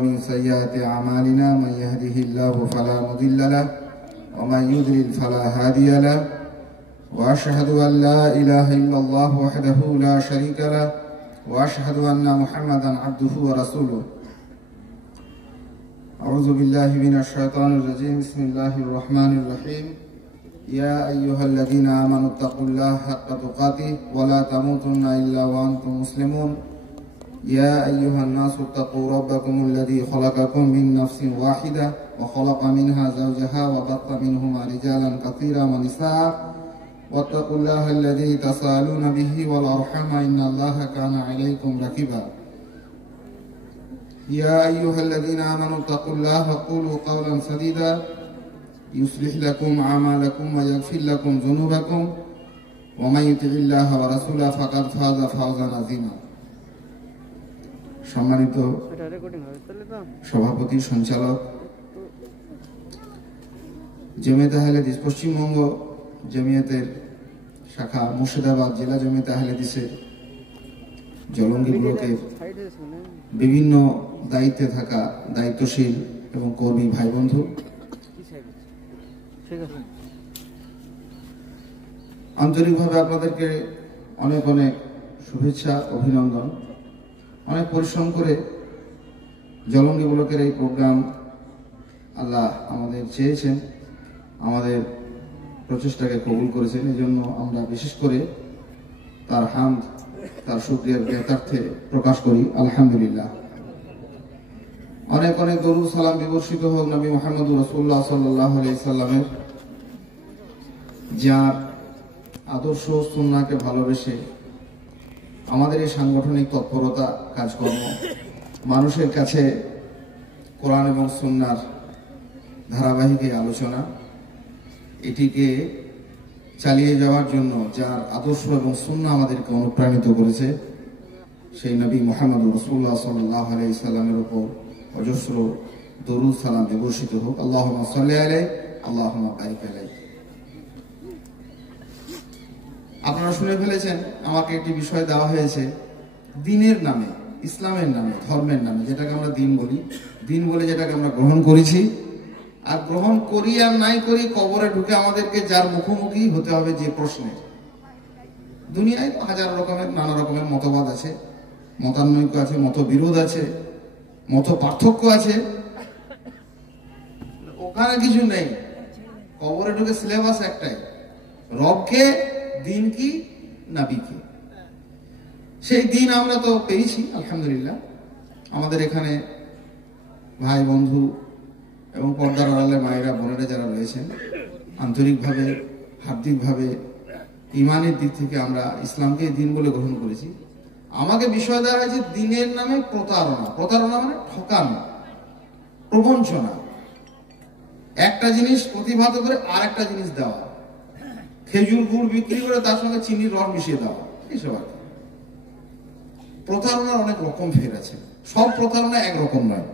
ومن سيئات أعمالنا من يهده الله فلا مضل له ومن يضلل فلا هادي له وأشهد أن لا إله إلا الله وحده لا شريك له وأشهد أن محمدا عبده ورسوله أعوذ بالله من الشيطان الرجيم بسم الله الرحمن الرحيم يا أيها الذين آمنوا اتقوا الله حق تقاته ولا تموتن إلا وأنتم مسلمون يا أيها الناس اتقوا ربكم الذي خلقكم من نفس واحدة وخلق منها زوجها وبث منهما رجالا كثيرا ونساء واتقوا الله الذي تساءلون به والأرحام إن الله كان عليكم رقيبا يا أيها الذين آمنوا اتقوا الله وقولوا قولا سديدا يصلح لكم أعمالكم ويغفر لكم ذنوبكم ومن يطع الله ورسوله فقد فاز فوزا عظيما সম্মানিত সভাপতি সঞ্চালক জমিয়তে আহলে হাদিস পশ্চিমবঙ্গ জমিয়তের শাখা মুর্শিদাবাদ জেলা জমিয়তে আহলে হাদিসের জলঙ্গি ব্লকের বিভিন্ন দায়িত্বে থাকা দায়িত্বশীল এবং কর্মী ভাই বন্ধু, আন্তরিকভাবে আপনাদেরকে অনেক অনেক শুভেচ্ছা অভিনন্দন। অনেক পরিশ্রম করে জলঙ্গি ব্লকের এই প্রোগ্রাম আল্লাহ আমাদের চেয়েছেন, আমাদের প্রচেষ্টাকে কবুল করেছেন। এই জন্য আমরা বিশেষ করে তার হামদ, তার শুকরিয়ার জ্ঞাতার্থে প্রকাশ করি আলহামদুলিল্লাহ। অনেক অনেক দরুদ সালাম বিবর্ষিত হোক নবী মুহাম্মদ রাসূলুল্লাহ সাল্লাল্লাহু আলাইহি সাল্লামের, যার আদর্শ সুন্নাহকে ভালোবেসে আমাদের এই সাংগঠনিক তৎপরতা কাজকর্ম মানুষের কাছে কোরআন এবং সুন্নাহর ধারাবাহিক আলোচনা এটিকে চালিয়ে যাওয়ার জন্য যার আদর্শ এবং সুন্নাহ আমাদেরকে অনুপ্রাণিত করেছে, সেই নবী মুহাম্মদ রাসূলুল্লাহ সাল্লাল্লাহু আলাইহি সাল্লামের উপর অজস্র দরুদ সালাম বিবর্ষিত হোক। আল্লাহুম্মা সাল্লি আলাইহি আল্লাহুম্মা বারিক আলাইহি। আপনারা শুনে ফেলেছেন, আমাকে একটি বিষয় দেওয়া হয়েছে দিনের নামে, ইসলামের নামে, ধর্মের নামে, যেটাকে আমরা দিন বলি, দিন বলে যেটাকে আমরা গ্রহণ করেছি। আর গ্রহণ করি আর নাই করি, কবরে ঢুকে আমাদেরকে যার মুখোমুখি হতে হবে যে প্রশ্নে। দুনিয়ায় হাজার রকমের নানা রকমের মতবাদ আছে, মতানৈক্য আছে, মতবিরোধ আছে, মত পার্থক্য আছে, ওখানে কিছু নেই। কবরে ঢুকে সিলেবাস একটাই, রবকে, দিন কি, নবী কি। সেই দিন আমরা তো পেয়েছি আলহামদুলিল্লাহ। আমাদের এখানে ভাই বন্ধু এবং পর্দার আড়ালে মায়েরা বোনেরা যারা রয়েছেন, আন্তরিকভাবে হার্দিকভাবে ইমানের দিক থেকে আমরা ইসলামকে দিন বলে গ্রহণ করেছি। আমাকে বিষয় দেওয়া হয়েছে দিনের নামে প্রতারণা। প্রতারণা মানে ঠকানো, প্রবঞ্চনা, একটা জিনিস প্রতিভাত করে আর একটা জিনিস দেওয়া, খেজুর গুড় বিক্রি করে তার সঙ্গে চিনির রস মিশিয়ে দেওয়া, এইসব আর কি। প্রতারণার অনেক রকম ফের আছে, সব প্রতারণা একরকম নয়।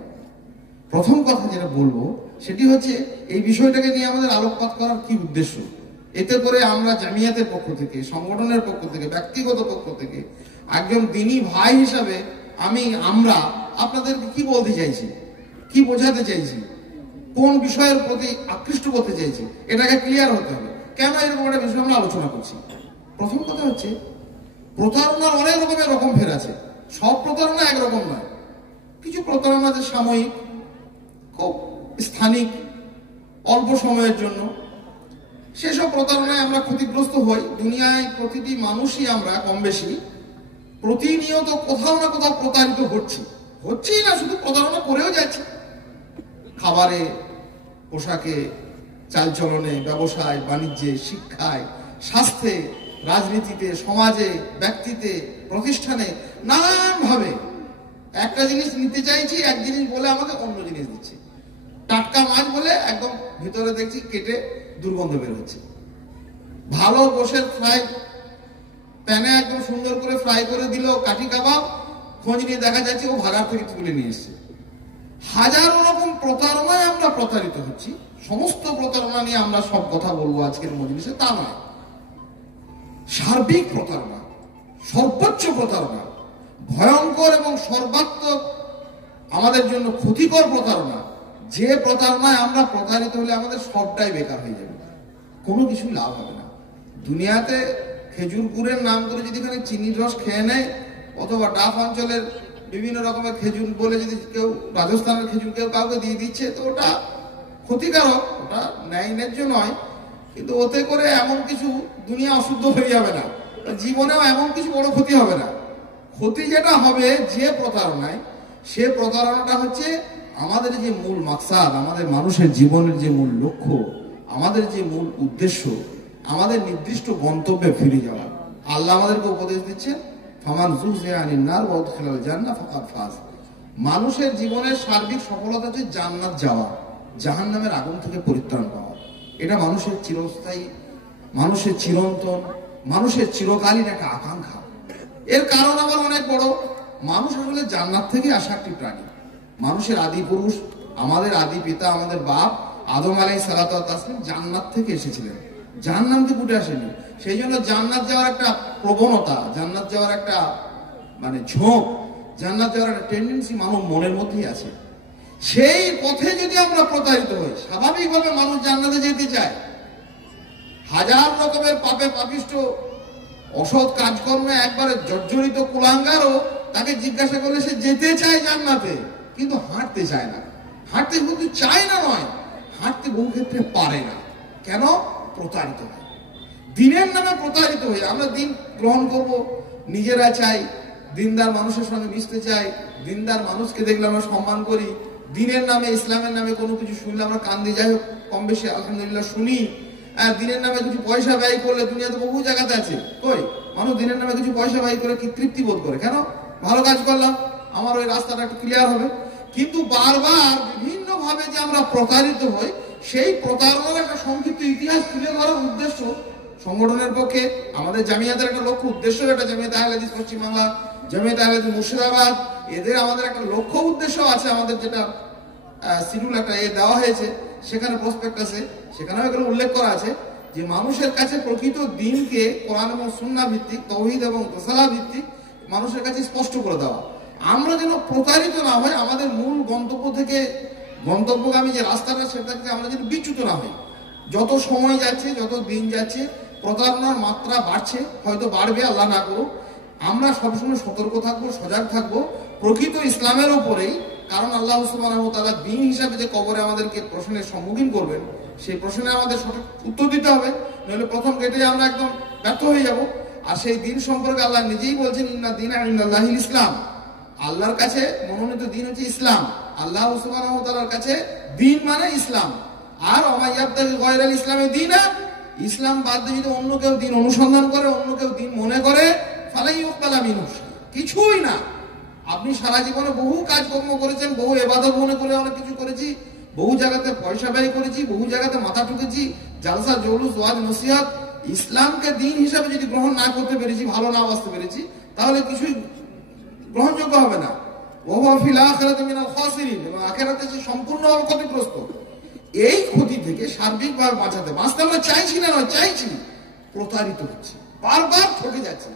প্রথম কথা যেটা বলবো সেটি হচ্ছে এই বিষয়টাকে নিয়ে আমাদের আলোকপাত করার কি উদ্দেশ্য। এতে করে আমরা জামিয়াতের পক্ষ থেকে, সংগঠনের পক্ষ থেকে, ব্যক্তিগত পক্ষ থেকে একজন দিনী ভাই হিসাবে আমরা আপনাদেরকে কি বলতে চাইছি, কি বোঝাতে চাইছি, কোন বিষয়ের প্রতি আকৃষ্ট করতে চাইছি, এটাকে ক্লিয়ার হতে হবে। কেন এরকম একটা বিষয় আমরা আলোচনা করছি? প্রথম কথা হচ্ছে প্রতারণার অনেক রকমের রকম ফের আছে, সব প্রতারণা একরকম নয়। কিছু প্রতারণা আছে সাময়িক, খুব স্থানিক, অল্প সময়ের জন্য, সেসব প্রতারণায় আমরা ক্ষতিগ্রস্ত হই। দুনিয়ায় প্রতিটি মানুষই আমরা কম বেশি প্রতিনিয়ত কোথাও না কোথাও প্রতারিত হচ্ছেই না, শুধু প্রতারণা করেও যাচ্ছে। খাবারে, পোশাকে, চালচলনে, ব্যবসায় বাণিজ্যে, শিক্ষায়, স্বাস্থ্যে, রাজনীতিতে, সমাজে, ব্যক্তিতে, প্রতিষ্ঠানে নানানভাবে একটা জিনিস নিতে চাইছি, এক জিনিস বলে আমাকে অন্য জিনিস দিচ্ছে। টাটকা মাছ বলে একদম ভিতরে দেখছি কেটে দুর্গন্ধ বের হচ্ছে। ভালো বসে ফ্রাই প্যানে একদম সুন্দর করে ফ্রাই করে দিল কাঠি কাবাব, খোঁজ নিয়ে দেখা যাচ্ছে ও ভাগার থেকে তুলে নিয়ে এসছে। হাজারো রকম প্রতারণায় আমরা প্রতারিত হচ্ছি। সমস্ত প্রতারণা নিয়ে আমরা সব কথা বলবো আজকের মজলিসে, তা নয়। সার্বিক প্রতারণা, সর্বোচ্চ প্রতারণা, ভয়ঙ্কর এবং সর্বাত্মক আমাদের আমাদের জন্য ক্ষতিকর প্রতারণা, যে প্রতারণায় আমরা প্রতারিত হলে আমাদের সবটাই বেকার হয়ে যাবে, কোনো কিছু লাভ হবে না। দুনিয়াতে খেজুর গুড়ের নাম করে যদি এখানে চিনির রস খেয়ে নেয়, অথবা ডাফ অঞ্চলের বিভিন্ন রকমের খেজুর বলে যদি কেউ রাজস্থানের খেজুর কেউ কাউকে দিয়ে দিচ্ছে, তো ওটা ক্ষতিকারক, ওটা ন্যায় ন্যায্য নয়। কিন্তু ওতে করে এমন কিছু দুনিয়া অশুদ্ধ হয়ে যাবে না, জীবনেও এমন কিছু বড় ক্ষতি হবে না। ক্ষতি যেটা হবে যে প্রতারণায়, সে প্রতারণাটা হচ্ছে আমাদের যে মূল মাকসাদ, আমাদের মানুষের জীবনের যে মূল লক্ষ্য, আমাদের যে মূল উদ্দেশ্য, আমাদের নির্দিষ্ট গন্তব্যে ফিরে যাওয়া। আল্লাহ আমাদেরকে উপদেশ দিচ্ছেন, ফামান যুযিয়া আনিন নার ওয়া উদখিলাল জান্নাহ ফাকাদ ফাজ। মানুষের জীবনের সার্বিক সফলতা হচ্ছে জান্নাত যাওয়া, জাহান্নামের আগুন থেকে পরিত্রাণ পাওয়া। এটা মানুষের চিরস্থায়ী, মানুষের চিরন্তন, মানুষের চিরকালীন একটা আকাঙ্ক্ষা। এর কারণ আবার অনেক বড়। মানুষ আসলে জান্নাত থেকে আসা একটি প্রাণী। মানুষের আদি পুরুষ, আমাদের আদি পিতা, আমাদের বাপ আদম আলাইহিস সালাতু ওয়াস সালাম জান্নাত থেকে এসেছিলেন, জাহান্নাম থেকে উঠে আসেনি। সেই জন্য জান্নাত যাওয়ার একটা প্রবণতা, জান্নাত যাওয়ার একটা ঝোঁক, জান্নাত যাওয়ার একটা টেন্ডেন্সি মানব মনের মধ্যেই আছে। সেই পথে যদি আমরা প্রতারিত হই, স্বাভাবিকভাবে মানুষ জান্নাতে যেতে চায়। হাজার রকমের পাপে পাপিষ্ট, অসৎ কাজকর্মে একবারে জর্জরিত কুলাঙ্গারও তাকে জিজ্ঞাসা করলে সে যেতে চায় জান্নাতে, কিন্তু হাঁটতে চায় না। হাঁটতে কিন্তু চায় না নয়, হাঁটতে বহু ক্ষেত্রে পারে না। কেন? প্রতারিত হয়, দিনের নামে প্রতারিত হয়ে। আমরা দিন গ্রহণ করব, নিজেরা চাই, দিনদার মানুষের সঙ্গে মিশতে চাই, দিনদার মানুষকে দেখলে আমরা সম্মান করি, দিনের নামে ইসলামের নামে কোনো কিছু শুনলে আমরা কান দিয়ে, যাই হোক কম বেশি আলহামদুলিল্লাহ শুনি। আর দিনের নামে কিছু পয়সা ব্যয় করলে, দুনিয়াতে বহু জায়গাতে আছে, কই মানুষ দিনের নামে কিছু পয়সা ব্যয় করে কি তৃপ্তি বোধ করে? কেন? ভালো কাজ করলাম, আমার ওই রাস্তাটা একটু ক্লিয়ার হবে। কিন্তু বারবার বিভিন্ন ভাবে যে আমরা প্রতারিত হই, সেই প্রতারণার একটা সংক্ষিপ্ত ইতিহাস তুলে ধরার উদ্দেশ্য সংগঠনের পক্ষে, আমাদের জামিয়াতের একটা লক্ষ্য উদ্দেশ্য, এটা জামিয়াত আহলে হাদিস পশ্চিম বাংলা, জামিয়াত আহলে হাদিস মুর্শিদাবাদ, এদের আমাদের একটা লক্ষ্য উদ্দেশ্য আছে। আমাদের যেটা শিডিউল একটা দেওয়া হয়েছে, সেখানে প্রসপেক্টাসে সেখানেও এগুলো উল্লেখ করা আছে যে মানুষের কাছে প্রকৃত দিনকে কোরআন এবং সুন্নাহ ভিত্তিক, তাওহীদ এবং রিসালাহ ভিত্তিক মানুষের কাছে স্পষ্ট করে দেওয়া। আমরা যেন প্রতারিত না হই, আমাদের মূল গন্তব্য থেকে, গন্তব্যগামী যে রাস্তাটা, সেটা থেকে আমরা যেন বিচ্যুত না হই। যত সময় যাচ্ছে, যত দিন যাচ্ছে, প্রতারণার মাত্রা বাড়ছে, হয়তো বাড়বে, আল্লাহ না করুক। আমরা সবসময় সতর্ক থাকবো, সজাগ থাকবো প্রকৃত ইসলামের উপরেই। কারণ আল্লাহ সুবহানাহু ওয়া তাআলা দিন হিসাবে যে কবরে আমাদেরকে প্রশ্নের সম্মুখীন করবেন, সেই প্রশ্নে আমাদের সঠিক উত্তর দিতে হবে, নইলে প্রথম গেটে আমরা একদম ব্যর্থ হয়ে যাব। আর সেই দিন সম্পর্কে আল্লাহ নিজেই বলছেন, ইন্না দীনা ইনদাল্লাহিল ইসলাম। আল্লাহর কাছে মনোনীত দিন হচ্ছে ইসলাম। আল্লাহ সুবহানাহু ওয়া তাআলার কাছে দিন মানে ইসলাম। আর ওমা ইয়াবতাগি গায়রাল ইসলামি দীনা, ইসলাম বাদ দিয়ে যদি অন্য কেউ দিন অনুসন্ধান করে, অন্য কেউ দিন মনে করে, ফালাই ইউকবালা মিনহু, কিছুই না। আপনি সারা জীবনে বহু কাজকর্ম করেছেন, বহু ইবাদত মনে করে অনেক কিছু করেছি, বহু জায়গাতে পয়সা ব্যয় করেছি, বহু জায়গাতে মাথা ঠুকেছি, জালসা জৌলুস ওয়াজ নসিহত, ইসলামকে দিন হিসাবে যদি গ্রহণ না করতে পেরেছি, ভালো না বাঁচতে পেরেছি, তাহলে কিছুই গ্রহণযোগ্য হবে না। ওয়া ফিল আখিরাতি মিনাল খাসিরিন, এবং আখিরাতে সে সম্পূর্ণভাবে ক্ষতিগ্রস্ত। এই ক্ষতি থেকে সার্বিকভাবে বাঁচতে আমরা চাইছি না, নয় চাইছি, প্রতারিত হচ্ছে, বারবার ঠকে যাচ্ছে।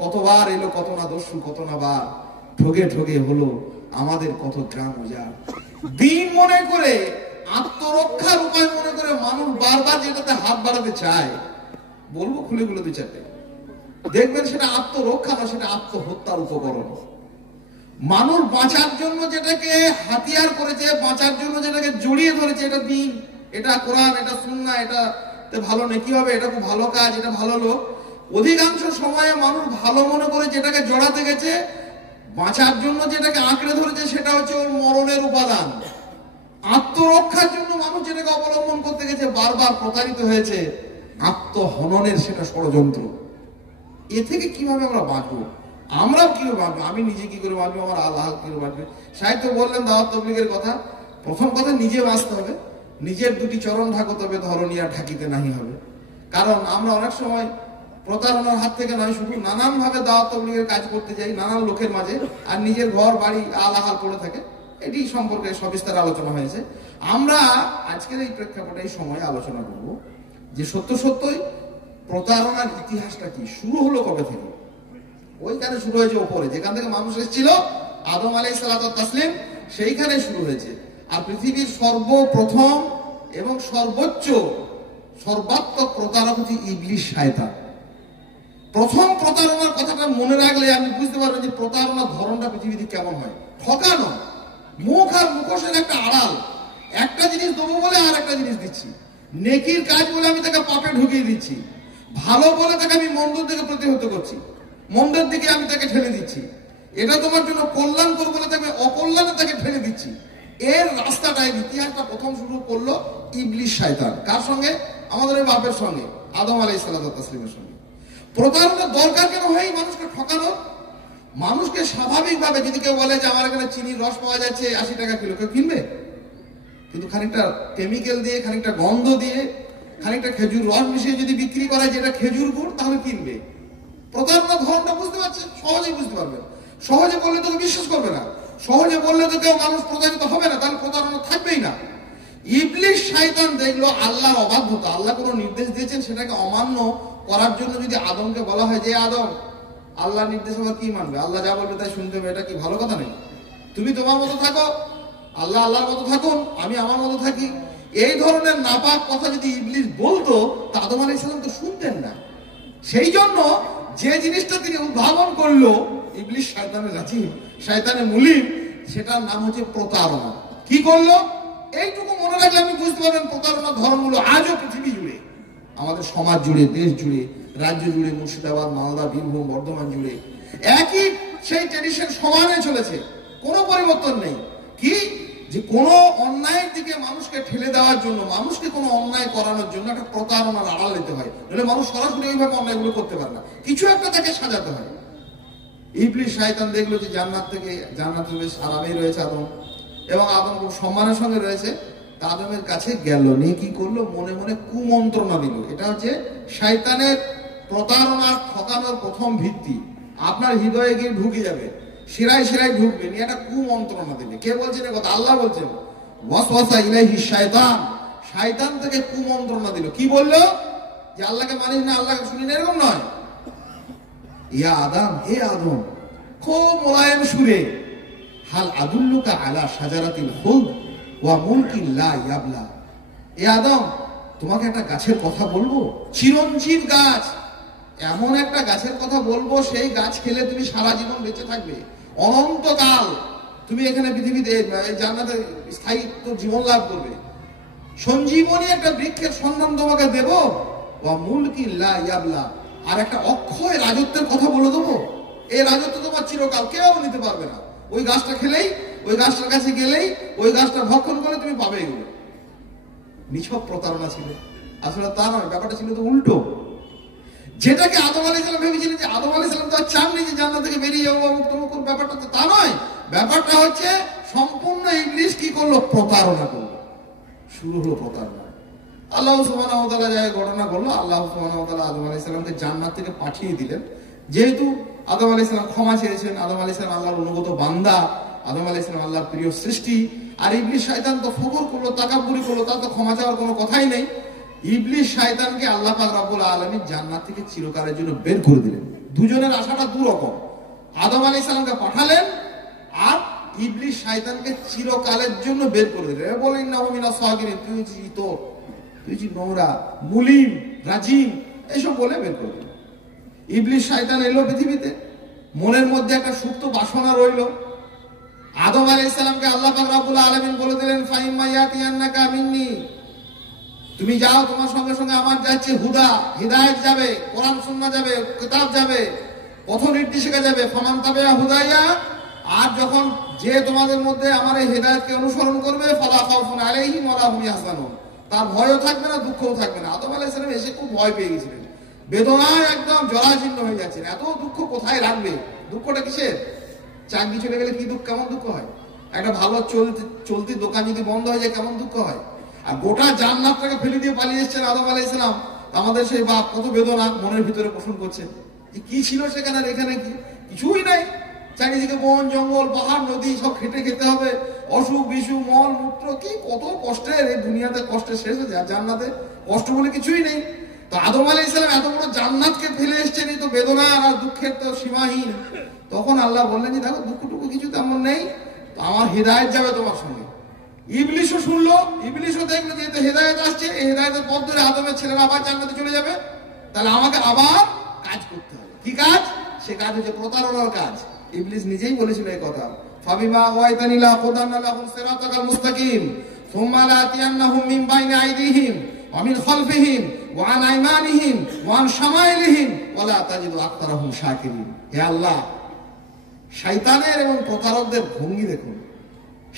কতবার এলো, কত না দস্যু, কত না বার ঠগে ঠগে হলো আমাদের কত গ্রাম উজাড়। দিন মনে করে, আত্মরক্ষার উপায় মনে করে মানুষ বারবার যেটাতে হাত বাড়াতে চায়, বলবো খুলে খুলে দু চারটে, দেখবেন সেটা আত্মরক্ষা না, সেটা আত্মহত্যার উপকরণ। মানুষ বাঁচার জন্য যেটাকে হাতিয়ার করেছে, বাঁচার জন্য যেটাকে জড়িয়ে ধরেছে, এটা দিন, এটা কোরআন, এটা সুন্নাহ, এটা ভালো নেকি হবে, এটা খুব ভালো কাজ, এটা ভালো লোক। অধিকাংশ সময়ে মানুষ ভালো মনে করে যেটাকে জড়াতে গেছে, বাঁচার জন্য যেটাকে আঁকড়ে ধরেছে, সেটা হচ্ছে ওর মরণের উপাদান। আত্মরক্ষার জন্য মানুষ যেটাকে অবলম্বন করতে গেছে, বারবার প্রতারিত হয়েছে, আত্মহননের সেটা ষড়যন্ত্র। এ থেকে কিভাবে আমরা বাঁচবো? আমরাও কিভাবে বাঁচবো? আমি নিজে কি করে বাঁচবো, আমার আল্লাহ কি করে বাঁচবে? সাহিত্য বললেন দাওয়াত তাবলীগের কথা। প্রথম কথা, নিজে বাঁচতে হবে, নিজের দুটি চরণ ঢাকতে হবে, ধরণী আর ঢাকিতে নাহি হবে। কারণ আমরা অনেক সময় প্রতারণার হাত থেকে নয়, শুধু নানান ভাবে দাওয়াত তাবলীগের কাজ করতে যাই নানান লোকের মাঝে, আর নিজের ঘর বাড়ি আলাহাল পড়ে থাকে। এটি সম্পর্কে সবিস্তার আলোচনা হয়েছে। আমরা আজকের এই প্রেক্ষাপটে এই সময় আলোচনা করব যে সত্যই প্রতারণার ইতিহাসটা কি, শুরু হলো কবে থেকে। ওইখানে শুরু হয়েছে ওপরে, যেখান থেকে মানুষ এসেছিল, আদম আলাইহিস সালাতু ওয়াস তাসলিম, সেইখানে শুরু হয়েছে। আর পৃথিবীর সর্বপ্রথম এবং সর্বোচ্চ সর্বাত্মক প্রতারক হচ্ছে ইবলিশ, শয়তান। প্রথম প্রতারণার কথাটা মনে রাখলে আপনি বুঝতে পারবেন যে প্রতারণার ধরনটা পৃথিবীতে কেমন হয়। ঠকানো, মুখ আর মুখোশের একটা আড়াল। একটা জিনিস দেবো বলে আর একটা জিনিস দিচ্ছি, নেকির কাজ বলে আমি তাকে পাপে ঢুকিয়ে দিচ্ছি, ভালো বলে তাকে আমি মন্দের দিকে প্রতিহত করছি, মন্দের দিকে আমি তাকে ঠেলে দিচ্ছি, এটা তোমার জন্য কল্যাণ করবো বলে তাকে অকল্যাণে তাকে ঠেলে দিচ্ছি। এর রাস্তাটাই ইতিহাসটা প্রথম শুরু করলো ইবলিশ, শয়তান। কার সঙ্গে? আমাদের ওই বাপের সঙ্গে, আদম আলাইহিস সালামের সঙ্গে। প্রতারণার দরকার কেন হয় মানুষকে ঠকানো? মানুষকে স্বাভাবিকভাবে যদি কেউ বলে যে আমার এখানে চিনির রস পাওয়া যাচ্ছে 80 টাকা কিলো, কেউ কিনবে? কিন্তু খানিকটা কেমিক্যাল দিয়ে, খানিকটা গন্ধ দিয়ে, খানিকটা খেজুর রস মিশিয়ে যদি বিক্রি করা হয় যেটা খেজুর গুড়, তাহলে কিনবে। প্রতারণার ধরনটা বুঝতে পারছেন? সহজেই বুঝতে পারবেন। সহজে বললে তোকে বিশ্বাস করবে না, সহজে বললে তো কেউ মানুষ প্রতারিত হবে না, তাহলে প্রতারণা থাকবেই না। ইবলিশ, শয়তান দেখলো আল্লাহর অবাধ্যতা, আল্লাহ কোনো নির্দেশ দিয়েছেন সেটাকে অমান্য করার জন্য যদি আদমকে বলা হয় যে আদম, আল্লাহ নির্দেশ আবার কি মানবে? আল্লাহ যা বলবে তাই শুনতে হবে, এটা কি ভালো কথা নেই? তুমি তোমার মতো থাকো, আল্লাহ আল্লাহর মতো থাকুন, আমি আমার মতো থাকি। এই ধরনের নাপাক কথা যদি ইবলিশ বলতো তা আদম আলাইহিস সালাম তো শুনতেন না। সেই জন্য যে জিনিসটা তিনি উদ্ভাবন করলো, ইবলিশ শয়তানের রাজিম, শয়তানের মুলিম, সেটার নাম হচ্ছে প্রতারণা। কি করলো? এইটুকু মনে রাখলে আপনি বুঝতে পারবেন প্রতারণার ধর্মগুলো আজও পৃথিবী জুড়ে, আমাদের সমাজ জুড়ে, দেশ জুড়ে, রাজ্য জুড়ে, মুর্শিদাবাদ, মালদা, বীরভূম, বর্ধমান জুড়ে একই সেই ট্রেডিশন সমানে চলেছে, কোনো পরিবর্তন নেই। কি? যে কোনো অন্যায়ের দিকে মানুষকে ঠেলে দেওয়ার জন্য, মানুষকে কোনো অন্যায় করানোর জন্য একটা প্রতারণার আড়াল নিতে হয়, নাহলে মানুষ সরাসরি ওইভাবে অন্যায়গুলো করতে পারে না, কিছু একটা তাকে সাজাতে হয়। ইবলিশ, শয়তান দেখলো যে জান্নাতে বেশ আরামেই রয়েছে আদম, এবং আদম খুব সম্মানের সঙ্গে রয়েছে। তা আদমের কাছে গেল, নিয়ে কি করলো? মনে মনে কুমন্ত্রণা দিল। এটা হচ্ছে শয়তানের প্রতারণা, ঠকানোর প্রথম ভিত্তি। আপনার হৃদয়ে গিয়ে ঢুকে যাবে, শিরায় শিরায় ঢুকবে, নিয়ে একটা কুমন্ত্রণা দিবে। কে বলছেন কথা? আল্লাহ বলছেন, ওয়াসওয়াসা ইলাইহি শয়তান, শয়তান থেকে কুমন্ত্রণা দিল। কি বললো? যে আল্লাহকে মানিস না, আল্লাহকে শুনি না, এরকম নয়। ইয়া আদম, হে আদম, খুব মোলায়েম সুরে, হাল আদুল্লুকা আলা শাজারাতিল খুলদ ওয়া মুলকিন লা ইয়াবলা। এ আদম, তোমাকে একটা গাছের কথা বলবো, চিরঞ্জীব গাছ, এমন একটা গাছের কথা বলবো, সেই গাছ খেলে তুমি সারা জীবন বেঁচে থাকবে, অনন্তকাল তুমি এখানে পৃথিবীতে জান্নাতে স্থায়িত্ব জীবন লাভ করবে। সঞ্জীবনী একটা বৃক্ষের সন্ধান তোমাকে দেব, ওয়া মুলকিন লা ইয়াবলা, আর একটা অক্ষয় রাজত্বের কথা বলে দেবো। এই রাজত্ব তোমার চিরকাল, কেউ নিতে পারবে না। ওই গাছটা খেলেই, ওই গাছটার কাছে গেলেই, ওই গাছটা ভক্ষণ করে তুমি পাবে এগুলো। নিছক প্রতারণা ছিল, আসলে তা নয়, ব্যাপারটা ছিল তো উল্টো। যেটাকে আদম আলাইহিস সালাম ভেবেছিলেন যে আদম আলাইহিস সালাম তো আর চাননি যে জান্নাত থেকে বেরিয়ে যাবো, ব্যাপারটা তো তা নয়। ব্যাপারটা হচ্ছে সম্পূর্ণ ইবলিশ কি করলো? প্রতারণা করলো। শুরু হলো প্রতারণা। আল্লাহ সুবহানাহু ওয়া তাআলা যে ঘটনা করলো, আল্লাহ সুবহানাহু ওয়া তাআলা আদম আলাইহিস সালামকে জান্নাত থেকে পাঠিয়ে দিলেন। যেহেতু আদম আলাইহিস সালাম ক্ষমা চেয়েছেন, আদম আলাইহিস সালাম আল্লাহর অনুগত বান্দা, আদম আলাইহিস সালাম আল্লাহর প্রিয় সৃষ্টি, আর ইবলিশ শয়তান তো ফখর করলো, তাকাব্বুরি করলো, তার তো ক্ষমা চাওয়ার কোনো কথাই নেই। ইবলিশ শয়তানকে আল্লাহ পাক রব্বুল আলামিন জান্নাত থেকে চিরকালের জন্য বের করে দিলেন। দুজনের আশাটা দু রকম, আদম আলাইহিস সালামকে পাঠালেন আর ইবলিশ শয়তানকে চিরকালের জন্য বের করে দিলেন। বলেন না মিনাস সাগিরিন, তুই নোংরা, মুলিম, রাজিম, এসব বলে বের করে দিলেন। ইবলিশ শয়তান এলো পৃথিবীতে, মনের মধ্যে একটা সুপ্ত বাসনা রইল। আদম আলাইহিস সালামকে আল্লাহ পাক রব্বুল আলামিন বলে দিলেন, ফাইম্মা ইয়াতিয়ান্নাকা মিন্নি, তুমি যাও, তোমার সঙ্গে সঙ্গে আমার যাচ্ছে হুদা, হিদায়াত যাবে, কোরআন সুন্নাহ যাবে, কিতাব যাবে, পথ নির্দেশিকা যাবে, ফামান তাবিয়া হুদাইয়া। আর যখন যে তোমাদের মধ্যে আমার এই হিদায়াতকে অনুসরণ করবে, ফালা খাউফুন আলাইহিম ওয়া লা হুম ইয়াহজানুন, তার ভয়ও থাকবে না, দুঃখও থাকবে না। আদম আলাইহিস সালাম এসে খুব ভয় পেয়ে গেছিলেন, বেদনায় একদম জরাজীর্ণ হয়ে যাচ্ছেন। এত দুঃখ কোথায় রাখবে? দুঃখটা কিসের? চাকরি চলে গেলে কি দুঃখ, কেমন দুঃখ হয়? একটা ভালো চলতি দোকান যদি বন্ধ হয়ে যায় কেমন দুঃখ হয়? আর গোটা জান্নাতটাকে ফেলে দিয়ে পালিয়ে এসেছেন আদম আলাইহিস সালাম, আমাদের সেই বাপ কত বেদনা মনের ভিতরে পোষণ করছেন। কি ছিল সেখানে, আর এখানে কি? কিছুই নাই। চারিদিকে বন জঙ্গল, পাহাড়, নদী, সব খেটে খেতে হবে, অসুখ বিসুখ, মল মূত্র, কি কত কষ্টের। এই দুনিয়াতে কষ্টের শেষ হয়ে যায়, জান্নাতে কষ্ট বলে কিছুই নেই। তো আদম আলাইহিস সালাম এত বড় জান্নাতকে ফেলে এসেছেন, এই তো বেদনা আর দুঃখের তো সীমাহীন। তখন আল্লাহ বললেন যে দেখো, দুঃখটুকু কিছু তেমন নেই, আমার হেদায়েত যাবে তোমার সঙ্গে। ইবলিশও শুনলো, ইবলিশও দেখলো যে হেদায়েত আসছে, এই হেদায়েতের পথ ধরে আদমের ছেলেরা আবার জান্নাতে চলে যাবে, তাহলে আমাকে আবার কাজ করতে হবে। কি কাজ? সে কাজ হচ্ছে প্রতারণার কাজ। ইবলিশ নিজেই বলেছিল এই কথা, ফাবিমা ওয়াইতানি লা কুদান্না লাহুম সিরাতাকাল মুস্তাকিম সুম্মা লাতিয়ান্নাহুম মিন বাইনি আইদিহিম ওয়া মিন খালফিহিম ওয়া আন আইমানিহিম ওয়া আন শামাইলিহিম ওয়া লা তাজিদু আকতারাহুম শাকিরিন। হে আল্লাহ, শয়তানের এবং প্রতারকদের ভঙ্গি দেখুন।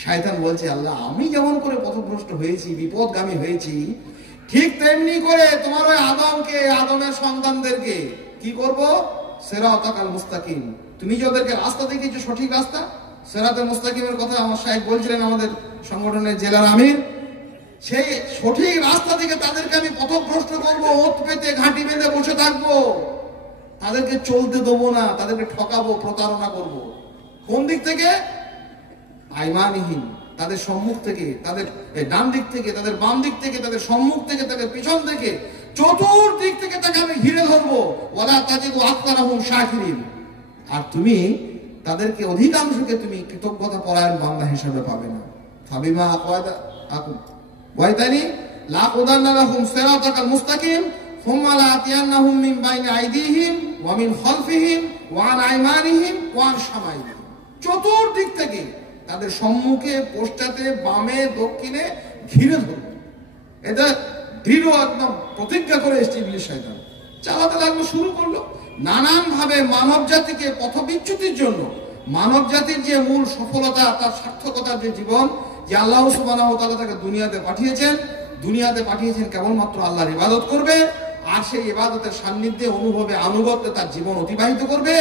শয়তান বলছে, আল্লাহ আমি যেমন করে পথভ্রষ্ট হয়েছি, বিপদগামী হয়েছি, ঠিক তেমনি করে তোমার ওই আদমকে, আদমের সন্তানদেরকে কি করব? সিরাতাকাল মুস্তাকিম, তুমি যে ওদেরকে রাস্তা দেখিয়েছো সঠিক রাস্তা, সিরাতে মুস্তাকিমের কথা আমার সাহেব বলছিলেন, আমাদের সংগঠনের জেলার আমির, সেই সঠিক রাস্তা থেকে তাদেরকে আমি পথভ্রষ্ট করবো, ওত পেতে ঘাঁটি বেঁধে বসে থাকবো, তাদেরকে চলতে দেবো না, তাদেরকে ঠকাবো, প্রতারণা করব। কোন দিক থেকে? আইমানিহীন, তাদের সম্মুখ থেকে, তাদের ডান দিক থেকে, তাদের বাম দিক থেকে, তাদের সম্মুখ থেকে, তাদের পিছন থেকে, চতুর্দিক থেকে তাকে আমি ঘিরে ধরবো। ওয়ালা তাজিদু আকতারাহুম শাকিরিন। আর তুমি তাদেরকে অধিকাংশকে তুমি কৃতজ্ঞতা পরায়ণ বান্দা হিসেবে পাবে না। ফাবিমা ওয়াইতানি লা কুদান্না লাহুম সিরাতাকাল মুস্তাকিম সুম্মা লাতিয়ান্নাহুম মিন বাইনি আইদিহিম ওয়া মিন খালফিহিম ওয়া আন আইমানিহিম ওয়া আন শামাইলিহিম। চতুর্দিক থেকে তাদের সম্মুখে, পশ্চাতে, বামে, দক্ষিণে ঘিরে ধরবে। এটা দৃঢ় একদম প্রতিজ্ঞা করে এসছে ইবলিশ শয়তান। চালাতে লাগলো, শুরু করলো নানান ভাবে মানব জাতিকে পথবিচ্যুতির জন্য। মানব জাতির যে মূল সফলতা, তার সার্থকতার যে জীবন, যে আল্লাহ সুবহানাহু ওয়া তাআলা তাকে দুনিয়াতে পাঠিয়েছেন কেবলমাত্র আল্লাহর ইবাদত করবে, আর সেই ইবাদতের সান্নিধ্যে, অনুভবে, আনুগত্যে তার জীবন অতিবাহিত করবে,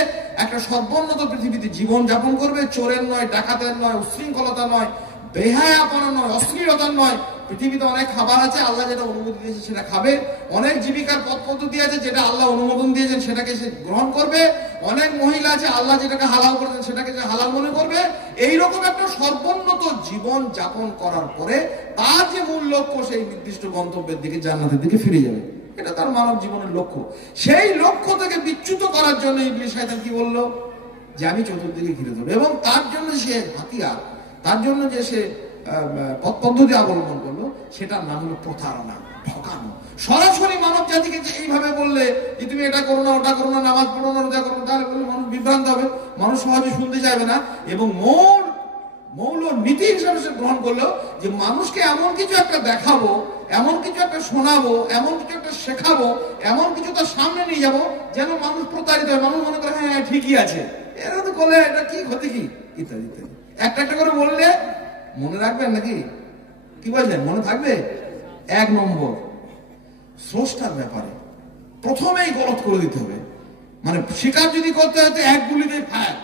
একটা সর্বোন্নত পৃথিবীতে জীবন যাপন করবে। চোরের নয়, ডাকাতের নয়, উশৃঙ্খলতা নয়, বেহায়াপনা নয়, অশ্লীলতার নয়। পৃথিবীতে অনেক খাবার আছে, আল্লাহ যেটা অনুমতি দিয়েছে সেটা খাবে। অনেক জীবিকার পথ পদ্ধতি আছে, যেটা আল্লাহ অনুমোদন দিয়েছেন সেটাকে সে গ্রহণ করবে। অনেক মহিলা আছে, আল্লাহ যেটাকে হালাল করেছেন সেটাকে সে হালাল মনে করবে। এইরকম একটা সর্বোন্নত জীবন যাপন করার পরে তার যে মূল লক্ষ্য, সেই নির্দিষ্ট গন্তব্যের দিকে, জান্নাতের দিকে ফিরে যাবে। এটা তার মানব জীবনের লক্ষ্য। সেই লক্ষ্য থেকে বিচ্যুত করার জন্য ইবলিশ শয়তান কি বলল? যে আমি চতুর্দিকে ঘিরে ধরবো, এবং তার জন্য সে হাতিয়ার, তার জন্য যে সে পথ পদ্ধতি অবলম্বন করলো, সেটার নাম হলো প্রতারণা, ঠকানো। সরাসরি মানব জাতিকে যে এইভাবে বললে যে তুমি এটা করো না, ওটা করো না, নামাজ পড়ো না, রোজা করো না, তাহলে বললে মানুষ বিভ্রান্ত হবে, মানুষ সহজে শুনতে চাইবে না। এবং মৌল নীতি হিসাবে সে গ্রহণ করলো যে মানুষকে এমন কিছু একটা দেখাবো, এমন কিছু একটা শোনাবো, এমন কিছু একটা শেখাবো, এমন কিছু তার সামনে নিয়ে যাবো যেন মানুষ প্রতারিত হয়, মানুষ মনে করে হ্যাঁ ঠিকই আছে, এরা তো করলে এটা কি ক্ষতি কি, ইত্যাদি ইত্যাদি। একটা একটা করে বললে মনে রাখবেন নাকি? কি বলছেন, মনে থাকবে? এক নম্বর, স্রষ্টার ব্যাপারে প্রথমেই গলত করে দিতে হবে। মানে শিকার যদি করতে হয়, এক গুলিতে ফায়ার,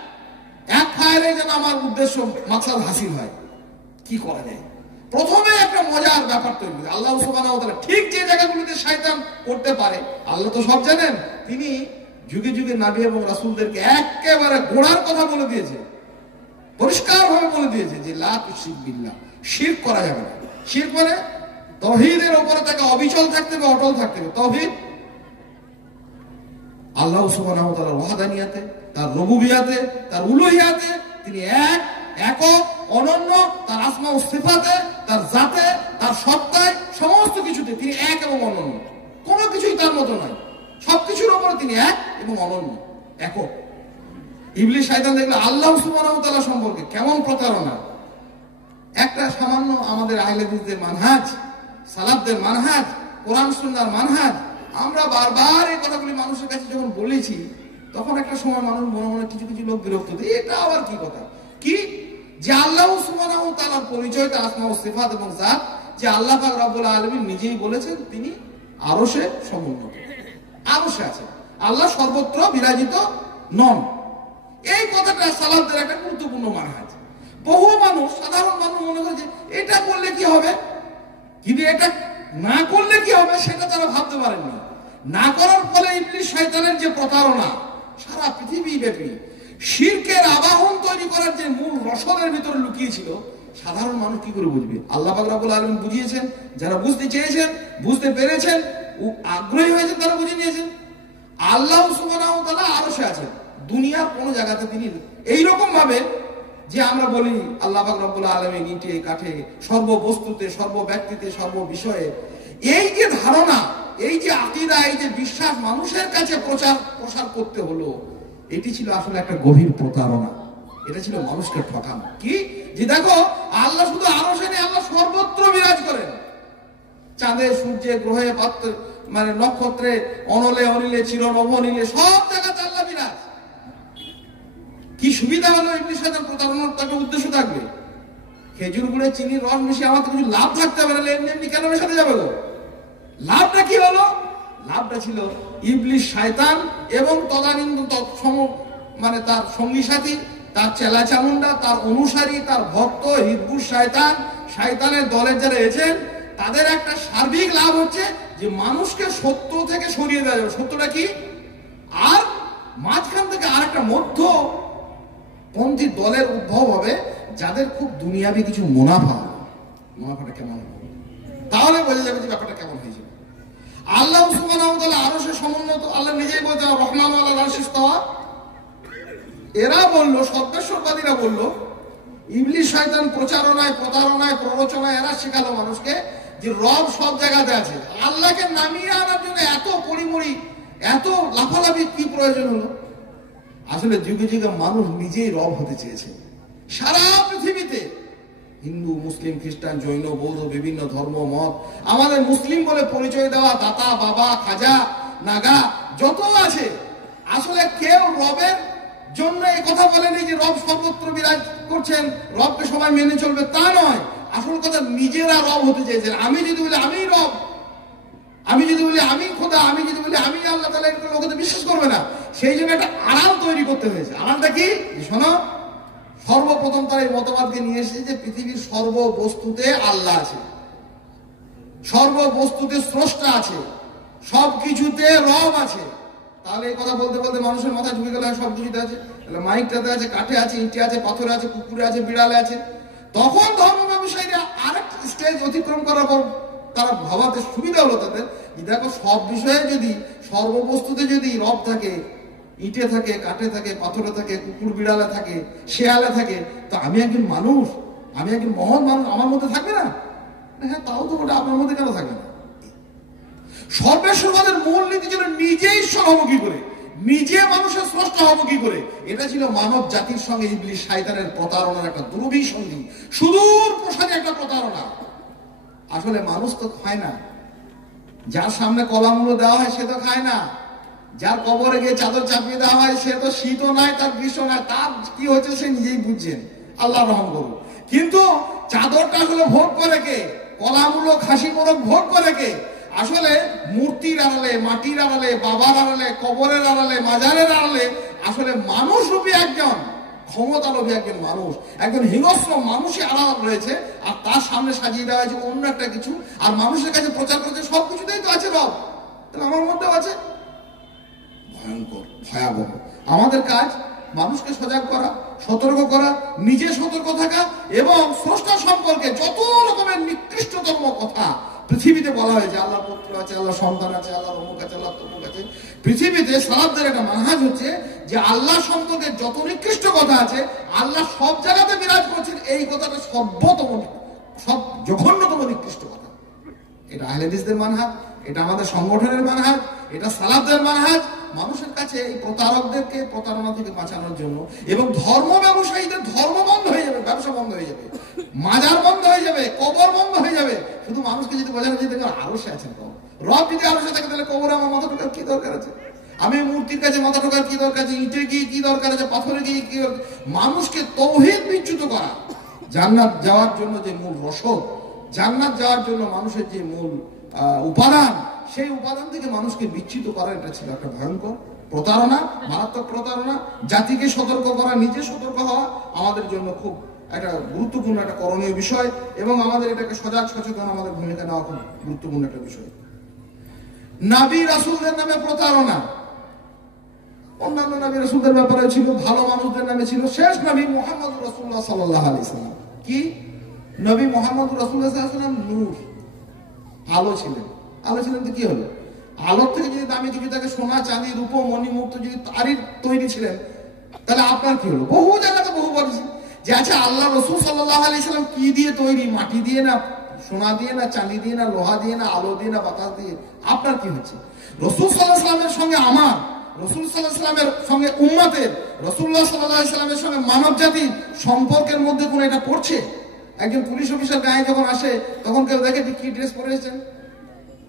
এক ফায়ারে যেন আমার উদ্দেশ্য, মাকসাদ হাসিল হয়। কি করা যায়? প্রথমে একটা মজার ব্যাপার তৈরি। আল্লাহ সুবহানাহু ওয়া তাআলা ঠিক যে জায়গাগুলিতে শয়তান করতে পারে, আল্লাহ তো সব জানেন, তিনি যুগে যুগে নবী এবং রাসূলদেরকে একেবারে গোড়ার কথা বলে দিয়েছে, পরিষ্কার ভাবে বলে দিয়েছে যে লা তুশরিক বিল্লাহ, শিরক করা যাবে না। শিরক মানে তাওহীদের উপরে তাকে অবিচল থাকতে হবে, অটল থাকতে হবে। তাওহীদ আল্লাহ সুবহানাহু ওয়া তাআলার ওয়াহদানিয়াতে, তার রুবুবিয়াতে, তার উলুহিয়াতে তিনি একক, অনন্য, তার আসমা ও সিফাতে, তার জাতে, তার সত্তায়, সমস্ত কিছুতে তিনি এক এবং অনন্য। কোনো কিছুই তার মতো নয়, সবকিছুর উপরে তিনি এক এবং অনন্য, একক। ইবলিশ শয়তান দেখলে আল্লাহ সুবহানাহু ওয়া তাআলা সম্পর্কে কেমন প্রতারণা। একটা সামান্য আমাদের আহলে হাদিসদের মানহাজ, সালাফদের মানহাজ, কোরআন সুন্নাহর মানহাজ, আমরা বারবার এই কথাগুলি মানুষের কাছে যখন বলেছি, তখন একটা সময় মানুষ মনে মনে কিছু কিছু লোক বিরক্ত হতো, এটা আবার কি কথা, কি যে আল্লাহ সুবহানাহু ওয়া তাআলার পরিচয়টা আসমা ও সিফাত এবং জাত, যে আল্লাহ পাক রব্বুল আলামিন নিজেই বলেছেন তিনি আরশে সমুন্নত, আরশে আছে, আল্লাহ সর্বত্র বিরাজিত নন। এই কথাটা সালাফদের একটা গুরুত্বপূর্ণ মানহাজ। বহু মানুষ, সাধারণ মানুষ মনে করে যে এটা করলে কি হবে, কিন্তু এটা না করলে কি হবে সেটা তারা ভাবতে পারেননি। না করার ফলে ইবলিশ শয়তানের যে প্রতারণা সারা পৃথিবী ব্যাপী, শিরকের আবাহন তৈরি করার যে মূল রসদের ভিতরে লুকিয়েছিল, সাধারণ মানুষ কি করে বুঝবে? আল্লাহ পাক রব্বুল আলামিন বুঝিয়েছেন, যারা বুঝতে চেয়েছেন, বুঝতে পেরেছেন, আগ্রহী হয়েছেন, তারা বুঝে নিয়েছেন। আল্লাহ সুবহানাহু ওয়া তাআলা আরশে আছেন, দুনিয়ার কোন জায়গাতে তিনি এইরকম ভাবে যে আমরা বলি আল্লাহ পাক রব্বুল আলামিন ইটে কাঠে সর্ববস্তুতে সর্বব্যক্তিতে সর্ববিষয়ে, এই যে ধারণা, এই যে আকীদা, এই যে বিশ্বাস মানুষের কাছে প্রসার করতে হলো, এটি ছিল আসলে একটা গভীর প্রতারণা। এটা ছিল মানুষকে ঠকানো। কি যে দেখো আল্লাহ শুধু আরশে নেই, আল্লাহ সর্বত্র বিরাজ করেন। চাঁদে, সূর্যে, গ্রহে, পাত্র, মানে নক্ষত্রে, অনলে অনিলে, চিরনভনীলে, সব জায়গাতে আল্লাহ বিরাজ। কি সুবিধা হলো ইবলিস শয়তান প্রতারণার একটা উদ্দেশ্য থাকবে। খেজুর গুড়ে চিনির রস মিশিয়ে আমার তো কিছু লাভ থাকতে হবে, না এমনি এমনি কেন মেশাতে যাবে গো? লাভটা কি হলো? লাভটা ছিল ইবলিস শয়তান এবং তদানীন্ত মানে তার সঙ্গী সাথী, তার চেলা চামুন্ডা, তার অনুসারী, তার ভক্ত, হিজবুস শয়তান, শয়তানের দলের যারা এসেছেন, তাদের একটা সার্বিক লাভ হচ্ছে যে মানুষকে সত্য থেকে সরিয়ে দেওয়া যাবে। সত্যটা কি? আর মাঝখান থেকে আর একটা মধ্যপন্থী দলের উদ্ভব হবে, যাদের খুব দুনিয়াবি কিছু মুনাফাটা কেমন হবে, তাহলে বোঝা যাবে যে ব্যাপারটা কেমন হয়েছে। আল্লাহ সুবহানাহু ওয়া তাআলা আরশের সমুন্নত, আল্লাহ নিজেই বলতে রহমান আলাল আরশি ইস্তাওয়া। এরা বলল, সর্বেশ্বরবাদীরা বলল, ইবলিস শয়তান প্রচারণায়, প্রতারণায়, প্ররোচনায় এরা শেখালো মানুষকে যে রব সব জায়গাতে আছে। আল্লাহকে নামিয়ে আনার জন্য এত পরিমরি, এত লাফালাফি কি প্রয়োজন হলো? আসলে যুগে যুগে মানুষ নিজেই রব হতে চেয়েছে। সারা পৃথিবীতে হিন্দু, মুসলিম, খ্রিস্টান, জৈন, বৌদ্ধ, বিভিন্ন ধর্ম মত, আমাদের মুসলিম বলে পরিচয় দেওয়া দাতা, বাবা, খাজা, নাগা যত আছে, আসলে কেউ রবের জন্য এই কথা বলেনি যে রব সর্বত্র বিরাজ করছেন, রবকে সবাই মেনে চলবে, তা নয়। আসল কথা নিজেরা রব হতে চেয়েছেন। আমি যদি বলি আমি রব, আমি যদি বলি আমি খোদা, আমি যদি বলি আমি আল্লাহ, তাহলে এরকম লোকে তো বিশ্বাস করবে না। সেই জন্য একটা আড়াল তৈরি করতে হয়েছে। আড়ালটা কি? শোনো, সর্বপ্রথম তার এই মতবাদকে নিয়ে এসেছে যে পৃথিবীর সর্ববস্তুতে আল্লাহ আছে, সর্ববস্তুতে স্রষ্টা আছে, সবকিছুতে রব আছে। তাহলে এই কথা বলতে বলতে মানুষের মাথায় ঢুকে গেল সব কিছুতে আছে। তাহলে মাইকটাতে আছে, কাঠে আছে, ইটে আছে, পাথরে আছে, কুকুরে আছে, বিড়ালে আছে। তখন ধর্ম ব্যবসায়ীরা আরেক স্টেজ অতিক্রম করার পর তারা ভাবাতে সুবিধা হলো তাদের, দেখো সব বিষয়ে যদি, সর্ববস্তুতে যদি রব থাকে, ইটে থাকে, কাঠে থাকে, পাথরে থাকে, কুকুর বিড়ালে থাকে, শেয়ালে থাকে, তো আমি একজন মানুষ, আমি একজন মহান মানুষ, আমার মধ্যে থাকবে না? হ্যাঁ, তাও তো ওটা আপনার মধ্যে কেন থাকবে না? সর্বেশ্বরবাদের মূল নীতি ছিল নিজে ঈশ্বর হবো কি করে, নিজে মানুষের স্রষ্টা হবো কি করে। এটা ছিল মানব জাতির সঙ্গে ইবলিস শয়তানের প্রতারণার একটা দুর্বিসন্ধি, সুদূর প্রসারী একটা প্রতারণা। আসলে মানুষ তো খায় না, যার সামনে কলামগুলো দেওয়া হয় সে তো খায় না, যার কবরে গিয়ে চাদর চাপিয়ে দেওয়া হয় সে তো শীতও নাই, তার গ্রীষ্ম নাই, তার কি হচ্ছে সে নিজেই বুঝছেন, আল্লাহ রহম করুন। কিন্তু চাদরটা আসলে ভোগ করে কে? কলামগুলো, খাসি মোরগ ভোগ করে কে? আসলে মূর্তির আড়ালে, মাটির আড়ালে, বাবার আড়ালে, কবরের আড়ালে, মাজারের আড়ালে আসলে মানুষ রূপী একজন ক্ষমতালোভী একজন মানুষ, একজন হিংস্র মানুষই আড়াল রয়েছে, আর তার সামনে সাজিয়ে দেওয়া হয়েছে অন্য একটা কিছু, আর মানুষের কাছে প্রচার করছে সবকিছুতেই তো আছে রব, তাহলে আমার মধ্যেও আছে। ভয়ঙ্কর, ভয়াবহ। আমাদের কাজ মানুষকে সজাগ করা, সতর্ক করা, নিজে সতর্ক থাকা, এবং স্রষ্টা সম্পর্কে যত রকমের নিকৃষ্টতম কথা পৃথিবীতে বলা হয়েছে, আল্লাহ পুত্র আছে, আল্লাহ সন্তান আছে, আল্লাহ অমুক আছে, আল্লাহ তমুক আছে। পৃথিবীতে সালাফদের একটা মানহাজ হচ্ছে যে আল্লাহ সম্পর্কে যত নিকৃষ্ট কথা আছে, আল্লাহ সব জায়গাতে বিরাজ করছেন, এই কথাটা সব জঘন্যতম নিকৃষ্ট কথা। এটা আহলে হাদিসদের মানহাজ, এটা আমাদের সংগঠনের মানহাজ, এটা সালাফদের মানহাজ। মানুষের কাছে এই প্রতারকদেরকে প্রতারণা থেকে বাঁচানোর জন্য, এবং ধর্ম ব্যবসায়ীদের ধর্ম বন্ধ হয়ে যাবে, ব্যবসা বন্ধ হয়ে যাবে, মাজার বন্ধ হয়ে যাবে, কবর বন্ধ হয়ে যাবে। শুধু মানুষকে যদি বোঝানো যেতে আরশে আছেন রব, যদি আরশে থাকে তাহলে কবরে আমার মাথা ঢোকার কি দরকার আছে? আমি মূর্তির কাছে মাথা ঢোকার কি দরকার আছে? ইটে গিয়ে কি দরকার আছে? পাথরে গিয়ে কি? মানুষকে তৌহিদ বিচ্যুত করা, জান্নাত যাওয়ার জন্য যে মূল রসদ, জান্নাত যাওয়ার জন্য মানুষের যে মূল উপাদান, সেই উপাদান থেকে মানুষকে বিচ্ছিত করা, এটা ছিল একটা ভয়ঙ্কর প্রতারণা, মারাত্মক প্রতারণা। জাতিকে সতর্ক করা, নিজে সতর্ক হওয়া আমাদের জন্য খুব একটা গুরুত্বপূর্ণ একটা করণীয় বিষয়, এবং আমাদের এটাকে সজাগ সচেতন আমাদের ভূমিকা নেওয়া খুব গুরুত্বপূর্ণ একটা বিষয়। নবী রাসূলদের নামে প্রতারণা, অন্যান্য নবী রাসূলদের ব্যাপারে ছিল, ভালো মানুষদের নামে ছিল। শেষ নবী মুহাম্মদুর রাসূলুল্লাহ সাল্লাল্লাহু আলাইহি সাল্লাম কি? নবী মুহাম্মদুর রাসূলুল্লাহ সাল্লাল্লাহু আলাইহি সাল্লাম নূর, আলো ছিলেন। আলো ছিলেন তো কি হলো? আলোর থেকে যদি দামি যদি তাকে সোনা, চাঁদি, রূপ, মণি, মুক্ত যদি তারই তৈরি ছিলেন, তাহলে আপনার কি হলো? বহু জায়গাতে বহু বলেছি। যে আচ্ছা আল্লাহ রসুল সাল্লাল্লাহু আলাইহি সাল্লাম কি দিয়ে তৈরি, মাটি দিয়ে না সোনা দিয়ে না চাঁদি দিয়ে না লোহা দিয়ে না আলো দিয়ে না বাতাস দিয়ে, আপনার কি হচ্ছে? রসুল সাল্লাল্লাহু আলাইহি সাল্লামের সঙ্গে আমার, রসুল সাল্লাল্লাহু আলাইহি সাল্লামের সঙ্গে উম্মতের, রাসূলুল্লাহ সাল্লাল্লাহু আলাইহি সাল্লামের সঙ্গে মানব জাতির সম্পর্কের মধ্যে কোনো এটা পড়ছে? একজন পুলিশ অফিসার গায়ে যখন আসে তখন কেউ দেখে যে কি ড্রেস পরে এসেছেন,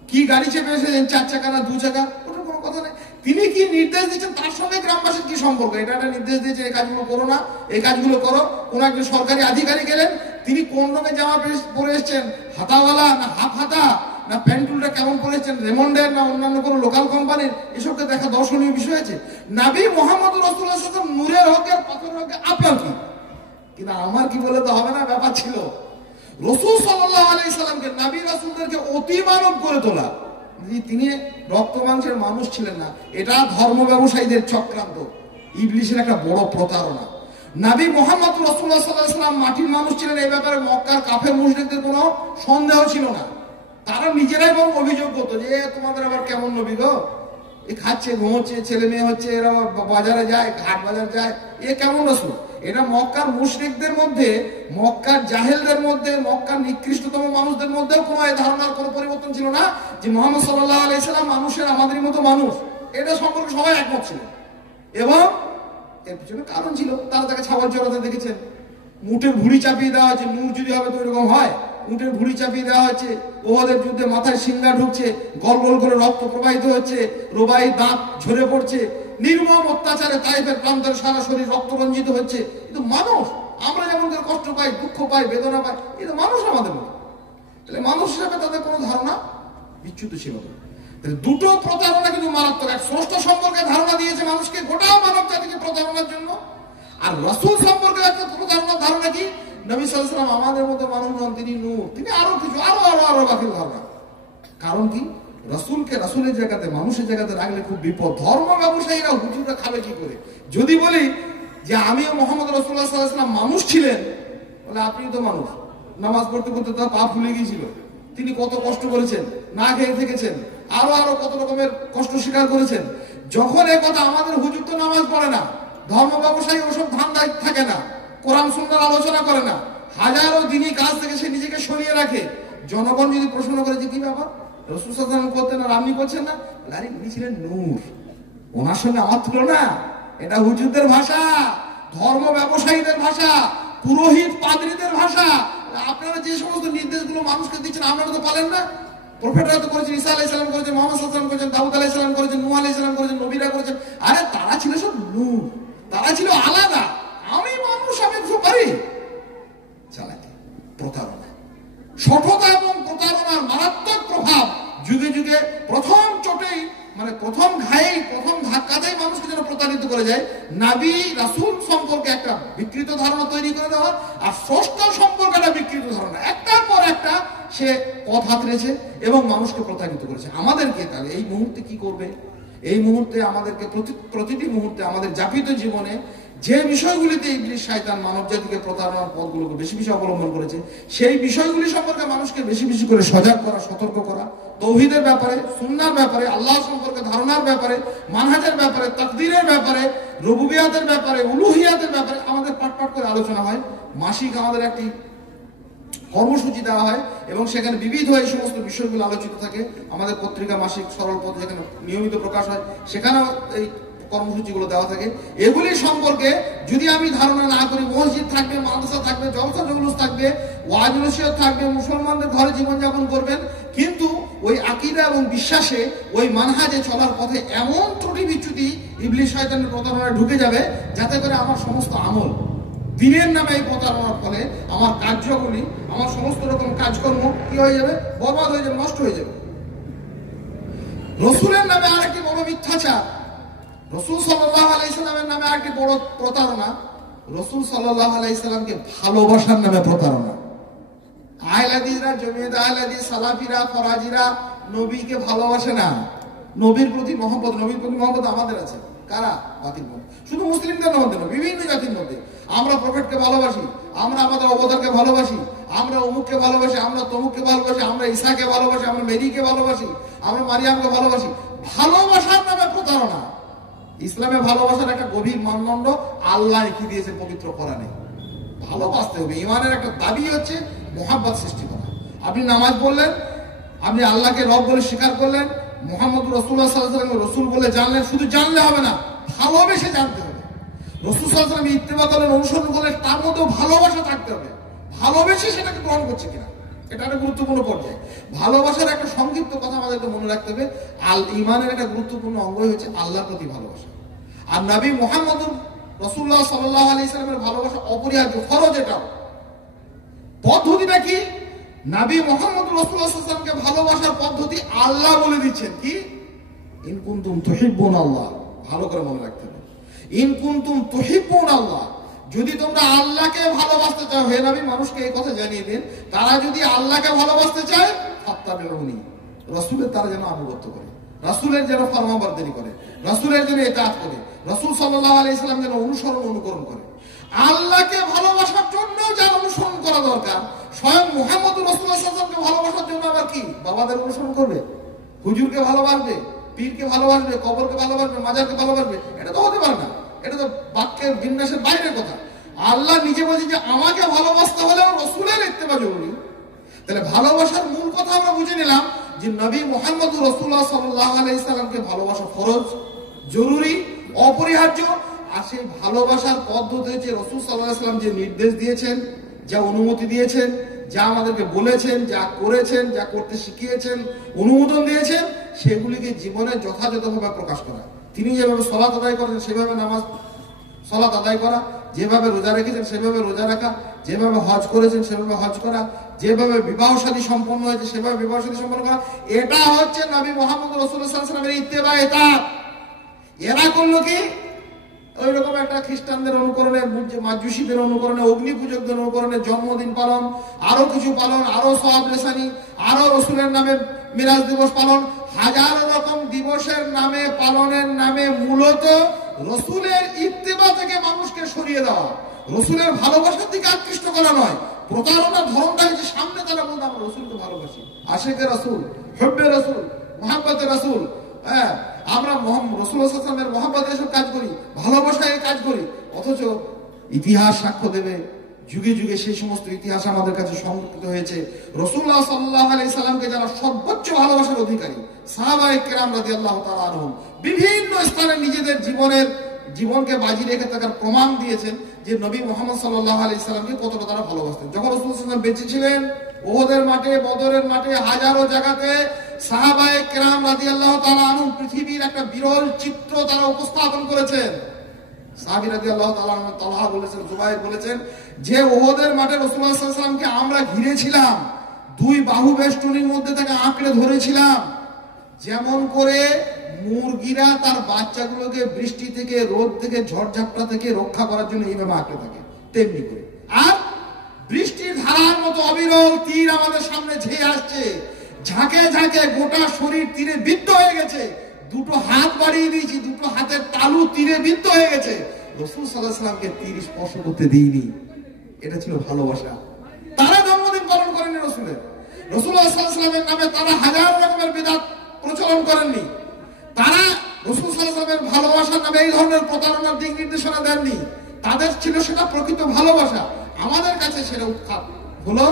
কি গাড়ি চেপে এসেছেন, 4 চাকা না 2 চাকা, ওটার কোনো কথা নেই। তিনি কি নির্দেশ দিচ্ছেন তার সঙ্গে গ্রামবাসীর কি সম্পর্ক? এটা একটা নির্দেশ দিয়েছে এই কাজগুলো করো না, এই কাজগুলো করো। কোন একজন সরকারি আধিকারিক এলেন, তিনি কোন রঙের জামা পরে এসেছেন, হাতাওয়ালা না হাফ হাতা, না প্যান্টুলটা কেমন পরেছেন, রেমন্ডের না অন্যান্য কোনো লোকাল কোম্পানির, এসবকে দেখা দর্শনীয় বিষয় আছে। নবী মুহাম্মদ রাসূলুল্লাহ সাল্লাল্লাহু আলাইহি ওয়াসাল্লাম নূরের হকের পাথরের হকে, আপনার কি? কিন্তু আমার কি বলে তো হবে না, ব্যাপার ছিল রাসূল সাল্লাল্লাহু আলাইহি সাল্লামকে, নবী রাসূলদেরকে অতি মানব করে তোলা। তিনি রক্ত মাংসের মানুষ ছিলেন না, এটা ধর্ম ব্যবসায়ীদের চক্রান্ত, ইবলিসের একটা বড় প্রতারণা। নবী মুহাম্মদ রাসূলুল্লাহ সাল্লাল্লাহু আলাইহি ওয়াসাল্লাম মাটির মানুষ ছিলেন, এই ব্যাপারে মক্কার কাফের মুশরিকদের কোনো সন্দেহ ছিল না। তারা নিজেরাই বরং অভিযোগ করতো যে তোমাদের আবার কেমন নবী গো, এ খাচ্ছে ঘুমোচ্ছে, ছেলে মেয়ে হচ্ছে, এরা বাজারে যায়, ঘাট বাজার যায়, এ কেমন রাসূল? এটা মক্কার মুশরিকদের মধ্যে, মক্কার জাহেলদের মধ্যে, মক্কার নিকৃষ্টতম মানুষদের মধ্যেও কোনো এই ধারণার কোনো পরিবর্তন ছিল না যে মুহাম্মদ সাল্লাল্লাহু আলাইহি সাল্লাম মানুষের আমাদের মতো মানুষ। এটা সম্পর্কে সবাই একমত ছিল, এবং এর পিছনে কারণ ছিল। তারা তাকে ছাগল চড়াতে দেখেছেন, উটের ভুঁড়ি চাপিয়ে দেওয়া হয়েছে, নূর যদি হবে তো এরকম হয়, উটের ভুঁড়ি চাপিয়ে দেওয়া হচ্ছে, ওদের যুদ্ধে মাথায় সিংহা ঢুকছে, গল গল করে রক্ত প্রবাহিত হচ্ছে, রোবাই দাঁত ঝরে পড়ছে, নির্মম অত্যাচারে তাইফের প্রান্তের সারা শরীর রক্ত রঞ্জিত হচ্ছে। কিন্তু মানুষ, আমরা যেমন করে কষ্ট পাই, দুঃখ পাই, বেদনা পাই, কিন্তু মানুষ আমাদের মতো। তাহলে মানুষ হিসাবে তাদের কোনো ধারণা বিচ্যুত ছিল না। দুটো প্রতারণা কিন্তু মারাত্মক। এক, স্রষ্টা সম্পর্কে ধারণা দিয়েছে মানুষকে গোটা মানব জাতিকে প্রতারণার জন্য, আর রাসূল সম্পর্কে একটা প্রতারণার ধারণা কি, নবী সাল্লাল্লাহু আলাইহি ওয়াসাল্লাম আমাদের মতো মানুষ নন, তিনি নূর, তিনি আরো কিছু, আরো বাকি ধারণা। কারণ কি, রাসূলকে রাসূলের জায়গাতে, মানুষের জায়গাতে রাখলে খুব বিপদ। ধর্ম ব্যবসায়ীরা হুজুররা খাবে কি করে? যদি বলি যে আমিও মুহাম্মদ রাসূলুল্লাহ সাল্লাল্লাহু আলাইহি ওয়াসাল্লাম মানুষ ছিলেন, বলে আপনি তো মানুষ, নামাজ পড়তে পড়তে তার পা ফুলে গিয়েছিল, তিনি কত কষ্ট করেছেন, না খেয়ে থেকেছেন, আরো কত রকমের কষ্ট স্বীকার করেছেন। যখন এই কথা, আমাদের হুজুর তো নামাজ পড়ে না, ধর্ম ব্যবসায়ী ওসব ধান্দায় থাকে না, কোরআন সুন্নাহর আলোচনা করে না, হাজারো দিনই কাজ থেকে সে নিজেকে সরিয়ে রাখে। জনগণ যদি প্রশ্ন করে যে কি ব্যাপার, রাসূল সাল্লাল্লাহু আলাইহি ওয়াসাল্লাম করতেন আর আপনি করছেন না, আরে উনি ছিলেন নূর, ওনার সঙ্গে আমার তুলনা? এটা হুজুরদের ভাষা, ধর্ম ব্যবসায়ীদের ভাষা, পুরোহিত পাদ্রীদের ভাষা। আপনারা যে সমস্ত নির্দেশগুলো মানুষকে দিচ্ছেন, আপনারা তো পালেন না। প্রফেটরা তো করেছেন, ঈসা আলাইহিস সালাম করেছেন, মুহাম্মদ সাল্লাল্লাহু আলাইহি ওয়াসাল্লাম করেছেন, দাউদ আলাইহিস সালাম করেছেন, নূহ আলাইহিস সালাম করেছেন, নবীরা করেছেন। আরে তারা ছিল সব নূর, তারা ছিল আলাদা। আমি মানুষ, আমি কিছু পারি। চালাকি, প্রতারণা, সঠতা এবং প্রতারণার মারাত্মক প্রভাব যুগে যুগে প্রথম চোটেই, মানে প্রথম ঘায়েই, প্রথম ধাক্কাতেই মানুষকে যেন প্রতারিত করে যায়। নবী রাসূল সম্পর্কে একটা বিকৃত ধারণা তৈরি করে দেওয়া, আর স্রষ্টা সম্পর্কে একটা বিকৃত ধারণা, একটার পর একটা সে পথ হাতড়েছে এবং মানুষকে প্রতারিত করেছে। আমাদেরকে তাহলে এই মুহূর্তে কি করবে? এই মুহূর্তে আমাদেরকে প্রতিটি মুহূর্তে আমাদের যাপিত জীবনে যে বিষয়গুলিতে ইবলিস শয়তান মানব জাতিকে প্রতারণার পথগুলোকে বেশি বেশি অবলম্বন করেছে, সেই বিষয়গুলি সম্পর্কে মানুষকে বেশি বেশি করে সজাগ করা, সতর্ক করা। তাওহীদের ব্যাপারে, সুন্নাহর ব্যাপারে, আল্লাহ সম্পর্কে ধারণার ব্যাপারে, মানহাজের ব্যাপারে, তাকদীরের ব্যাপারে, রুবুবিয়াতের ব্যাপারে, উলুহিয়াতের ব্যাপারে আমাদের পাট করে আলোচনা হয়। মাসিক আমাদের একটি কর্মসূচি দেওয়া হয় এবং সেখানে বিবিধ এই সমস্ত বিষয়গুলো আলোচিত থাকে। আমাদের পত্রিকা মাসিক সরল পথ যেখানে নিয়মিত প্রকাশ হয়, সেখানেও এই কর্মসূচিগুলো দেওয়া থাকে। এগুলি সম্পর্কে যদি আমি ধারণা না করি, মসজিদ থাকবে, মাদ্রাসা থাকবে, জলসা জুলুস থাকবে, ওয়াজ নসিহত থাকবে, মুসলমানদের ঘরে জীবনযাপন করবেন, কিন্তু ওই আকীদা এবং বিশ্বাসে, ওই মানহাজে চলার পথে এমন ত্রুটি বিচ্যুতি ইবলিস শয়তানের প্রতারণায় ঢুকে যাবে, যাতে করে আমার সমস্ত আমল, দিনের নামে এই প্রতারণার ফলে আমার কার্যগুলি, আমার সমস্ত রকম কাজকর্ম কি হয়ে যাবে? বরবাদ হয়ে যাবে, নষ্ট হয়ে যাবে। রসুলের নামে আরেকটি বড় মিথ্যাচার, রসুল সাল্লাল্লাহু আলাইহি সাল্লামের নামে আরেকটি বড় প্রতারণা, রসুল সাল্লাল্লাহু আলাইহি সাল্লামকে ভালোবাসার নামে প্রতারণা। আহলে হাদিসরা, জমিয়ত আহলে হাদিস, সালাফিরা, ফরাজিরা নবীকে ভালোবাসে না। নবীর প্রতি মহব্বত, নবীর প্রতি মহব্বত আমাদের আছে। কারা? বাতিল মত। শুধু মুসলিমদের মধ্যে নয়, বিভিন্ন জাতির মধ্যে। আমরা প্রফেটকে ভালোবাসি, আমরা আমাদের অবতারকে ভালোবাসি, আমরা অমুককে ভালোবাসি, আমরা তমুককে ভালোবাসি, আমরা ঈসাকে ভালোবাসি, আমরা মেরিকে ভালোবাসি, আমরা মারিয়ামকে ভালোবাসি। ভালোবাসার নামে প্রতারণা। ইসলামে ভালোবাসার একটা গভীর মানদণ্ড আল্লাহ লিখে দিয়েছে পবিত্র কোরআনে। ভালোবাসতে হবে। ইমানের একটা দাবি হচ্ছে মোহাব্বত সৃষ্টি করা। আপনি নামাজ পড়লেন, আপনি আল্লাহকে রব বলে স্বীকার করলেন, মুহাম্মদ রাসূলুল্লাহ সাল্লাল্লাহু আলাইহি ওয়াসাল্লাম রসুল বলে জানলেন, শুধু জানলে হবে না, ভালোবেসে জানতে হবে। রাসূল সাল্লাল্লাহু আলাইহি ওয়াসাল্লাম ইত্তেবা করলেন, অনুসরণ করলেন, তার মধ্যেও ভালোবাসা থাকতে হবে। ভালোবেসে সেটাকে গ্রহণ করছে কিনা, এটা একটা গুরুত্বপূর্ণ পর্যায়ে। ভালোবাসার একটা সংক্ষিপ্ত কথা আমাদেরকে মনে রাখতে হবে। ইমানের একটা গুরুত্বপূর্ণ অঙ্গ হচ্ছে আল্লাহর প্রতি ভালোবাসা। আর নবী মুহাম্মদ রাসূলুল্লাহ সাল্লাল্লাহু আলাইহি ওয়াসাল্লামের ভালোবাসা অপরিহার্য, ফরজ। এটাও পদ্ধতিটা কি? নবী মুহাম্মদ রাসূলুল্লাহ সাল্লাল্লাহু আলাইহি ওয়াসাল্লামকে ভালোবাসার পদ্ধতি আল্লাহ বলে দিচ্ছেন কি? ইন কুনতুম তুহিব্বুন আল্লাহ। ভালো করে মনে রাখতে হবে, ইন কুনতুম তুহিব্বুন আল্লাহ। যদি তোমরা আল্লাহকে ভালোবাসতে চাও, হে নবী মানুষকে এই কথা জানিয়ে দিন, তারা যদি আল্লাহকে ভালোবাসতে চায়, ফাত্তাবিউনি, রাসূলের তারা যেন আনুগত্য করে, রাসূলের যেন ফরমাবরদারি করে, রাসূলের যেন ইতাআত করে, রাসূল সাল্লাল্লাহু আলাইহি ওয়াসাল্লাম যেন অনুকরণ করে। আল্লাহকে ভালোবাসার জন্য যা অনুসরণ করা দরকার, স্বয়ং মুহাম্মদ রাসূলুল্লাহ সাল্লাল্লাহু আলাইহি ওয়াসাল্লামকে ভালোবাসার জন্য আবার কি বাবাদের অনুসরণ করবে, হুজুরকে ভালোবাসবে, পীরকে ভালোবাসবে, কবরকে ভালোবাসবে, মাজারকে ভালোবাসবে? এটা তো হতে পারে না। এটা তো বাক্যের বিন্যাসের বাইরের কথা। আল্লাহ নিজে বলছেন যে আমাকে ভালোবাসতে হলেও রাসূলের ইত্তেবা জরুরি। তাহলে ভালোবাসার মূল কথা আমরা বুঝে নিলাম যে নবী মুহাম্মদ রাসূলুল্লাহ সাল্লাল্লাহু আলাইহি ওয়াসাল্লামকে ভালোবাসা ফরজ, জরুরি, অপরিহার্য। আর সেই ভালোবাসার পদ্ধতি হচ্ছে রাসূল সাল্লাল্লাহু আলাইহি ওয়াসাল্লাম যে নির্দেশ দিয়েছেন, যা অনুমতি দিয়েছেন, যা আমাদেরকে বলেছেন, যা করেছেন, যা করতে শিখিয়েছেন, অনুমোদন দিয়েছেন, সেগুলিকে জীবনে যথাযথভাবে প্রকাশ করা। তিনি যেভাবে সালাত আদায় করেন সেভাবে নামাজ সালাত আদায় করা, যেভাবে রোজা রেখেছেন সেভাবে রোজা রাখা, যেভাবে হজ করেছেন সেভাবে হজ করা, যেভাবে বিবাহ শাদী সম্পন্ন হয়েছে সেভাবে বিবাহ শাদী সম্পন্ন করা। এটা হচ্ছে নবী মুহাম্মদ রাসূলুল্লাহ সাল্লাল্লাহু আলাইহি ওয়াসাল্লামের ইত্তেবা, ইতাআত। এরা করলো কি? ওই রকম একটা খ্রিস্টানদের অনুকরণে, মাজুসীদের অনুকরণে, অগ্নি পূজকদের অনুকরণে জন্মদিন পালন, আরো কিছু পালন, আরো সওয়াব রেসানি, আরো রাসূলের নামে মিরাজ দিবস পালন, হাজারো রকম দিবসের নামে পালনের নামে মূলত রাসূলের ইত্তেবা থেকে মানুষকে সরিয়ে দেওয়া, রাসূলের ভালোবাসার দিকে আকৃষ্ট করা নয়। প্রতারণার ধরনটা হচ্ছে সামনে তারা বলতে আমরা রাসূলকে ভালোবাসি, আশিকে রাসূল, হুব্বে রাসূল, মুহাব্বতে রাসূল, হ্যাঁ আমরা রাসূলুল্লাহ সাল্লাল্লাহু আলাইহি ওয়াসাল্লামের মহব্বতে এসব কাজ করি, ভালোবাসায় কাজ করি। অথচ ইতিহাস সাক্ষ্য দেবে, যুগে যুগে সেই সমস্ত ইতিহাস আমাদের কাছে সংরক্ষিত হয়েছে। রাসূলুল্লাহ সাল্লাল্লাহু আলাইহি সাল্লামকে যারা সর্বোচ্চ ভালোবাসার অধিকারী, সাহাবায়ে কেরাম রাদিয়াল্লাহু তাআলা আনহুম, বিভিন্ন স্থানে নিজেদের জীবনকে বাজি রেখে থাকার প্রমাণ দিয়েছেন যে নবী মুহাম্মদ সাল্লাল্লাহু আলাইহি সাল্লামকে কতটা তারা ভালোবাসতেন। যখন রাসূল সাল্লাল্লাহু আলাইহি ওয়াসাল্লাম বেঁচে ছিলেন, উহুদের মাঠে, বদরের মাঠে, হাজারো জায়গাতে সাহাবায়ে কেরাম রাদিয়াল্লাহু তাআলা আনহুম পৃথিবীর একটা বিরল চিত্র তারা উপস্থাপন করেছেন। সাহাবী রাদিয়াল্লাহু তাআলা আনহু তালহা বলেছেন, জুবাইর বলেছেন যে উহুদের মাঠে রাসূলুল্লাহ সাল্লাল্লাহু আলাইহি ওয়াসাল্লামকে আমরা ঘিরেছিলাম, দুই বাহু বেষ্টনীর মধ্যে থেকে আঁকড়ে ধরেছিলাম, যেমন করে মুরগিরা তার বাচ্চাগুলোকে বৃষ্টি থেকে, রোদ থেকে, ঝড়ঝাপটা থেকে রক্ষা করার জন্য এইভাবে আঁকড়ে থাকে, তেমনি করে। আর বৃষ্টির ধারার মতো অবিরল তীর আমাদের সামনে ঝেয়ে আসছে, ঝাঁকে ঝাঁকে গোটা শরীর তীরে বিদ্ধ হয়ে গেছে, দুটো হাত বাড়িয়ে দিয়েছি, দুটো হাতের তালু তীরে বিদ্ধ হয়ে গেছে, রাসূল সাল্লাল্লাহু আলাইহি ওয়াসাল্লামকে তীর স্পর্শ করতে দিইনি। এটা ছিল ভালোবাসা। তারা জন্মদিন পালন করেনি রাসূলের, রাসূলুল্লাহ সাল্লাল্লাহু আলাইহি ওয়াসাল্লামের নামে তারা হাজার রকমের বিদআত প্রচলন করেননি, তারা রাসূল সাল্লাল্লাহু আলাইহি ওয়াসাল্লামের ভালোবাসার নামে এই ধরনের প্রতারণার দিক নির্দেশনা দেননি। তাদের ছিল সেটা প্রকৃত ভালোবাসা। আমাদের কাছে সেটা উৎখাত হলো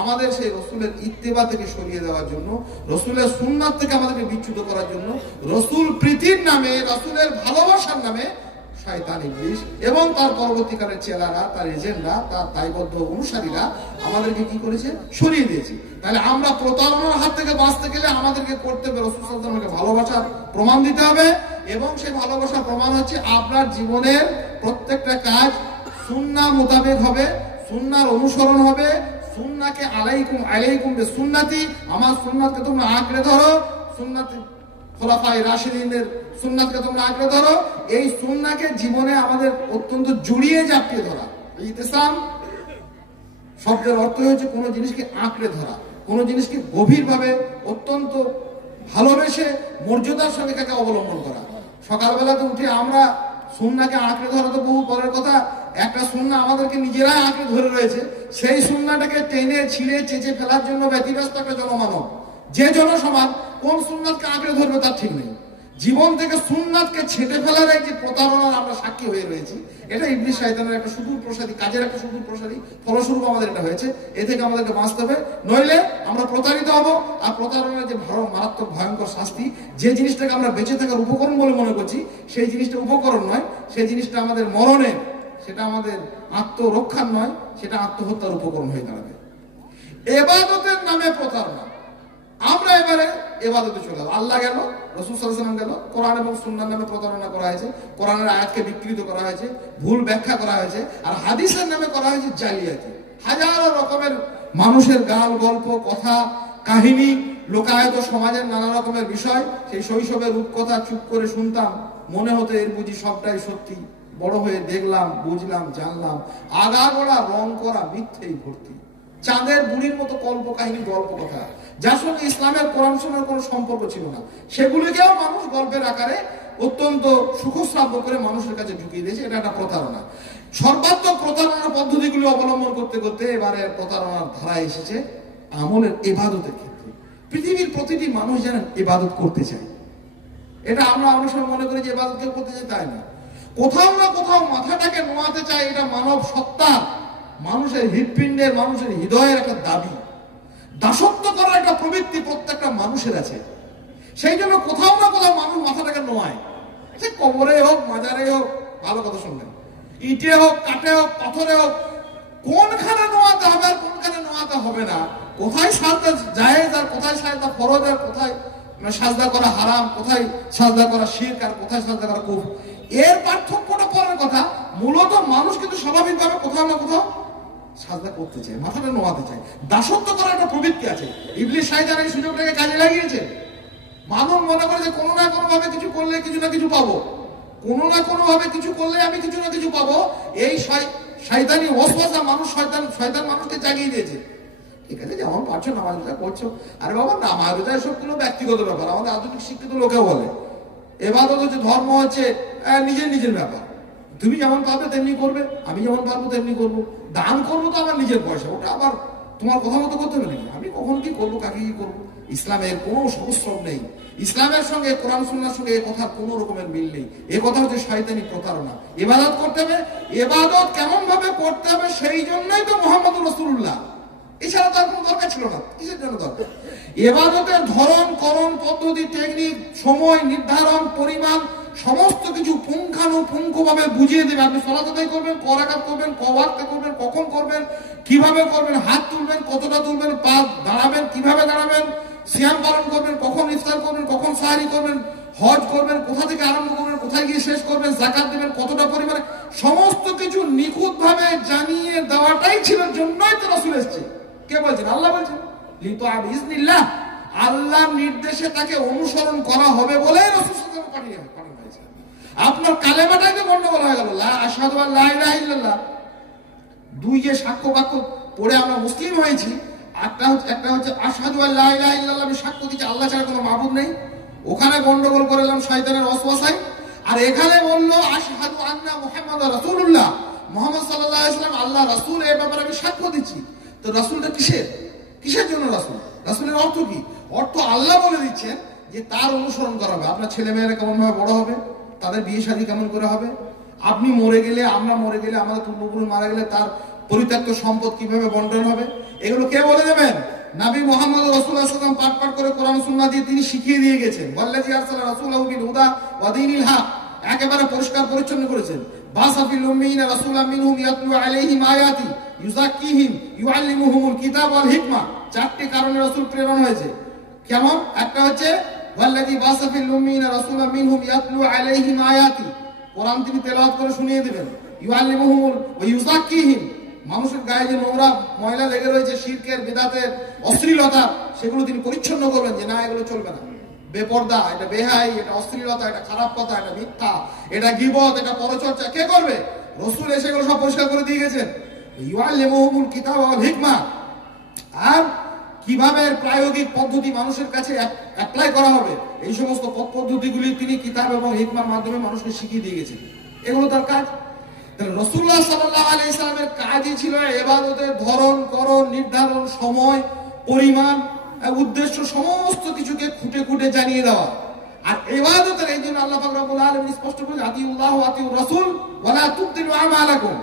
আমাদের সেই রাসূলের ইত্তেবা থেকে সরিয়ে দেওয়ার জন্য, রাসূলের সুন্নাত থেকে আমাদেরকে বিচ্যুত করার জন্য, রাসূল প্রীতির নামে, রাসূলের ভালোবাসার নামে শয়তান ইবলিস এবং তার পরবর্তীকালের চেলারা, তার এজেন্টরা, তার দায়বদ্ধ অনুসারীরা আমাদেরকে কি করেছে? সরিয়ে দিয়েছে। তাহলে আমরা প্রতারণার হাত থেকে বাঁচতে গেলে আমাদেরকে করতে হবে রাসূল সাল্লাল্লাহু আলাইহি ওয়াসাল্লামকে ভালোবাসার প্রমাণ দিতে হবে, এবং সেই ভালোবাসার প্রমাণ হচ্ছে আপনার জীবনের প্রত্যেকটা কাজ সুন্নাহ মোতাবেক হবে, সুন্নাহর অনুসরণ হবে। সুন্নাহকে আলাইকুম বিসুন্নতি, আমার সুন্নাতকে তোমরা আঁকড়ে ধরো, সুন্নাতে খোলাফায়ে রাশিদিনদের সুন্নাতকে তোমরা আঁকড়ে ধরো। এই সুন্নাহকে জীবনে আমাদের অত্যন্ত জড়িয়ে জাপটিয়ে ধরা। ইতিসাম শব্দের অর্থ হচ্ছে কোনো জিনিসকে আঁকড়ে ধরা, কোনো জিনিসকে গভীরভাবে অত্যন্ত ভালোবেসে মর্যাদার সঙ্গে তাকে অবলম্বন করা। সকালবেলাতে উঠে আমরা সুন্নাহকে আঁকড়ে ধরা তো বহু পরের কথা, একটা সুন্নাহ আমাদেরকে নিজেরাই আঁকড়ে ধরে রয়েছে, সেই সুন্নাহটাকে টেনে ছিঁড়ে চেঁচে ফেলার জন্য ব্যতিব্যস্ত একটা জনমানব। যে জনসমাজ কোন সুন্নাহকে আঁকড়ে ধরবে তার ঠিক নেই। জীবন থেকে সুন্নাতকে ছেটে ফেলার এই যে প্রতারণার আমরা সাক্ষী হয়ে রয়েছি, এটা ইবলিস শয়তানের একটা সুদূর প্রসারী কাজের একটা সুদূর প্রসারী ফলস্বরূপ আমাদের এটা হয়েছে। এ থেকে আমাদেরকে বাঁচতে হবে, নইলে আমরা প্রতারিত হব। আর প্রতারণার যে মারাত্মক ভয়ঙ্কর শাস্তি, যে জিনিসটাকে আমরা বেঁচে থাকার উপকরণ বলে মনে করছি, সেই জিনিসটা উপকরণ নয়, সেই জিনিসটা আমাদের মরণের, সেটা আমাদের আত্মরক্ষার নয়, সেটা আত্মহত্যার উপকরণ হয়ে দাঁড়াবে। ইবাদতের নামে প্রতারণা। আমরা এবারে ইবাদতে চলে যাব, আল্লাহ গেল, রাসূল সাল্লাল্লাহু আলাইহি ওয়াসাল্লাম গেল, কোরআন এবং সুন্নাহর নামে প্রতারণা করা হয়েছে, কোরআনের আয়াতকে বিকৃত করা হয়েছে, ভুল ব্যাখ্যা করা হয়েছে, আর হাদিসের নামে করা হয়েছে জালিয়াতি। হাজারো রকমের মানুষের গাল গল্প, কথা, কাহিনী, লোকায়ত সমাজের নানা রকমের বিষয়, সেই শৈশবের রূপকথা চুপ করে শুনতাম, মনে হতো এর বুঝি সবটাই সত্যি। বড় হয়ে দেখলাম, বুঝলাম, জানলাম, আগাগোড়া রং করা মিথ্যেই ভর্তি। চাঁদের বুড়ির মতো কল্প কাহিনী, গল্প কথা, যার সঙ্গে ইসলামের কোরআন শোনার কোনো সম্পর্ক ছিল না, সেগুলিকেও মানুষ গল্পের আকারে অত্যন্ত সুখশ্রাব্য করে মানুষের কাছে ঢুকিয়ে দিয়েছে। এটা একটা প্রতারণা। সর্বাত্মক প্রতারণার পদ্ধতিগুলি অবলম্বন করতে করতে এবারে প্রতারণার ধারা এসেছে আমলের ইবাদতের ক্ষেত্রে। পৃথিবীর প্রতিটি মানুষ যেন ইবাদত করতে চায়। এটা আমরা অনেক সময় মনে করি যে ইবাদত কেউ করতে চায়, তাই না। কোথাও না কোথাও মাথাটাকে নোয়াতে চায়, এটা মানব সত্তা, মানুষের হৃৎপিণ্ডের, মানুষের হৃদয়ের একটা দাবি। দাসত্ব করার একটা প্রবৃত্তি প্রত্যেকটা মানুষের আছে। সেই জন্য কোথাও না কোথাও মানুষ মাথাটাকে নোয়ায়, সে কবরে হোক, মাজারে হোক, ভালো কথা শুনবেন, ইটে হোক, কাঠে হোক, পাথরে হোক, কোনখানে নোয়াতে হবে আর কোনখানে নোয়াতে হবে না, কোথায় সাজদা জায়েজ আর কোথায় সাজদা ফরজ আর কোথায় সাজদা করা হারাম, কোথায় সাজদা করা শিরক আর কোথায় সাজদা করা কুফর, এর পার্থক্যটা পরের কথা। মূলত মানুষ কিন্তু স্বাভাবিকভাবে কোথাও না কোথাও সাজদা করতে চায়, মাথাটা নোয়াতে চায়। দাসত্ব করার একটা প্রবৃত্তি আছে। ইবলিস শয়তান এই সুযোগটাকে কাজে লাগিয়েছে। মানব মনে করে যে কোনো না কোনো ভাবে কিছু করলে কিছু না কিছু পাবো, কোনো না কোনো ভাবে কিছু করলে আমি কিছু না কিছু পাবো। এই শয়তানি ওয়াসওয়াসা শয়তান মানুষকে জাগিয়ে দিয়েছে। ঠিক আছে, যেমন পারছো নামাজ রোজা করছো, আরে বাবা নামাজ রোজা এসব কোনো ব্যক্তিগত ব্যাপার। আমাদের আধুনিক শিক্ষিত লোকে বলে ইবাদত হচ্ছে, ধর্ম হচ্ছে নিজের নিজের ব্যাপার। তুমি যেমন পারবে তেমনি করবে, আমি যেমন পারবো তেমনি করবো। দান করবো তো আমার নিজের পয়সা, ওটা আবার তোমার কথা মতো করতে হবে নাকি? আমি কখন কি করবো, কাকে কি করবো? ইসলামের কোনো সংস্রব নেই, ইসলামের সঙ্গে কোরআন সুন্নাহর সঙ্গে এ কথার কোনো রকমের মিল নেই। এ কথা হচ্ছে শয়তানি প্রতারণা। ইবাদত করতে হবে, ইবাদত কেমন ভাবে করতে হবে সেই জন্যই তো মুহাম্মদুর রাসূলুল্লাহ, এছাড়া তার কোনো দরকার ছিল না। কিসের জন্য দরকার? ইবাদতের ধরন, করণ, পদ্ধতি, টেকনিক, সময় নির্ধারণ, পরিমাণ, সমস্ত কিছু পুঙ্খানুপুঙ্খভাবে বুঝিয়ে দেবে। আপনি সালাত আদায় করবেন, ক রাকাত করবেন, ক ওয়াক্তে করবেন, কখন করবেন, কিভাবে করবেন, হাত তুলবেন, কতটা তুলবেন, পা দাঁড়াবেন, কিভাবে দাঁড়াবেন, সিয়াম পালন করবেন, কখন ইফতার করবেন, কখন সাহরি করবেন, হজ করবেন, কোথা থেকে আরম্ভ করবেন, কোথায় গিয়ে শেষ করবেন, যাকাত দেবেন, কতটা পরিমাণে, সমস্ত কিছু নিখুঁতভাবে জানিয়ে দেওয়াটাই ছিল, জন্যই তো রাসূল এসেছে। কে বলছেন? আল্লাহ বলছেন, বিইজনিল্লাহ, আল্লাহর নির্দেশে তাকে অনুসরণ করা হবে বলেই রাসূল সাল্লাল্লাহু আলাইহি ওয়াসাল্লাম পাঠানো হয়েছে। আপনার কালেমাটাই তো গন্ডগোল হয়ে গেল। লা আশহাদু আল্লা ইলাহা ইল্লাল্লাহ, দুই যে সাক্ষ্য বাক্য পড়ে আমরা মুসলিম হয়েছি, একটা হচ্ছে আশহাদু আল্লা ইলাহা ইল্লাল্লাহ, আমি সাক্ষ্য দিচ্ছি আল্লাহ ছাড়া কোনো মাবুদ নেই। ওখানে গন্ডগোল করে এলাম শয়তানের ওয়াসওয়াসায়। আর এখানে বললো আশহাদু আন্না মুহাম্মাদুর রাসূলুল্লাহ, মুহাম্মদ সাল্লাল্লাহু আলাইহি ওয়াসাল্লাম আল্লাহ রাসূল, এই ব্যাপারে আমি সাক্ষ্য দিচ্ছি। তো রাসূলটা কিসের জন্য রাসূল? রাসূলের অর্থ কি? অর্থ আল্লাহ বলে দিচ্ছেন যে তার অনুসরণ করা হবে। আপনার ছেলে মেয়েরা কেমন ভাবে বড় হবে, তাদের বিয়ে শাদী কেমন করে হবে, আপনি মরে গেলে, আমরা মরে গেলে, আমাদের পূর্বপুরুষ মারা গেলে তার পরিত্যক্ত সম্পদ কিভাবে বন্টন হবে, এগুলো কে বলে দেবেন? নবী মুহাম্মদ রাসূলুল্লাহ সাল্লাল্লাহু আলাইহি ওয়াসাল্লাম পাঠ করে কোরআন সুন্নাহ দিয়ে তিনি শিখিয়ে দিয়ে গেছেন। ওয়াল্লাযী আরসালা রাসূলাহু বিল হুদা ওয়া দীনিল হক, একেবারে পরিষ্কার পরিচ্ছন্ন করেছেন। বাসাফিল উম্মিয়িনা রাসূলাম মিনহুম ইয়াতলু আলাইহিম আয়াতি ইউযাক্কিহিম ইউআল্লিমুহুমুল কিতাব ওয়াল হিকমা। চারটি কারণে রাসূল প্রেরণ হয়েছে। কেমন? একটা হচ্ছে ওয়াল্লাযী বাসাফিল উম্মিয়িনা রাসূলাম মিনহুম ইয়াতলু আলাইহিম আয়াতি, কোরআন তিনি তেলাওয়াত করে শুনিয়ে দিবেন। ইউআল্লিমুহুমুল ওয়া ইউযাক্কিহিম, মানুষের গায়ে যে নোংরা ময়লা লেগে রয়েছে, শিরকের, বিদআতের, অশ্লীলতা, সেগুলো তিনি পরিচ্ছন্ন করবেন, যে না এগুলো চলবে না, বেপর্দা, এটা বেহাই, এটা অশ্লীলতা, এটা খারাপ কথা, এটা মিথ্যা, এটা গীবত, এটা পরচর্চা। কে করবে? রাসূল এসে এগুলো সব পরিষ্কার করে দিয়ে গেছেন। ইউআল্লিমুহুমুল কিতাব ওয়াল হিকমা, আর কিভাবে প্রায়োগিক পদ্ধতি মানুষের কাছে অ্যাপ্লাই করা হবে, এই সমস্ত পদ্ধতিগুলি তিনি কিতাব এবং হিকমার মাধ্যমে মানুষকে শিখিয়ে দিয়ে গেছেন। এগুলো তার কাজ। রাসূলুল্লাহ সাল্লাল্লাহু আলাইহি ওয়াসাল্লামের কাজই ছিল ইবাদতের ধরন, করণ, নির্ধারণ, সময়, পরিমাণ, উদ্দেশ্য, সমস্ত কিছুকে খুঁটে খুঁটে জানিয়ে দেওয়া। আর ইবাদতের এই জন্য আল্লাহ পাক রব্বুল আলামিন স্পষ্ট করে আতিউল্লাহ ওয়া আতিউর রাসূল ওয়া লা তুবতিলু আমালাকুম,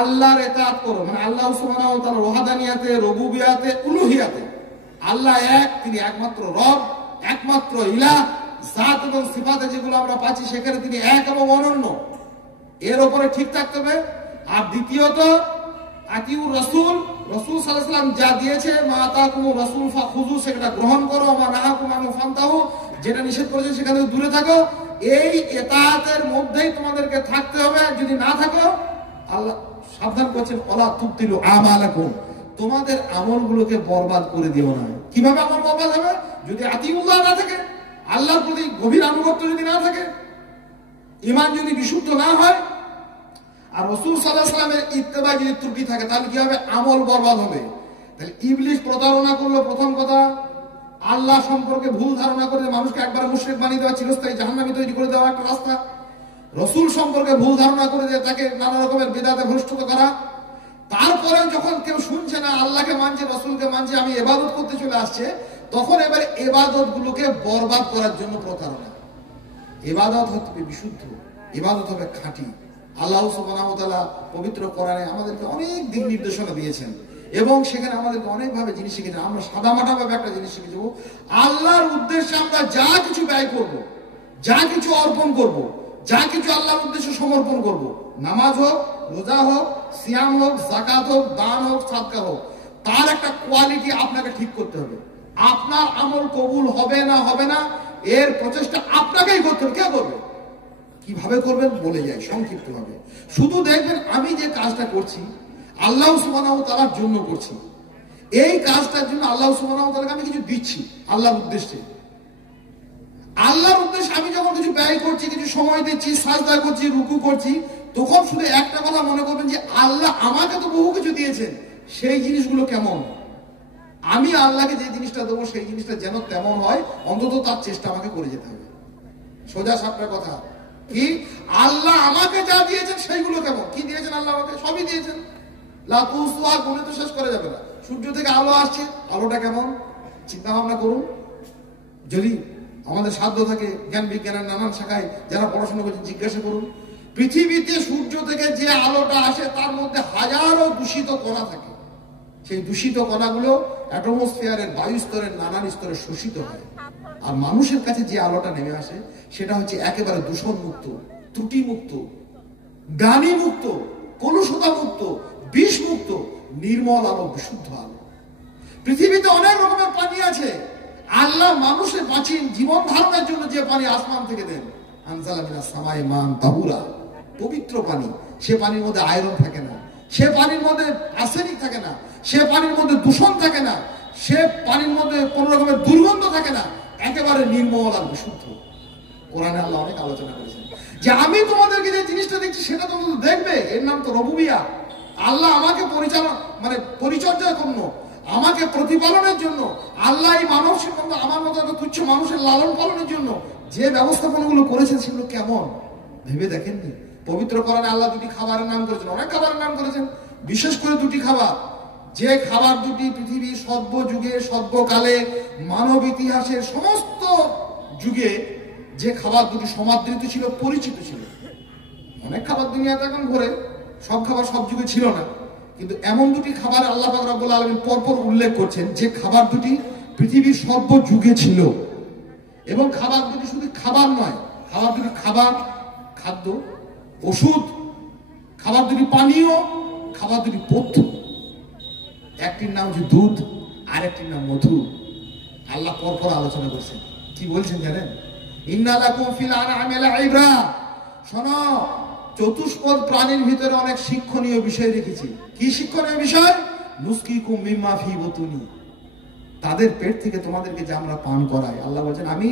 আল্লাহর ইতাআত করো, মানে আল্লাহ সুবহানাহু ওয়া তাআলার ওয়াহদানিয়াতে, রুবুবিয়াতে, উলুহিয়াতে। আল্লাহ এক, তিনি একমাত্র রব, একমাত্র ইলাহ। জাত এবং সিফাতে যেগুলো আমরা পাচ্ছি সেখানে তিনি এক এবং অনন্য, এর উপরে ঠিক থাকতে হবে। আর দ্বিতীয়ত আতিউর রাসূল, রাসূল সাল্লাল্লাহু আলাইহি ওয়াসাল্লাম যা দিয়েছে, মা আতাকুমুর রাসূল ফাখুযু, সেটা গ্রহণ করো, মা নাহাকুম আনহু ফান্তাহু, যেটা নিষেধ করেছে সেখান থেকে দূরে থাকো। এই ইতাআতের মধ্যেই তোমাদেরকে থাকতে হবে। যদি না থাকো, আল্লাহ সাবধান করছেন, ওয়ালা তুবতিলু আমালাকুম, তোমাদের আমলগুলোকে বরবাদ করে দিও না। কিভাবে আমল বরবাদ হবে? যদি আতিউল্লাহ না থাকে, আল্লাহর প্রতি গভীর আনুগত্য যদি না থাকে, ঈমান যদি বিশুদ্ধ না হয়, আর রাসূল সাল্লাল্লাহু আলাইহি ওয়াসাল্লামের ইত্তেবায় যদি ত্রুটি থাকে, তাহলে কি হবে? আমল বরবাদ হবে। তাহলে ইবলিস প্রতারণা করলো, প্রথম কথা আল্লাহ সম্পর্কে ভুল ধারণা করে মানুষকে একবার মুশরিক বানিয়ে দেওয়া, চিরস্থায়ী জাহান্নামী তৈরি করে দেওয়া একটা রাস্তা। রাসূল সম্পর্কে ভুল ধারণা করে দিয়ে তাকে নানা রকমের বিদআতে ভ্রষ্টতা করা। তারপরে যখন কেউ শুনছে না, আল্লাহকে মানছে, রাসূলকে মানছে, আমি ইবাদত করতে চলে আসছে, তখন এবার ইবাদত গুলোকে বরবাদ করার জন্য প্রতারণা। ইবাদত হবে বিশুদ্ধ, ইবাদত হবে খাঁটি। আল্লাহ সুবহানাহু ওয়া তাআলা পবিত্র কোরআনে আমাদেরকে অনেক দিক নির্দেশনা দিয়েছেন এবং সেখানে আমাদেরকে অনেকভাবে জিনিস শিখেছেন। আমরা সাদামাটা ভাবে একটা জিনিস শিখে যাবো, আল্লাহর উদ্দেশ্যে আমরা যা কিছু ব্যয় করব, যা কিছু অর্পণ করব, যা কিছু আল্লাহর উদ্দেশ্যে সমর্পণ করব, নামাজ হোক, রোজা হোক, সিয়াম হোক, যাকাত হোক, দান হোক, সাদকা হোক, তার একটা কোয়ালিটি আপনাকে ঠিক করতে হবে। আপনার আমল কবুল হবে না হবে না, এর প্রচেষ্টা আপনাকেই করতে হবে। কে করবে? কিভাবে করবেন বলে যায় সংক্ষিপ্ত ভাবে। শুধু দেখবেন আমি যে কাজটা করছি আল্লাহ সুবহানাহু ওয়া তাআলার জন্য করছি, এই কাজটার জন্য আল্লাহ সুবহানাহু ওয়া তাআলাকে আমি কিছু দিচ্ছি আল্লাহর উদ্দেশ্যে। আল্লাহর উদ্দেশ্যে আমি যখন কিছু ব্যয় করছি, কিছু সময় দিচ্ছি, সাজদা করছি, রুকু করছি, তখন শুধু একটা কথা মনে করবেন যে আল্লাহ আমাকে তো বহু কিছু দিয়েছেন, সেই জিনিসগুলো কেমন, আমি আল্লাহকে যে জিনিসটা দেবো সেই জিনিসটা যেন তেমন হয়, অন্তত তার চেষ্টা আমাকে করে যেতে হবে। সোজা সাপটা কথা কি, আল্লাহ আমাকে যা দিয়েছেন সেইগুলো কেমন, কি দিয়েছেন আল্লাহ আমাকে? সবই দিয়েছেন, লা তুসওয়া, গুণে তো শেষ করা যাবে না। সূর্য থেকে আলো আসছে, আলোটা কেমন চিন্তা ভাবনা করুন। যদি আমাদের সাধ্য থাকে, জ্ঞান বিজ্ঞানের নানান শাখায় যারা পড়াশোনা করছেন জিজ্ঞাসা করুন, পৃথিবীতে সূর্য থেকে যে আলোটা আসে তার মধ্যে হাজারো দূষিত কণা থাকে। সেই দূষিত কণাগুলো অ্যাটমসফিয়ারের, বায়ু স্তরের নানান স্তরে শোষিত হয়। আর মানুষের কাছে যে আলোটা নেমে আসে সেটা হচ্ছে একেবারে দূষণ মুক্ত, ত্রুটি মুক্ত, গানি মুক্ত, কলুষতা মুক্ত, বিষ মুক্ত, নির্মল আলো, বিশুদ্ধ আলো। পৃথিবীতে অনেক রকমের পানি আছে। আল্লাহ মানুষের বাঁচিয়ে জীবন ধারণের জন্য যে পানি আসমান থেকে দেন, আনজালা মিনাস সামাই মান তাহুরা, পবিত্র পানি। সে পানির মধ্যে আয়রন থাকে না, সে পানির মধ্যে আর্সেনিক থাকে না, সে পানির মধ্যে দূষণ থাকে না, সে পানির মধ্যে কোন রকমের দুর্গন্ধ থাকে না, একেবারে নির্মল আর বিশুদ্ধ। কোরআনে আল্লাহ অনেক আলোচনা করেছেন যে আমি তোমাদেরকে যে জিনিসটা দেখছি সেটা তোমরা দেখবে, এর নাম তো রুবুবিয়া। আল্লাহ আমাকে পরিচর্যার জন্য, আমাকে প্রতিপালনের জন্য, আল্লাহ এই মানব সম্বন্ধ আমার মতো একটা তুচ্ছ মানুষের লালন পালনের জন্য যে ব্যবস্থাপনাগুলো করেছেন সেগুলো কেমন ভেবে দেখেননি? পবিত্র কোরআনে আল্লাহ দুটি খাবারের নাম করেছেন, অনেক খাবারের নাম করেছেন, বিশেষ করে দুটি খাবার, যে খাবার দুটি পৃথিবীর সর্বযুগে, সর্বকালে, মানব ইতিহাসের সমস্ত যুগে যে খাবার দুটি সমাদৃত ছিল, পরিচিত ছিল। অনেক খাবার দুনিয়াতে এখন ঘরে, সব খাবার সব যুগে ছিল না, কিন্তু এমন দুটি খাবার আল্লাহ পাক রব্বুল আলামিন পরপর উল্লেখ করছেন যে খাবার দুটি পৃথিবীর সর্বযুগে ছিল। এবং খাবার দুটি শুধু খাবার নয়, খাবার দুটি খাবার, খাদ্য, ওষুধ, খাবার দুটি পানীয়, খাবার দুটি পথ্য। একটির নাম হচ্ছে দুধ, আর একটির নাম মধু। আল্লাহ পরপর আলোচনা করছেন, কি বলছেন জানেন? ইন্না লাকুম ফিল আনআমি লাইবরা, শোনো, চতুষ্পদ প্রাণীর ভিতরে অনেক শিক্ষণীয় বিষয় রেখেছি। কি শিক্ষণীয় বিষয়? নুসকিকুম মিম্মা ফি বুতুনি, তাদের পেট থেকে তোমাদেরকে যে আমরা পান করাই। আল্লাহ বলেন আমি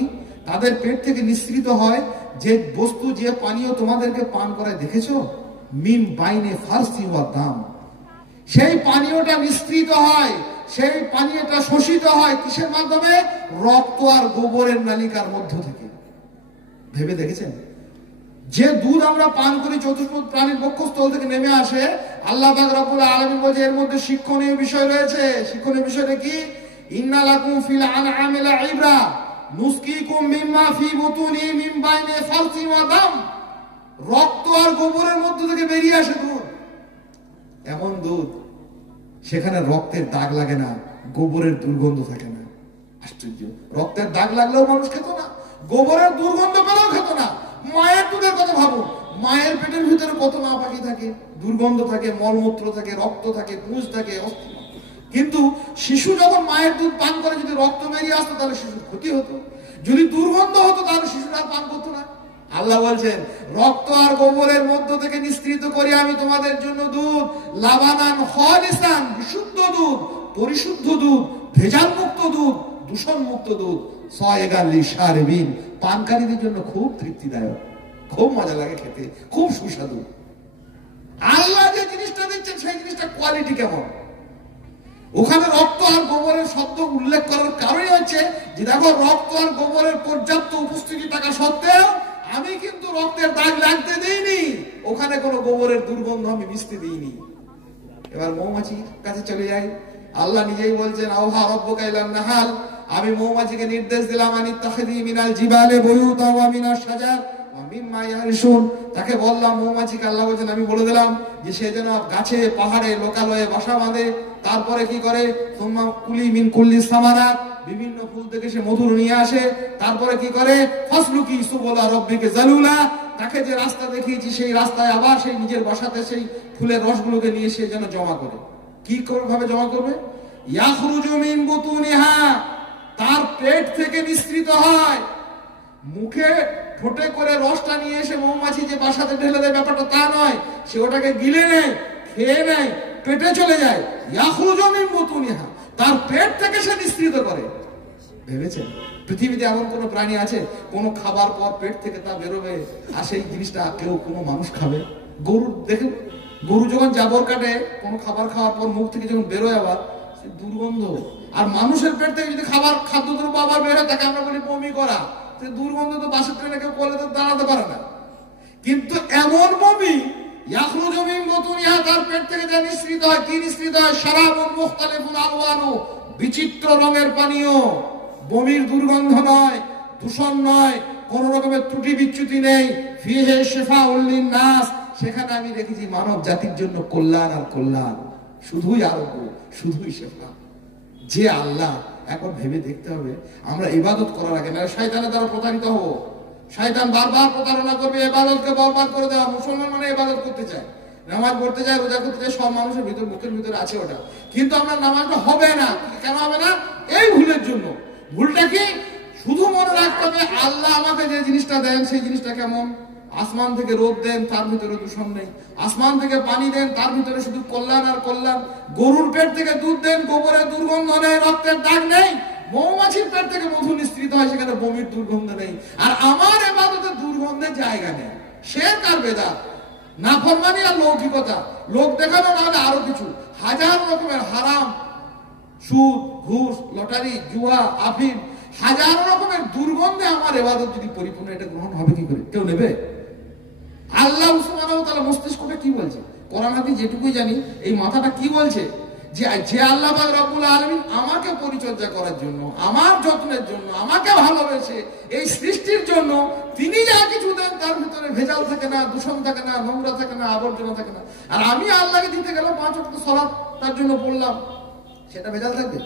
তাদের পেট থেকে নিঃসৃত হয় যে বস্তু, যে পানীয় তোমাদেরকে পান করায়, দেখেছো? মিম বাইনে ফারসি ওয়া দাম, সেই পানীয়টা নিঃসৃত হয়, সেই পানীয়টা শোষিত হয় কিসের মাধ্যমে? রক্ত আর গোবরের নালিকার মধ্য থেকে। ভেবে দেখেছেন? যে দুধ আমরা পান করি চতুষ্পদ প্রাণীর বক্ষস্থল থেকে নেমে আসে, আল্লাহ পাক রব্বুল আলামিন বলে এর মধ্যে শিক্ষণীয় বিষয় রয়েছে। শিক্ষণীয় বিষয়টা কি? ইন্না লাকুম ফিল আনআমি লাইবরা, নুসকিকুম মিম্মা ফি বুতুনি মিন বাইনি ফালসি ওয়া দাম, রক্ত আর গোবরের মধ্যে থেকে বেরিয়ে আসে দুধ, এমন দুধ সেখানে রক্তের দাগ লাগে না, গোবরের দুর্গন্ধ থাকে না। আশ্চর্য, রক্তের দাগ লাগলেও মানুষ খেত না, গোবরের দুর্গন্ধ পেলেও খেত না। মায়ের দুধের কথা ভাবো, মায়ের পেটের ভিতরে কত না পাখি থাকে, দুর্গন্ধ থাকে, মলমূত্র থাকে, রক্ত থাকে, পুঁজ থাকে, অস্থি। কিন্তু শিশু যখন মায়ের দুধ পান করে যদি রক্ত বেরিয়ে আসতো তাহলে শিশুর ক্ষতি হতো, যদি দুর্গন্ধ হতো তাহলে শিশুরা পান করতো না। আল্লাহ বলছেন রক্ত আর গোবরের মধ্য থেকে নিঃসৃত করি আমি তোমাদের জন্য দুধ, লাবানান খালিসান, বিশুদ্ধ দুধ, পরিশুদ্ধ দুধ, ভেজাল মুক্ত দুধ, দূষণ মুক্ত দুধ, সায়গান লিশারিবিন, পানকারীদের জন্য খুব তৃপ্তিদায়ক, খুব মজা লাগে খেতে, খুব সুস্বাদু। আল্লাহ যে জিনিসটা দিচ্ছেন সেই জিনিসটা কোয়ালিটি কেমন? ওখানে রক্ত আর গোবরের শব্দ উল্লেখ করার কারণই হচ্ছে যে দেখো রক্ত আর গোবরের পর্যাপ্ত উপস্থিতি থাকা সত্ত্বেও আমি কিন্তু রক্তের দাগ লাগতে দিইনি, ওখানে কোনো গোবরের দুর্গন্ধ আমি মিশতে দিইনি। এবার মৌমাছির কাছে চলে যাই। আল্লাহ নিজেই বলছেন আওহা রব্বুকা ইলান নাহাল, আমি মৌমাছিকে নির্দেশ দিলাম আনিত্তাখিযি মিনাল জিবালি বুয়ুতান ওয়া মিনাশ শাজার ওয়া মিম্মা ইয়ারশুন, তাকে বললাম মৌমাছিকে, আল্লাহ বলছেন আমি বলে দিলাম যে সে যেন গাছে পাহাড়ে লোকালয়ে বাসা বাঁধে, তারপরে কি করে সুম্মা কুলি মিন কুল্লি সামারাত, বিভিন্ন ফুল থেকে সে মধু নিয়ে আসে, তারপরে কি করে ফাসলুকি সুবুলা রাব্বিকা যালুলা, তাকে যে রাস্তা দেখিয়েছি সেই রাস্তায় আবার সেই নিজের বাসাতে সেই ফুলের রসগুলোকে নিয়ে সে যেন জমা করে। কি ভাবে জমা করবে? ইয়াখরুজু মিন বুতুনিহা, তার পেট থেকে নিঃসৃত হয়। মুখে ঠোঁটে করে রসটা নিয়ে এসে মৌমাছি যে বাসাতে ঢেলে দেয় ব্যাপারটা তা নয়, সে ওটাকে গিলে নেয়, খেয়ে নেয়, পেটে চলে যায়। ইয়াখরুজু মিন বুতুনিহা, তার পেট থেকে সে নিঃসৃত করে। ভেবেছেন পৃথিবীতে এমন কোন প্রাণী আছে কোন খাবার পর পেট থেকে তা বেরোবে আর সেই জিনিসটা কেউ কোনো মানুষ খাবে? গরু দেখুন, গরু যখন জাবর কাটে কোনো খাবার খাওয়ার পর মুখ থেকে যখন বেরোয় আবার সে দুর্গন্ধ। আর মানুষের পেট থেকে যদি খাবার খাদ্যদ্রব্য আবার বের হয় তাকে আমরা বলি বমি করা, সে দুর্গন্ধ তো বাসের ট্রেনে কেউ করলে তো দাঁড়াতে পারে না। কিন্তু এমন বমি ইয়াখরুজু মিন বুতুনিহা, তার পেট থেকে যা নিঃসৃত হয়, কি নিঃসৃত হয়? শারাবুন মুখতালিফুন আলওয়ানু, বিচিত্র রঙের পানীয়। বমির দুর্গন্ধ নয়, দূষণ নয়, কোন রকমের ত্রুটি বিচ্যুতি নেই। ফিহে শিফাউল লিন-নাস, সেখানে আমি দেখেছি মানব জাতির জন্য কল্যাণ আর কল্যাণ, শুধুই আরোগ্য, শুধুই শেফা। যে আল্লাহ, এখন ভেবে দেখতে হবে আমরা ইবাদত করার আগে না শয়তানের দ্বারা প্রতারিত হব। শয়তান বারবার প্রতারণা করবে, ইবাদতকে বরবাদ করে দেওয়া। মুসলমান মানে ইবাদত করতে চায়, নামাজ পড়তে চায়, রোজা করতে চায়, সব মানুষের ভিতর মুখের ভিতরে আছে ওটা, কিন্তু আমরা নামাজটা হবে না। কেন হবে না? এই ভুলের জন্য। ভুলটা কি? শুধু মনে রাখতে হবে আল্লাহ আমাকে যে জিনিসটা দেন সেই জিনিসটা কেমন। আসমান থেকে রোদ দেন, তার ভিতরে দূষণ নেই। আসমান থেকে পানি দেন, তার ভিতরে শুধু কল্যাণ আর কল্যাণ। গরুর পেট থেকে দুধ দেন, গোবরের দুর্গন্ধ নেই, রক্তের দাগ নেই। মৌমাছির পেট থেকে মধু নিঃসৃত হয়, সেখানে বমির দুর্গন্ধ নেই। আর আমার ইবাদতের দুর্গন্ধের জায়গা নেই। সে তার বেদাত, নাফরমানি আর লৌকিকতা, লোক দেখানো, না হলে আরো কিছু হাজার রকমের হারাম, সুদ, ঘুষ, লটারি, জুয়া, আফিম, হাজার রকমের দুর্গন্ধে আমার ইবাদত যদি পরিপূর্ণ, এটা গ্রহণ হবে কি করে? কেউ নেবে? আল্লাহ সুবহানাহু ওয়া তাআলা মস্তিষ্কটা কি বলছে? কোরআন হাদিস যেটুকুই জানি, এই মাথাটা কি বলছে? যে আল্লাহ পাক রব্বুল আলামিন আমাকে পরিচর্যা করার জন্য, আমার যত্নের জন্য, আমাকে ভালোবেসে এই সৃষ্টির জন্য তিনি যা কিছু দেন তার ভিতরে ভেজাল থাকে না, দূষণ থাকে না, নোংরা থাকে না, আবর্জনা থাকে না। আর আমি আল্লাহকে দিতে গেলাম 5 ওয়াক্ত সালাত, তার জন্য বললাম, সেটা ভেজাল থাকবে?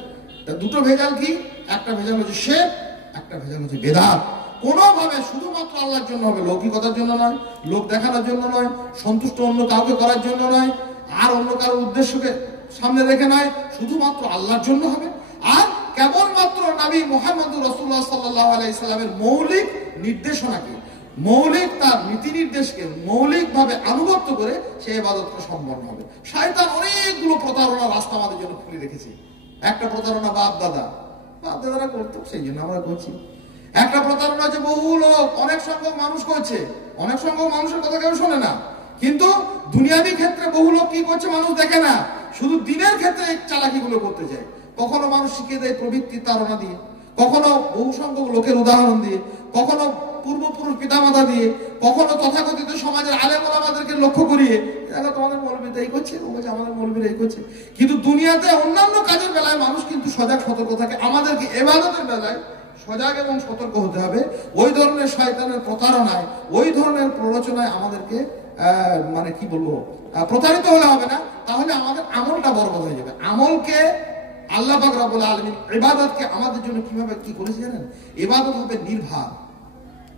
তা দুটো ভেজাল কি? একটা ভেজাল হচ্ছে শিরক, একটা ভেজাল হচ্ছে বেদাত। কোনোভাবে শুধুমাত্র আল্লাহর জন্য হবে, লৌকিকতার জন্য নয়, লোক দেখানোর জন্য নয়, সন্তুষ্ট অন্য কাউকে করার জন্য নয়, আর অন্য কারো উদ্দেশ্যকে সামনে রেখে নয়, শুধুমাত্র আল্লাহর জন্য হবে। আর কেবলমাত্র নবী মুহাম্মদুর রাসূলুল্লাহ সাল্লাল্লাহু আলাইহি সাল্লামের মৌলিক নির্দেশনাকে, মৌলিক তার নীতি নির্দেশকে মৌলিকভাবে আনুগত্য করে সেই ইবাদতটা সম্পন্ন হবে। শয়তান অনেকগুলো প্রতারণার রাস্তা আমাদের জন্য খুলে রেখেছে। একটা প্রতারণা বাপ দাদারা করতো, সেই জন্য আমরা করছি। একটা প্রতারণা যে বহু লোক, অনেক সংখ্যক মানুষ করছে, অনেক সংখ্যক মানুষের কথা কেউ শোনে না। কিন্তু দুনিয়াবী ক্ষেত্রে বহু লোক কি করছে মানুষ দেখে না, শুধু দিনের ক্ষেত্রে চালাকিগুলো করতে চায়। কখনো মানুষ শিখিয়ে দেয় প্রবৃত্তির তাড়না দিয়ে, কখনো বহু সংখ্যক লোকের উদাহরণ দিয়ে, কখনো পূর্বপুরুষ পিতামাতা দিয়ে, কখনো তথাকথিত সমাজের আলেম ওলামাদেরকে লক্ষ্য করিয়ে, দেখো তোমাদের মৌলবীরা এই করছে, ও বলছে আমাদের মৌলবীরা এই করছে। কিন্তু দুনিয়াতে অন্যান্য কাজের বেলায় মানুষ কিন্তু সজাগ সতর্ক থাকে, আমাদেরকে ইবাদতের বেলায় সজাগ এবং সতর্ক হতে হবে। ওই ধরনের শয়তানের প্রতারণায়, ওই ধরনের প্ররোচনায় আমাদেরকে মানে কি বলবো, প্রতারিত হলে হবে না, তাহলে আমাদের আমলটা বরবাদ হয়ে যাবে। আমলকে আল্লাহ পাক রব্বুল আলামিন ইবাদতকে আমাদের জন্য কিভাবে কি করেছে জানেন? ইবাদত হবে নির্ভর,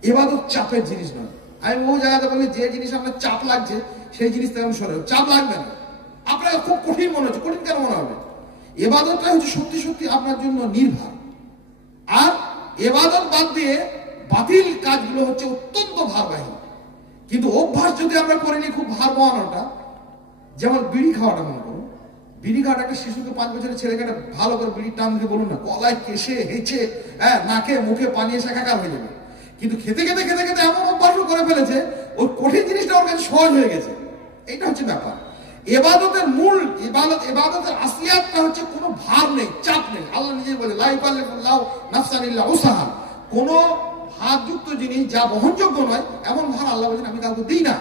ইবাদত চাপের জিনিস নয়। আমি বহু জায়গাতে বলি, যে জিনিস আপনার চাপ লাগছে সেই জিনিস তেমন সরে, চাপ লাগবে না। আপনার খুব কঠিন মনে হচ্ছে, কঠিন কেন মনে হবে? ইবাদতটা হচ্ছে সত্যি সত্যি আপনার জন্য নির্ভর। আর ইবাদত বাদ দিয়ে বাতিল কাজগুলো হচ্ছে অত্যন্ত ভারবাহী। কিন্তু অভ্যাস যদি আমরা করিনি খুব ভার বহানোটা, যেমন বিড়ি খাওয়াটা মনে করুন, বিড়ি খাওয়াটা একটা শিশুকে, 5 বছরের ছেলেকে ভালো করে বিড়ি টান দিয়ে বলুন না, গলায় কেশে হেঁচে নাকে মুখে পানি এসে একাকার হয়ে যাবে। কিন্তু খেতে খেতে খেতে খেতে এমন অভ্যাস করে ফেলেছে, ওই কঠিন জিনিসটা ওর কাছে সহজ হয়ে গেছে। এটা হচ্ছে ব্যাপার। ইবাদতের মূল ইবাদতের আসলিয়াতটা হচ্ছে কোনো ভার নেই, চাপ নেই। আল্লাহ নিজে বলে, লা ইউকাল্লিফুল্লাহু নাফসান ইল্লা উসআহা। কোনো ভারযুক্ত জিনিস যা বহনযোগ্য নয়, এমন ভার আল্লাহ বলেন আমি কাউকে দিই না।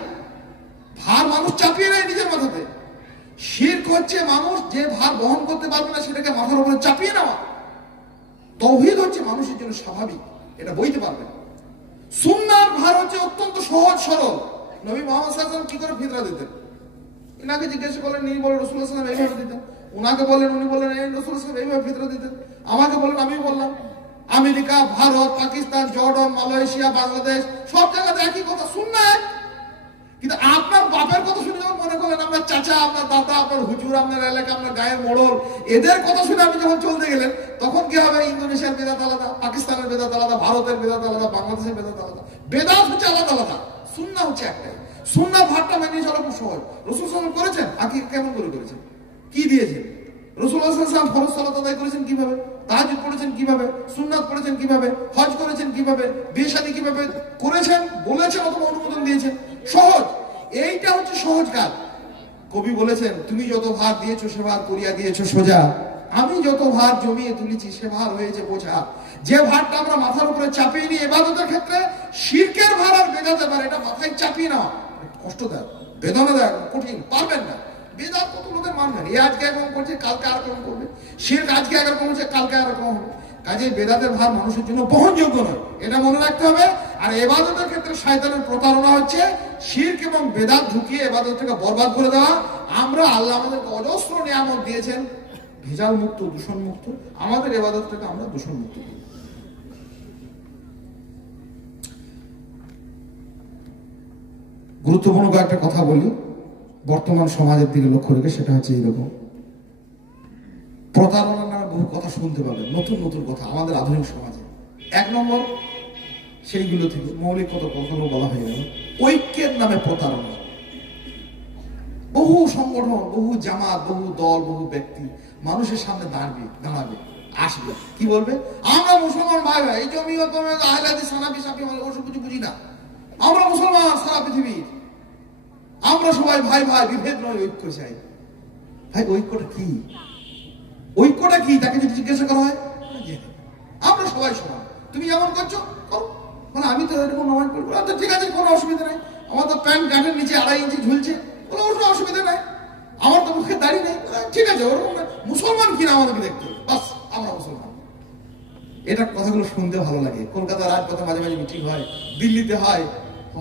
ভার মানুষ চাপিয়ে নেয় নিজের মাথাতে। শিরক হচ্ছে মানুষ যে ভার বহন করতে পারবে না সেটাকে মাথার উপরে চাপিয়ে নেওয়া। তাওহীদ হচ্ছে মানুষের জন্য স্বাভাবিক, এটা বইতে পারবে না। সুন্নাহর ভার হচ্ছে অত্যন্ত সহজ সরল। নবী মুহাম্মদ সাল্লাল্লাহু আলাইহি ওয়াসাল্লাম কি করে ফিতরা দিতেন? ইনাকে জিজ্ঞেস করলেন, ইনি বলেন রাসূলুল্লাহ সাল্লাল্লাহু আলাইহি ওয়াসাল্লাম এইভাবে দিতেন। উনাকে বললেন, উনি বললেন এই রাসূলুল্লাহ সাল্লাল্লাহু আলাইহি ওয়াসাল্লাম এইভাবে ফিতরা দিতেন। আমাকে বললেন, আমি বললাম। America, Bharat, Pakistan, Jordan, Malaysia, Bangladesh সব জায়গাতে একই কথা, সুন্নাহ। কিন্তু আপনার বাপের কথা শুনে যখন মনে করলেন, আপনার চাচা, আপনার দাদা, আপনার হুজুর, আপনার এলাকা, আপনার গায়ের মোড়ল, এদের কথা শুনে আপনি যখন চলতে গেলেন, তখন কি হবে? ইন্দোনেশিয়ার বেদাত আলাদা, পাকিস্তানের বেদাত আলাদা, ভারতের বেদাত আলাদা, বাংলাদেশের বেদাত আলাদা। বেদাত হচ্ছে আলাদা আলাদা, সুন্নাহ হচ্ছে একটাই। সুন্নাহ ভাবটা মেনে চলা খুব সহজ। রাসূল সাল্লাল্লাহু আলাইহি ওয়াসাল্লাম করেছেন, আকিকা কেমন করে করেছেন, কি দিয়েছেন? রাসূলুল্লাহ সাল্লাল্লাহু আলাইহি ওয়াসাল্লাম ফরজ সালাত আদায় করেছেন কিভাবে, তাহাজ্জুদ পড়েছেন কিভাবে, সুন্নাত পড়েছেন কিভাবে, হজ করেছেন কিভাবে, বিয়ে শাদী কিভাবে করেছেন, বলেছেন অথবা অনুমোদন দিয়েছেন। সহজ, এইটা হচ্ছে সহজ কাজ। কবি বলেছেন, তুমি যত ভার দিয়েছো সে ভার করিয়া দিয়েছো সোজা, আমি যত ভার জমিয়ে তুলেছি সে ভার হয়েছে বোঝা। যে ভারটা আমরা মাথার উপরে চাপিয়ে নিই ইবাদতের ক্ষেত্রে, শিরকের ভার আর বেদাতের ভার, এটা মাথায় চাপিয়ে নাও কষ্টদায়ক, বেদনাদায়ক, কঠিন, পারবেন না। বেদাত কত লোকের মানবেন, এই আজকে একরকম করছে, কালকে আর রকম করবে। শিরক আজকে একরকম হচ্ছে, কালকে আর রকম হবে। কাজে বেদাতের ভার মানুষের জন্য বহনযোগ্য নয়, এটা মনে রাখতে হবে। আর ইবাদতের ক্ষেত্রে শয়তানের প্রতারণা হচ্ছে শিরক এবং বেদাত ঢুকিয়ে ইবাদতটাকে বরবাদ করে দেওয়া। আমরা, আল্লাহ আমাদেরকে অজস্র নিয়ামত দিয়েছেন, ভেজাল মুক্ত, দূষণ মুক্ত। আমাদের ইবাদতটাকে আমরা দূষণ মুক্ত করি। গুরুত্বপূর্ণ কয়েকটা কথা বলি বর্তমান সমাজের দিকে লক্ষ্য রেখে। সেটা হচ্ছে এইরকম, প্রতারণার নামে বহু কথা শুনতে পাবেন, নতুন নতুন কথা আমাদের আধুনিক সমাজে। 1 নম্বর, সেইগুলো থেকে মৌলিক কত কথাগুলো বলা হয়ে গেল, ঐক্যের নামে প্রতারণা। বহু সংগঠন, বহু জামাত, বহু দল, বহু ব্যক্তি মানুষের সামনে দাঁড়াবে, আসবে, কি বলবে? আমরা মুসলমান ভাই ভাই, এই জমিয়ত, আহলে হাদিস, হানাফি, শাফি, ওসব কিছু বুঝি না, আমরা মুসলমান সারা পৃথিবীর, আমরা সবাই ভাই ভাই, বিভেদ নয়, ঐক্য চাই। ভাই ঐক্যটা কি? ঐক্যটা কি তাকে যদি জিজ্ঞাসা করা হয়, আমরা সবাই সমান, তুমি যেমন করছো করো, মানে আমি তো এরকম নামাজ পড়বো, আচ্ছা ঠিক আছে, কোনো অসুবিধা নাই, আমার তো প্যান্ট গাঁটের নিচে 2.5 ইঞ্চি ঝুলছে, কোনো অসুবিধা নাই, আমার তো মুখে দাড়ি নেই, ঠিক আছে, ওরকম মুসলমান কিনা আমাদেরকে দেখতে, বাস আমরা মুসলমান। এটা কথাগুলো শুনতে ভালো লাগে। কলকাতার রাজপথে মাঝে মাঝে মিটিং হয়, দিল্লিতে হয়,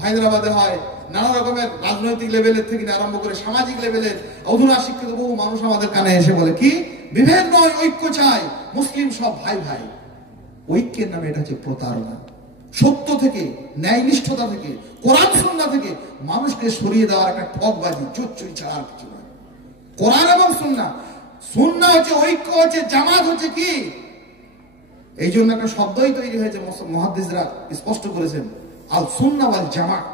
হায়দ্রাবাদে হয়, নানা রকমের রাজনৈতিক লেভেলের থেকে আরম্ভ করে সামাজিক লেভেলের অধুনা শিক্ষিত বহু মানুষ আমাদের কানে এসে বলে কি, বিভেদ নয়, ঐক্য চাই, মুসলিম সব ভাই ভাই। ঐক্যের নামে এটা হচ্ছে প্রতারণা। সত্য থেকে, ন্যায়নিষ্ঠতা থেকে, কোরআন সুন্নাহ থেকে মানুষকে সরিয়ে দেওয়ার একটা ঠকবাজি, চোরচুরি ছাড়া আর কিছু নয়। কোরআন এবং সুন্নাহ, সুন্নাহ হচ্ছে ঐক্য, হচ্ছে জামাত, হচ্ছে কি, এই জন্য একটা শব্দই তৈরি হয়েছে, মুহাদ্দিসরা স্পষ্ট করেছেন, আল সুন্নাহ ওয়াল জামাত।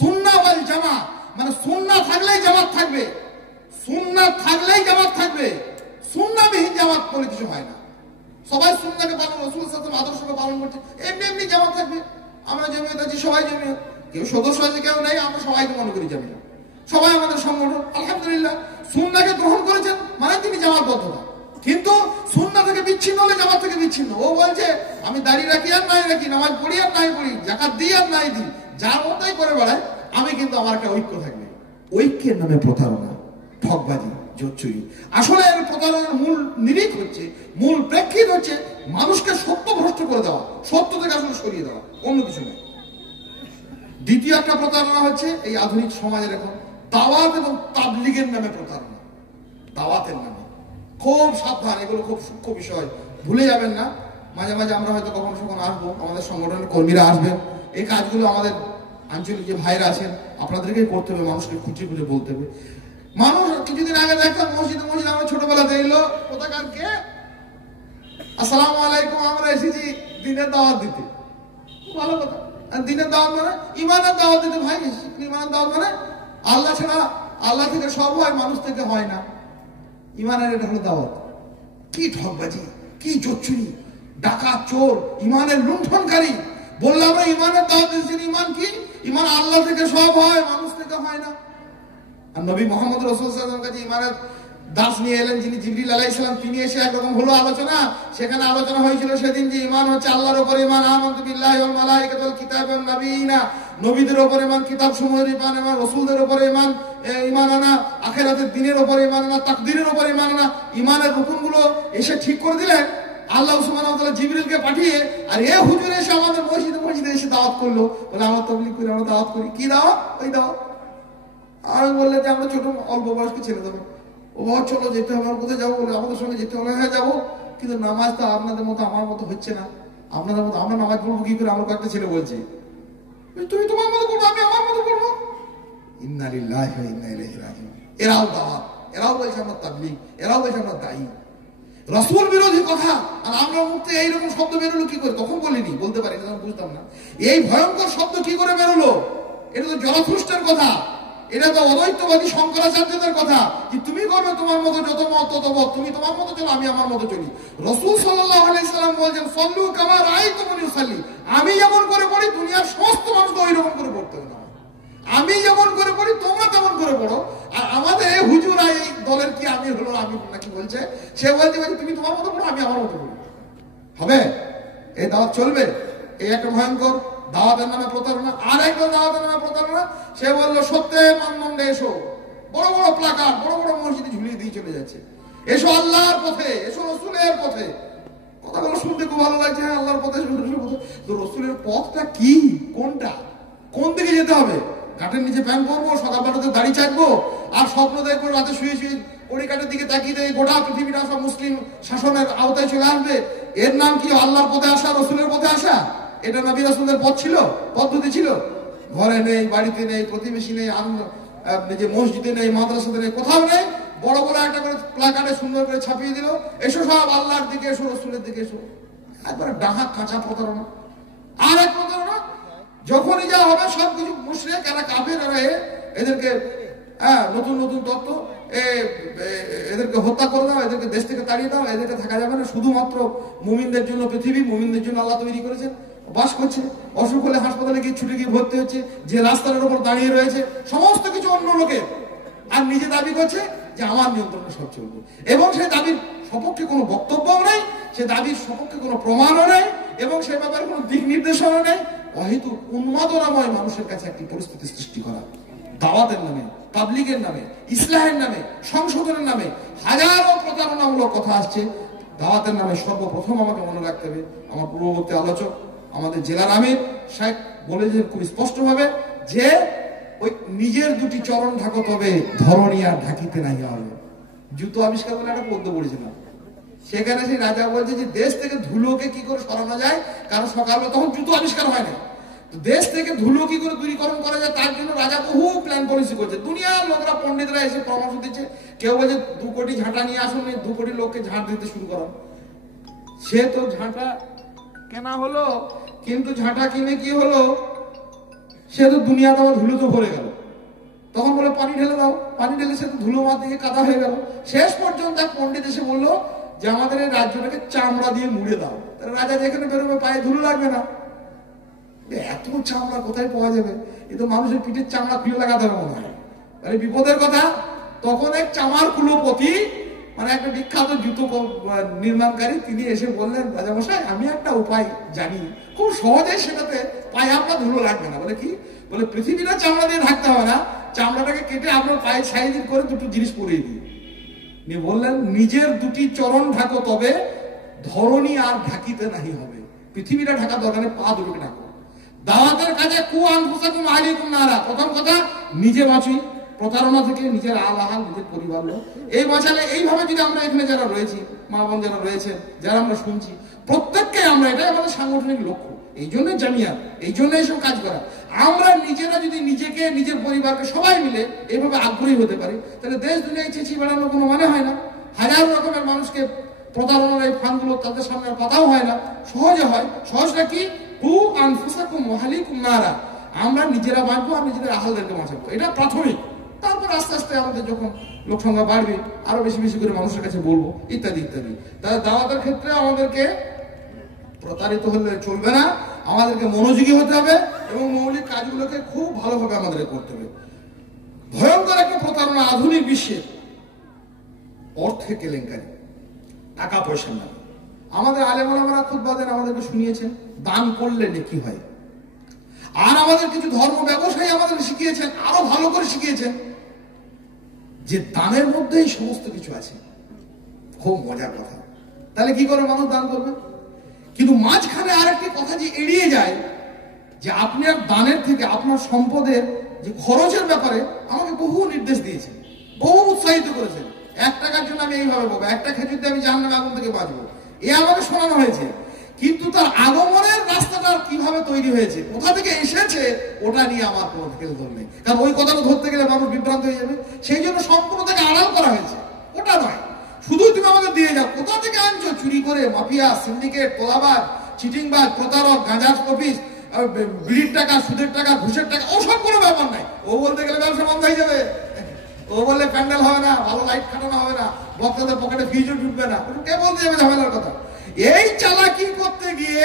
সুন্নাহ ওয়াল জামাত মানে সুন্নাহ থাকলেই জামাত থাকবে, সুন্নাহ থাকলেই জামাত থাকবে, সুন্নাহবিহীন জামাত বলে কিছু হয় না। সবাই সুন্নাহকে পালন, রাসূল সাল্লাল্লাহু আলাইহি ওয়াসাল্লাম আদর্শকে পালন করছে, এমনি এমনি জামাত থাকবে। আমরা জমিয়ত আছি, সবাই জমিয়ত, কেউ সদস্য আছে কেউ নেই, আমরা সবাইকে মনে করি জমিয়ত, সবাই আমাদের সংগঠন, আলহামদুলিল্লাহ। সুন্নাহকে গ্রহণ করেছেন মানে তিনি জামাতবদ্ধ। কিন্তু সুন্নাহ থেকে বিচ্ছিন্ন হলে জামাত থেকে বিচ্ছিন্ন। ও বলছে আমি দাড়ি রাখি আর নাই রাখি, নামাজ পড়ি আর নাই পড়ি, যাকাত দিই আর নাই দিই, যার মতাই করে বেড়ায়, আমি কিন্তু আমার একটা ঐক্য থাকবে। ঐক্যের নামে প্রতারণা, ঠকবাজি, জোরচুরি। আসলে প্রতারণার মূল নিরিখ হচ্ছে, মূল প্রেক্ষিত হচ্ছে মানুষকে সত্য ভ্রষ্ট করে দেওয়া, সত্য থেকে আসলে সরিয়ে দেওয়া, অন্য কিছু নেই। দ্বিতীয় একটা প্রতারণা হচ্ছে এই আধুনিক সমাজের এখন দাওয়াত এবং তাবলীগের নামে প্রতারণা। দাওয়াতের নামে খুব সাবধান, এগুলো খুব সূক্ষ্ম বিষয়, ভুলে যাবেন না। মাঝে মাঝে আমরা হয়তো কখনো কখনো আসবো, আমাদের সংগঠনের কর্মীরা আসবেন, এই কাজগুলো আমাদের আঞ্চলিক যে ভাইরা আছেন আপনাদেরকেই করতে হবে, মানুষকে খুঁজে খুঁজে বলতে হবে। মানুষ কিছুদিন আগে দেখতাম মসজিদে আমরা ছোটবেলাতে এলো কোথাকার কে, আসসালামু আলাইকুম, আমরা এসেছি দিনের দাওয়াত দিতে। ভালো কথা, দিনের দাওয়াত মানে ইমানের দাওয়াত দিতে। ভাই ইমানের দাওয়াত মানে আল্লাহ ছাড়া, আল্লাহ থেকে সব হয়, মানুষ থেকে হয় না। ইমানের এটা হলো দাওয়াত। কি ঠকবাজি, কি জোচ্চুরি, ডাকাত, চোর, ইমানের লুণ্ঠনকারী। বললাম আমরা ইমানের দাওয়াত দিচ্ছি। ইমান কি? ইমান আল্লাহ থেকে সব হয়, মানুষ থেকে হয় না। আর নবী মুহাম্মদ রাসূলুল্লাহ সাল্লাল্লাহু আলাইহি ওয়াসাল্লামের কাছে ইমানের দাস নিয়ে এলেন যিনি জিবরিল আলাইহিস সালাম, তিনি এসে একরকম হলো আলোচনা। সেখানে আলোচনা হয়েছিল সেদিন যে ইমান হচ্ছে আল্লাহর উপর ইমান, আমানতু বিল্লাহি ওয়াল মালাইকাতি ওয়াল কিতাবি ওয়ান নাবিয়িনা, নবীদের উপর ইমান, কিতাব সমূহের ইমান, রাসূলদের উপর ইমান, ইমান আনা, আখিরাতের দিনের উপর ইমান আনা, তাকদীরের উপর ইমান আনা। ইমানের রুকনগুলো এসে ঠিক করে দিলেন আল্লাহ সুবহানাহু ওয়া তাআলা জিবরিলকে পাঠিয়ে। আর এই হুজুর এসে আমাদের মসজিদে এসে দাওয়াত করলো, বলে আমরা তাবলীগ করি, আমরা দাওয়াত করি। কি দাওয়াত? ওই দাওয়াত। আর বললে যে আমরা ছোট অল্প বয়স্ক ছেলে দেবো, ও বাবা চলো যেতে হবে। কোথায় যাবো? বলে আমাদের সঙ্গে যেতে হবে। হ্যাঁ যাবো, কিন্তু নামাজ তো আপনাদের মতো আমার মতো হচ্ছে না। আপনাদের মতো আমরা নামাজ পড়বো কি করে? আমার কয়েকটা ছেলে বলছে তুমি তোমার মতো করবো, আমি আমার মতো করবো। ইন্না লিল্লাহি ওয়া ইন্না ইলাইহি রাজিউন। এরাও দাওয়াত, এরাও বলছে আমরা তাবলীগ, এরাও বলছে আমরা দায়ী। রাসূল বিরোধী কথা। আর আমরা মুখে এইরকম শব্দ বেরোলো কি করে? তখন বলিনি, বলতে পারি না, বুঝতাম না। এই ভয়ঙ্কর শব্দ কি করে বেরোলো? এটা তো জলথুষ্টের কথা, এটা তো অদ্বৈতবাদী শঙ্করাচার্যদের কথা যে তুমি করবে তোমার মতো, যত মত তত মত, তুমি তোমার মতো চলো, আমি আমার মতো চলি। রাসূল সাল্লাল্লাহু আলাইহি সাল্লাম বলেছেন সাল্লু কামা রাআইতুমুনি উসাল্লি। আমি যেমন করে পড়ি দুনিয়ার সমস্ত মানুষ ওই রকম করে পড়তে হবে না। আমি যেমন করে পড়ি তোমরা তেমন করে পড়ো। আর আমাদের এই হুজুরা এই দলের কি আমি হলো, আমি নাকি বলছে, সে বলছে তুমি তোমার মতো পড়ো, আমি আমার মতো পড়ি। হবে? এই দাওয়াত চলবে? এই একটা ভয়ঙ্কর দাওয়াতের নামে প্রতারণা। আর একটা দাওয়াতের নামে প্রতারণা, সে বললো সত্যের মানদণ্ডে এসো। বড় বড় প্লাকার্ড বড় বড় মসজিদে ঝুলিয়ে দিয়ে চলে যাচ্ছে, এসো আল্লাহর পথে, এসো রসুলের পথে। কথাগুলো শুনতে খুব ভালো লাগছে, হ্যাঁ আল্লাহর পথে, রসুলের পথে। তো রসুলের পথটা কি? কোনটা? কোন দিকে যেতে হবে? কাঠের নিচে প্যান করবো, সকালবেলাতে দাড়ি চাটবো, আর স্বপ্ন দেখবো রাতে শুয়ে শুয়ে কড়িকাঠের দিকে তাকিয়ে দেয় গোটা পৃথিবীটা সব মুসলিম শাসনের আওতায় চলে আসবে। এর নাম কি আল্লাহর পথে আসা, রসুলের পথে আসা? এটা নবী রাসূলদের পথ ছিল, পদ্ধতি ছিল? ঘরে নেই, বাড়িতে নেই, প্রতিবেশী নেই, যে মসজিদে নেই, মাদ্রাসাতে নেই, কোথাও নেই। বড় বড় একটা করে প্লাকার্ডে সুন্দর করে ছাপিয়ে দিল, এসো সব আল্লাহর দিকে এসো, রসুলের দিকে এসো। একবারে ডাহা কাঁচা প্রতারণা। আর এক প্রতারণা, যখনই যা হবে সবকিছু মুশরিক, এরা কাফের, এরা এদেরকে নতুন নতুন তত্ত্ব, এদেরকে হত্যা করে দাও, এদেরকে দেশ থেকে তাড়িয়ে দাও, এদেরকে থাকা যাবে না। শুধুমাত্র মুমিনদের জন্য পৃথিবী, মুমিনদের জন্য আল্লাহ তৈরি করেছেন, বাস করছে। অসুখ হলে হাসপাতালে গিয়ে ছুটে গিয়ে ভর্তি হচ্ছে, যে রাস্তার উপর দাঁড়িয়ে রয়েছে, সমস্ত কিছু অন্য লোকের। আর নিজে দাবি করছে যে আমার নিয়ন্ত্রণে সব চলবে, এবং সেই দাবির সপক্ষে কোনো বক্তব্যও নেই, সে দাবির সপক্ষে কোনো প্রমাণও নেই, এবং সে ব্যাপারে কোনো দিক নির্দেশনা নেই। অহেতু উন্মাদনাময় মানুষের কাছে একটি পরিস্থিতি সৃষ্টি করা। দাওয়াতের নামে, তাবলীগের নামে, ইসলাহের নামে, সংশোধনের নামে হাজারো প্রতারণামূলক কথা আসছে। দাওয়াতের নামে সর্বপ্রথম আমাকে মনে রাখতে হবে, আমার পূর্ববর্তী আলোচক আমাদের জেলার আমির সাহেব বলেছেন খুব স্পষ্টভাবে যে ওই নিজের দুটি চরণ ঢাকো তবে ধরণী আর ঢাকিতে নাই হবে। জুতো আবিষ্কার বলে একটা পদ্য পড়েছিলাম, সেখানে সেই রাজা বলছে যে দেশ থেকে ধুলোকে কি করে সরানো যায়, কারণ সকালে তখন জুতো আবিষ্কার হয় না। দেশ থেকে ধুলো কি করে দূরীকরণ করা যায় তার জন্য রাজা বহু প্ল্যান পলিসি করছে। দুনিয়ার লোকরা, পণ্ডিতরা এসে পরামর্শ দিচ্ছে। কেউ বলছে 2 কোটি ঝাঁটা নিয়ে আসুন, 2 কোটি লোককে ঝাঁট দিতে শুরু করান। সে তো ঝাঁটা কেনা হলো, কিন্তু ঝাঁটা কিনে কি হলো, সে তো দুনিয়া তোমার ধুলোতে ভরে গেল। তখন বলে পানি ঢেলে দাও, পানি ঢেলে সে তো ধুলো মার দিকে কাদা হয়ে গেল। শেষ পর্যন্ত এক পণ্ডিত এসে বললো যে আমাদের এই রাজ্যটাকে চামড়া দিয়ে মুড়ে দাও, রাজা যেখানে বেরোবে পায়ে ধুলো লাগবে না। এত চামড়া কোথায় পাওয়া যাবে? এ তো মানুষের পিঠের চামড়া খুলে লাগাতে হবে মনে হয়। তাহলে বিপদের কথা। তখন এক চামার কুলপতি, মানে একটা বিখ্যাত জুতো নির্মাণকারী, তিনি এসে বললেন রাজামশাই আমি একটা উপায় জানি, খুব সহজে সেটাতে পায়ে আপনার ধুলো লাগবে না। বলে কি? বলে পৃথিবীটা চামড়া দিয়ে ঢাকতে হবে না, চামড়াটাকে কেটে আপনার পায়ে সাইজ করে 2টো জিনিস পরিয়ে দিই। উনি বললেন, নিজের দুটি চরণ ঢাকো, তবে ধরণী আর ঢাকিতে নাহি হবে। পৃথিবীটা ঢাকা দরকার নেই, পা দুটোকে ঢাকো। দাওয়াতের কাজে আনফুসাকুম আহলিকুম নারা, প্রথম কথা নিজে বাঁচি প্রতারণা থেকে, নিজের আলাহাল, নিজের পরিবার লোক এই বাঁচালে। এইভাবে যদি আমরা এখানে যারা রয়েছি, মা বোন যারা রয়েছেন, যারা আমরা শুনছি, প্রত্যেককে আমরা, এটাই আমাদের সাংগঠনিক লক্ষ্য, এই জন্যই জামিয়া, এই জন্য এইসব কাজ করা। আমরা নিজেরা যদি নিজেকে, নিজের পরিবারকে সবাই মিলে এইভাবে আগ্রহী হতে পারি, তাহলে দেশ দুনিয়ায় চেঁচিয়ে বেড়ানোর কোনো মানে হয় না। হাজার রকমের মানুষকে প্রতারণার এই ফানগুলো তাদের সামনে পাতাও হয় না, সহজে হয়। সহজটা কি? কু আনফুসাকুম ওয়াহলিকুম নারা, আমরা নিজেরা বাঁচবো আর নিজেদের আহলদেরকে বাঁচাবো, এটা প্রাথমিক। তারপর আস্তে আস্তে আমাদের যখন লোক সংখ্যা বাড়বে, আরো বেশি বেশি করে মানুষের কাছে বলবো, ইত্যাদি ইত্যাদি। তাহলে দাওয়াতের ক্ষেত্রে আমাদেরকে প্রতারিত হলে চলবে না, আমাদেরকে মনোযোগী হতে হবে এবং মৌলিক কাজগুলোকে খুব ভালোভাবে আমাদের করতে হবে। ভয়ঙ্কর একটা প্রতারণা আধুনিক বিশ্বে, অর্থে কেলেঙ্কারি, টাকা পয়সা না। আমাদের আলেমরা খুতবা দেন, আমাদেরকে শুনিয়েছেন দান করলে নেকি হয়। আর আমাদের কিছু ধর্ম ব্যবসায়ী আমাদের শিখিয়েছেন, আরো ভালো করে শিখিয়েছেন যে দানের মধ্যেই সমস্ত কিছু আছে। খুব মজার কথা। তাহলে কি করে মানুষ দান করবে? কিন্তু মাঝখানে আরেকটি কথা যে এড়িয়ে যায়, যে আপনার দানের থেকে আপনার সম্পদের যে খরচের ব্যাপারে আমাকে বহু নির্দেশ দিয়েছেন, বহু উৎসাহিত করেছেন। 1 টাকার জন্য আমি এইভাবে বলবো, 1টা খেজুর দিয়ে আমি জাহান্নামের আগুন থেকে বাঁচবো, এ আমাকে শোনানো হয়েছে। কিন্তু তার আগমনের রাস্তাটা কিভাবে তৈরি হয়েছে, কোথা থেকে এসেছে, ওটা নিয়ে আমার কোনো খেলদোল নেই। কারণ ওই কথাটা ধরতে গেলে মানুষ বিভ্রান্ত হয়ে যাবে। সেই জন্য সম্পূর্ণ থেকে আড়াল করা হয়েছে। ওটা নয়, শুধু তুমি আমাকে দিয়ে যাও, কোথা থেকে আনছো, চুরি করে, মাফিয়া, সিন্ডিকেট, তোলাবাজ, চিটিংবাজ, প্রতারক, গাঁজার অফিস, বিড়ির টাকা, সুদের টাকা, ঘুষের টাকা, ওসব কোনো ব্যাপার নাই। ও বলতে গেলে ব্যবসা বন্ধ হয়ে যাবে। ও বললে প্যান্ডেল হবে না, ভালো লাইট খাটানো হবে না, বক্তাদের পকেটে ফিজও ঢুকবে না, কে বলতে যাবে ঝামেলার কথা? এই চালাকি করতে গিয়ে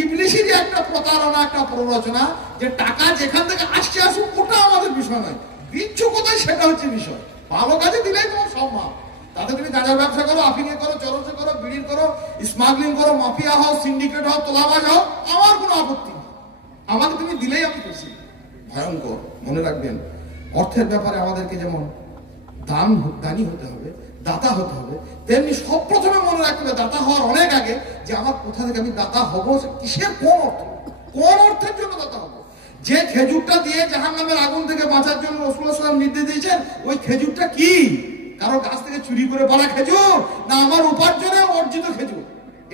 ইবলিশি একটা প্রতারণা, একটা প্ররোচনা, যে টাকা যেখান থেকে আসছে আসুক, ওটা আমাদের বিষয় নয়, দিচ্ছ কোথায় সেটা হচ্ছে বিষয়। ভালো কাজে দিলেই তোমার সম্ভব। তাতে তুমি গাঁজার ব্যবসা করো, আফিংয়ে করো, চরসে করো, বিড়ির করো, স্মাগলিং করো, মাফিয়া হও, সিন্ডিকেট হও, তোলাবাজ হও, আমার কোনো আপত্তি নেই। আমাকে তুমি দিলেই আমি খুশি। ভয়ঙ্কর। মনে রাখবেন, অর্থের ব্যাপারে আমাদেরকে যেমন দানি হতে হবে, দাতা হতে হবে, তেমনি সব প্রথমে মনে রাখতে হবে দাতা হওয়ার অনেক আগে, যে আমার কোথা থেকে আমি দাতা হবো, কিসের, কোন অর্থ, কোন অর্থের জন্য দাতা হবো। যে খেজুরটা দিয়ে জাহান্নামের আগুন থেকে বাঁচার জন্য রাসূলুল্লাহ সাল্লাল্লাহু আলাইহি ওয়াসাল্লাম নির্দেশ দিয়েছেন, ওই খেজুরটা কি? কারো গাছ থেকে চুরি করে পাড়া খেজুর, না আমার উপার্জনে অর্জিত খেজুর?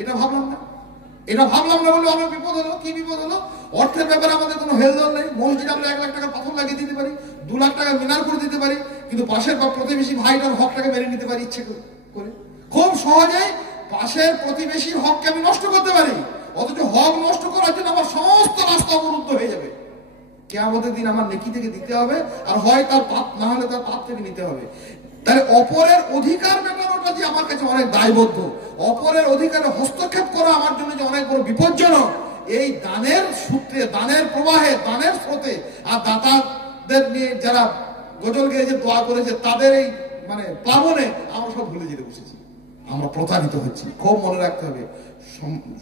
এটা ভাবলাম না। এটা ভাবলাম না বলে অনেক বিপদ হলো। কি বিপদ হলো? অর্থের ব্যাপারে আমাদের কোনো হেলদোল নেই। মসজিদ আমরা 1 লাখ টাকা পাথর লাগিয়ে দিতে পারি, 2 লাখ টাকা মিনার করে দিতে পারি, কিন্তু পাশের বা প্রতিবেশী ভাইটার হকটাকে মেরে নিতে পারি ইচ্ছে করে। খুব সহজে পাশের প্রতিবেশীর হককে আমি নষ্ট করতে পারি, অথচ হক নষ্ট করার জন্য আমার সমস্ত রাস্তা অবরুদ্ধ হয়ে যাবে। কিয়ামতের দিন আমার নেকি থেকে দিতে হবে, আর হয় তার পাপ, না হলে তার পাপ থেকে নিতে হবে। তাহলে অপরের অধিকার মেটানোটা যে আমার কাছে অনেক দায়বদ্ধ, অপরের অধিকারে হস্তক্ষেপ করা আমার জন্য যে অনেক বড় বিপজ্জনক। এই দানের সূত্রে, দানের প্রবাহে, দানের স্রোতে, আর দাতাদের নিয়ে যারা গজল গেয়েছে, দোয়া করেছে, তাদের এই মানে প্লাবনে আমরা সব ভুলে যেতে বসেছি, আমরা প্রতারিত হচ্ছি। খুব মনে রাখতে হবে,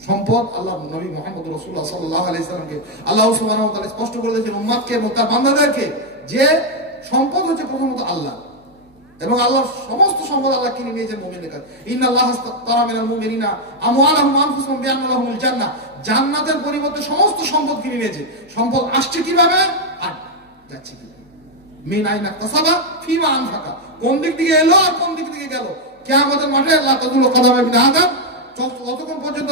সম্পদ আল্লাহ নবী মুহাম্মদ রাসূলুল্লাহ সাল্লাল্লাহু আলাইহি সাল্লামকে আল্লাহ সুবহানাহু ওয়া তাআলা স্পষ্ট করে দিয়েছেন উম্মতকে এবং তার বান্দাদেরকে, যে সম্পদ হচ্ছে প্রথমত আল্লাহ, এবং আল্লাহর সমস্ত সম্পদ আল্লাহ কিনে নিয়েছেন মুমিনদের কাছে। ইন্নাল্লাহা আশতারা মিনাল মুমিনিনা আমওয়ালাহুম ওয়া আনফুসাহুম বিআন্না লাহুমুল জান্নাহ, জান্নাতের পরিবর্তে সমস্ত সম্পদ কিনে নিয়েছে। সম্পদ আসছে কিভাবে আর যাচ্ছে কিভাবে? মিন আইনা তাসাবা ফিমা আনফাকা, কোন দিক থেকে এলো আর কোন দিক থেকে গেল। কিয়ামতের মাঠে আল্লাহ তাআলা কদমে বিন আদম, যতক্ষণ পর্যন্ত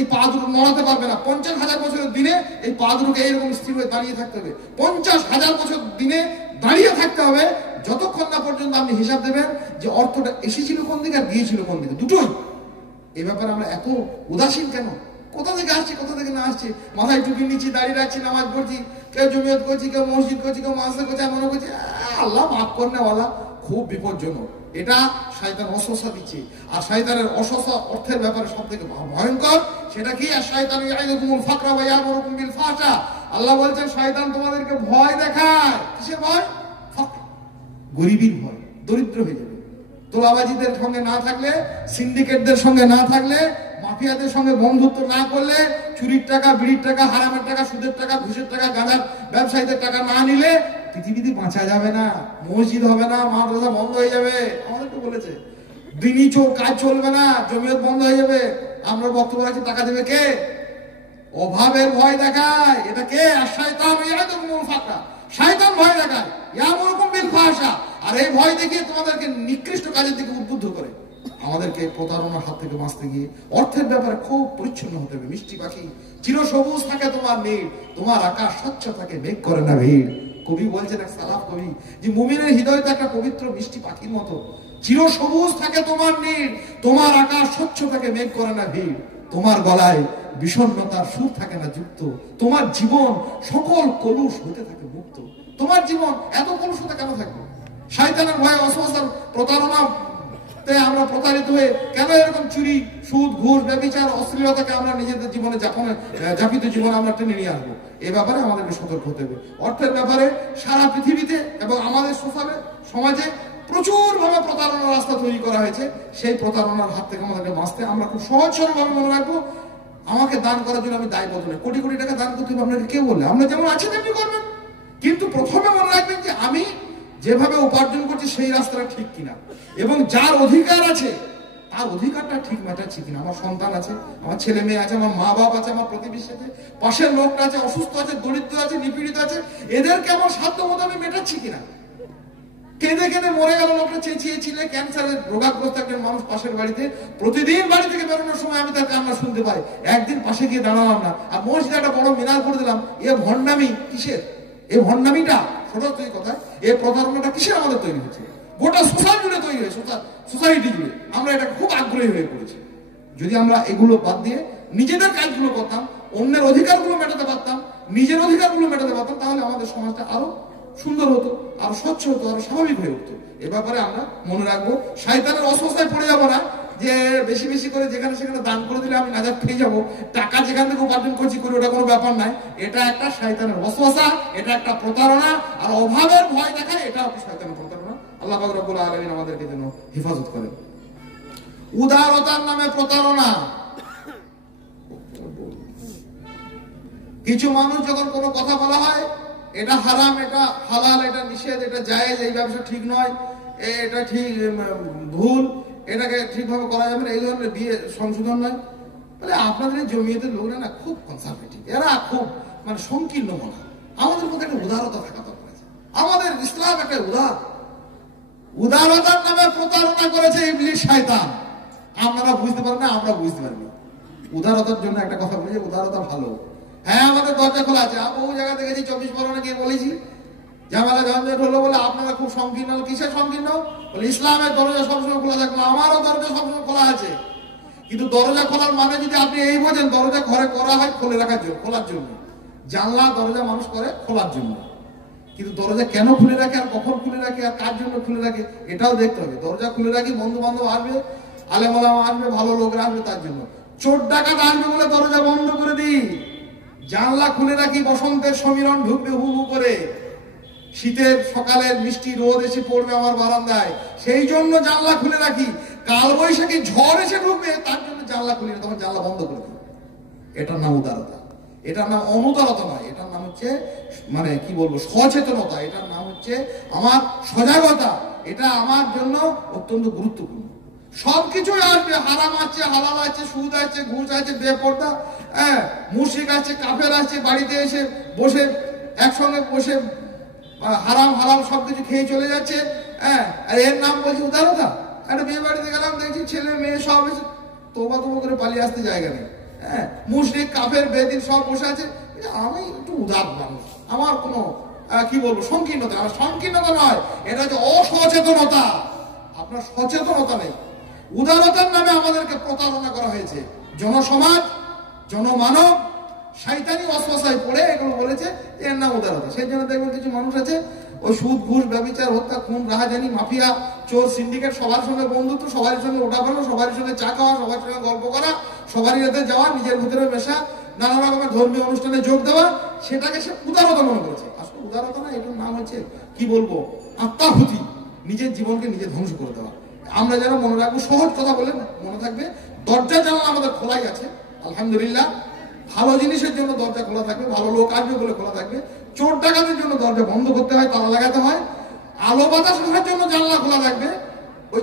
এই পা দুটো নড়াতে পারবে না, 50,000 বছরের দিনে এই পা দুটোকে এইরকম স্থির হয়ে দাঁড়িয়ে থাকতে হবে। 50,000 বছর দিনে দাঁড়িয়ে থাকতে হবে, যতক্ষণ না পর্যন্ত আপনি হিসাব দেবেন যে অর্থটা এসেছিল কোন দিকে আর গিয়েছিল কোন দিকে, দুটোই। এই ব্যাপারে আমরা এত উদাসীন কেন? কোথা থেকে আসছে, কোথা থেকে না আসছে, মাথায় টুপি নিচ্ছি, দাঁড়িয়ে রাখছি, নামাজ পড়ছি, কেউ জমিয়ত করছি, কেউ মসজিদ করছি, কেউ মাদ্রাসা করছি, মনে করছি আল্লাহ মাফ করনে ওয়ালা। খুব বিপজ্জনক। এটা শয়তান অসসা দিচ্ছে। আর শয়তানের অসসা অর্থের ব্যাপারে সব থেকে ভয়ঙ্কর সেটা কি? আর শয়তান ইয়াইদুকুমুল ফাকরা ওয়া ইয়ামুরুকুম বিল ফাহশা। আল্লাহ বলছেন শয়তান তোমাদেরকে ভয় দেখায়। কিসের ভয়? ফাকর, গরিবের ভয়, দরিদ্র হয়ে যাবে। তোলাবাজিদের সঙ্গে না থাকলে, সিন্ডিকেটদের সঙ্গে না থাকলে, মাফিয়াদের সঙ্গে বন্ধুত্ব না করলে, চুরির টাকা, বিড়ির টাকা, হারামের টাকা, সুদের টাকা, ঘুষের টাকা, গাঁজার ব্যবসায়ীদের টাকা না নিলে পৃথিবীতে বাঁচা যাবে না। মসজিদ হবে না, মাদ্রাসা বন্ধ হয়ে যাবে। আমাদের তো বলেছে দিনই কাজ চলবে না, জমিয়ত বন্ধ হয়ে যাবে, আমরা বক্তব্য রাখছি, টাকা দেবে কে? অভাবের ভয় দেখায়, এটা কে? আর শয়তান ফাঁকা, শয়তান ভয় দেখায়, ইয়ামুরুকুম বিল ফাহশা, আর এই ভয় দেখিয়ে তোমাদেরকে নিকৃষ্ট কাজের দিকে উদ্বুদ্ধ করে। আমাদেরকে প্রতারণার হাত থেকে বাঁচতে গিয়ে অর্থের ব্যাপারে খুব পরিচ্ছন্ন হতে হবে। মিষ্টি পাখি চির সবুজ থাকে তোমার নীড়, তোমার আকাশ স্বচ্ছ থাকে, মেঘ করে না ভিড়। কবি বলছেন, এক সালাফ কবি, যে মুমিনের হৃদয়টা একটা পবিত্র মিষ্টি পাখির মতো, চির সবুজ থাকে তোমার নীড়, তোমার আকাশ স্বচ্ছ থাকে, মেঘ করে না ভিড়। তোমার গলায় বিষণ্ণতার সুর থাকে না যুক্ত, তোমার জীবন সকল কলুষ হতে থাকে মুক্ত। তোমার জীবন এত কলুষতা কেন থাকবে? শয়তানের ভয়ে, অসহসার প্রতারণা আমরা প্রতারিত হয়ে কেন এরকম চুরি, সুদ, ঘুষ, ব্যভিচার, অশ্লীলতাকে আমরা নিজেদের জীবনে যাপিত জীবনে আমরা টেনে নিয়ে আসবো? এ ব্যাপারে আমাদেরকে সতর্ক হতে হবে। অর্থের ব্যাপারে সারা পৃথিবীতে এবং আমাদের সমাজে প্রচুর ভাবে প্রতারণার রাস্তা তৈরি করা হয়েছে। সেই প্রতারণার হাত থেকে আমাদেরকে বাঁচতে আমরা খুব সহজ সরল ভাবে মনে রাখবো, আমাকে দান করার জন্য আমি দায়বদ্ধ নই। কোটি কোটি টাকা দান করতে হবে আপনাকে কে বললে? আমরা যেমন আছি তেমনি করবেন, কিন্তু প্রথমে মনে রাখবেন যে আমি যেভাবে উপার্জন করছি সেই রাস্তাটা ঠিক কিনা, এবং যার অধিকার আছে তার অধিকারটা ঠিক মেটাচ্ছি কিনা। আমার সন্তান আছে, আমার ছেলে মেয়ে আছে, আমার মা বাবা আছে, আমার প্রতিবেশী আছে, পাশের লোকটা আছে, অসুস্থ আছে, দরিদ্র আছে, নিপীড়িত আছে, এদেরকে আমার সাধ্য মতো আমি মেটাচ্ছি কিনা। কেঁদে কেঁদে মরে গেল লোকটা, চেঁচিয়েছিলে, ক্যান্সারের রোগাগ্রস্ত একজন মানুষ পাশের বাড়িতে, প্রতিদিন বাড়ি থেকে বেরোনোর সময় আমি তার কান্না শুনতে পাই। একদিন পাশে গিয়ে দাঁড়ালাম না, আর মসজিদে একটা বড় মিনার করে দিলাম। এ ভণ্ডামি কিসের? এই ভণ্ডামিটা সরাসরি কথা, এই প্রতারণাটা কিসের আমাদের তৈরি হচ্ছে? গোটা সোশ্যাল জুড়ে তৈরি হয়েছে, সোসাইটি জুড়ে আমরা এটা খুব আগ্রহী হয়ে পড়েছি। যদি আমরা এগুলো বাদ দিয়ে নিজেদের কাজগুলো করতাম, অন্যের অধিকারগুলো মেটাতে পারতাম, নিজের অধিকারগুলো মেটাতে পারতাম, তাহলে আমাদের সমাজটা আরো সুন্দর হতো, আরো স্বচ্ছ হতো, আরো স্বাভাবিক হয়ে উঠতো। এ ব্যাপারে আমরা মনে রাখবো। শয়তানের অসুবিধায় পড়ে যাবো না যে বেশি বেশি করে যেখানে সেখানে দান করে দিলে আমি নাজাত পেয়ে যাবো, টাকা যেখান থেকে উপার্জন করছি করি, ওটা কোনো ব্যাপার নাই। এটা একটা শয়তানের ওয়াসওয়াসা, এটা একটা প্রতারণা, আর অভাবের ভয় দেখায়, এটা শয়তানের প্রতারণা। আল্লাহ পাক রব্বুল আলামিন আমাদেরকে যেন হেফাজত করেন। উদারতার নামে প্রতারণা। কিছু মানুষ যখন কোনো কথা বলা হয়, এটা হারাম, এটা হালাল, এটা নিষেধ, এটা জায়েজ, এই ব্যবসা ঠিক নয়, এটা ঠিক ভুল, এটাকে ঠিকভাবে করা যাবে না, এই ধরনের বিয়ে সংশোধন নয়, বলে আপনাদের জমিয়তের লোকরা না খুব কনসারভেটিভ, এরা খুব মানে সংকীর্ণ মনা। আমাদের মধ্যে একটা উদারতা থাকা দরকার আছে। আমাদের ইসলাম একটা উদারতার নামে প্রতারণা করেছে ইবলিস শয়তান। আপনারা বুঝতে পারেন না, আমরা বুঝতে পারিনি। উদারতার জন্য একটা কথা বলি, উদারতা ভালো। হ্যাঁ, আমাদের দরজা খোলা আছে। বহু জায়গা দেখেছি, 24 পরগনা গিয়ে বলেছি, ঝামেলা ঝঞ্ঝট হলো বলে আপনারা খুব সংকীর্ণ। কিসের সংকীর্ণ? বলে ইসলামের দরজা সবসময় খোলা থাকবে। আমারও দরজা সবসময় খোলা আছে, কিন্তু দরজা খোলার মানে যদি আপনি এই বোঝেন, দরজা ঘরে করা হয় খুলে রাখার জন্য, খোলার জন্য। জানলা দরজা মানুষ করে খোলার জন্য, কিন্তু দরজা কেন খুলে রাখে, আর কখন খুলে রাখে, আর কার জন্য খুলে রাখে, এটাও দেখতে হবে। দরজা খুলে রাখি বন্ধু বান্ধব আসবে, আলেম ওলামা আসবে, ভালো লোকরা আসবে, তার জন্য। চোর ডাকাত আসবে বলে দরজা বন্ধ করে দিই। জানলা খুলে রাখি, বসন্তের সমীরণ ঢুকবে হু হু করে, শীতের সকালের মিষ্টি রোদ এসে পড়বে আমার বারান্দায়, সেই জন্য জানলা খুলে রাখি। কাল বৈশাখী ঝড় এসে ঢুকবে, তার জন্য জানলা খুলি না, তখন জানলা বন্ধ করে দিই। এটার নাম উদারতা, এটার নাম অনুদারতা নয়। এটার নাম হচ্ছে মানে কি বলবো, সচেতনতা। এটার নাম হচ্ছে আমার সজাগতা। এটা আমার জন্য অত্যন্ত গুরুত্বপূর্ণ। সবকিছুই আসবে, হারাম আছে, হালাল আছে, সুদ আছে, ঘুষ আছে, বেপরদা, হ্যাঁ, মুশরিক আছে, কাফের আছে, বাড়িতে এসে বসে একসঙ্গে বসে হারাম হালাল সবকিছু খেয়ে চলে যাচ্ছে, হ্যাঁ, আর এর নাম বলছি উদারতা। একটা বিয়ে বাড়িতে গেলাম, দেখছি ছেলে মেয়ে সব এসে তোবা করে পালিয়ে আসতে জায়গা নেই, হ্যাঁ, মুশরিক কাফের বেদিন সব বসে আছে। আমি একটু উদার মানুষ, আমার কোনো কি বলবো সংকীর্ণতা, আমার সংকীর্ণতা নয়, এটা হচ্ছে অসচেতনতা। আপনার সচেতনতা নেই। উদারতার নামে আমাদেরকে প্রতারণা করা হয়েছে। জনসমাজ, জনমানব শয়তানি ওয়াসওয়াসায় পড়ে এগুলো বলেছে এর নাম উদারতা। সেই জন্য দেখবেন কিছু মানুষ আছে, ওই সুদ ঘুষ ব্যভিচার হত্যা খুন রাহাজানি মাফিয়া চোর সিন্ডিকেট, সবার সঙ্গে বন্ধুত্ব, সবার সঙ্গে ওঠা ফেলো, সবার সঙ্গে চা খাওয়া, সবার সঙ্গে গল্প করা, সবারই এতে যাওয়া, নিজের ভিতরে মেশা, নানা রকমের ধর্মীয় অনুষ্ঠানে যোগ দেওয়া, সেটাকে সে উদারতা মনে করেছে। আসলে উদারতা না, এটার নাম হচ্ছে কি বলবো, আত্মাহুতি, নিজের জীবনকে নিজে ধ্বংস করে দেওয়া। আমরা যেন মনে রাখবো, সহজ কথা বলে মনে থাকবে, দরজা জানালা আমাদের খোলাই আছে আলহামদুলিল্লাহ। ভালো জিনিসের জন্য দরজা খোলা থাকবে, ভালো লোক আসবে বলে খোলা থাকবে। চোর ডাকাতের জন্য দরজা বন্ধ করতে হয়, তালা লাগাতে হয়। আলো বাতাস আসার জন্য জানলা খোলা থাকবে। ওই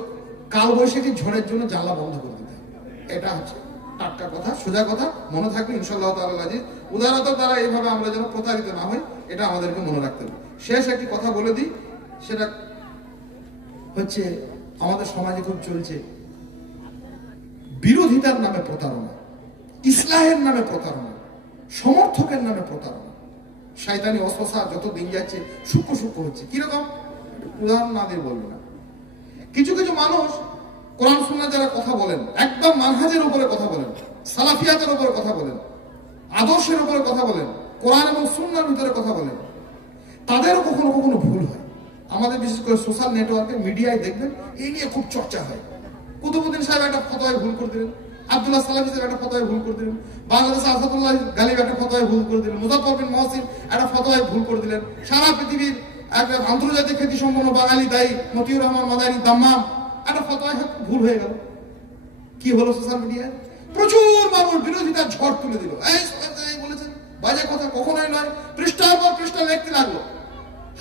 কালবৈশাখী ঝড়ের জন্য জানলা বন্ধ করে দিতে হবে। এটা হচ্ছে টাটকা কথা, সোজা কথা, মনে থাকবে ইনশাআল্লাহ তাআলা আজিজ। উদারতার দ্বারা এইভাবে আমরা যেন প্রতারিত না হই, এটা আমাদেরকে মনে রাখতে হবে। শেষ একটি কথা বলে দিই, সেটা হচ্ছে আমাদের সমাজে খুব চলছে বিরোধিতার নামে প্রতারণা, ইসলাহের নামে প্রতারণা, সমর্থকের নামে প্রতারণা। শয়তানি ওয়াসওয়াসা যত দিন যাচ্ছে সূক্ষ্ম সূক্ষ্ম হচ্ছে। কিরকম? উদাহরণ না দিয়ে বলবো না। কিছু কিছু মানুষ কোরআন সুন্নাহ যারা কথা বলেন, একদম মানহাজের উপরে কথা বলেন, সালাফিয়াতের উপরে কথা বলেন, আদর্শের উপরে কথা বলেন, কোরআন এবং সুন্নাহর ভিতরে কথা বলেন, তাদেরও কখনো কখনো ভুল হয়। আমাদের বিশেষ করে সোশ্যাল নেটওয়ার্কে, মিডিয়ায় দেখবেন এই নিয়ে খুব চর্চা হয়। কুতুবউদ্দিন সাহেব একটা ফতোয়ায় ভুল করে দিলেন, আব্দুল্লাহ সালাফি সাহেব একটা ফতোয়ায় ভুল করে দিলেন, বাংলাদেশে আসাদুল্লাহ গালিব একটা ফতোয়ায় ভুল করে দিলেন, মুজাফফর বিন মহসিন একটা ফতোয়ায় ভুল করে দিলেন, সারা পৃথিবীর একটা আন্তর্জাতিক খ্যাতি সম্পন্ন বাঙালি দায়ী মতিউর রহমান মাদানী দাম্মাম একটা ফতোয়ায় ভুল হয়ে গেল। কি হলো? সোশ্যাল মিডিয়ায় প্রচুর মানুষ বিরোধিতার ঝড় তুলে দিল, এই বলেছেন, বাজে কথা, কখনোই নয়। পৃষ্ঠার পর পৃষ্ঠা লিখতে লাগলো,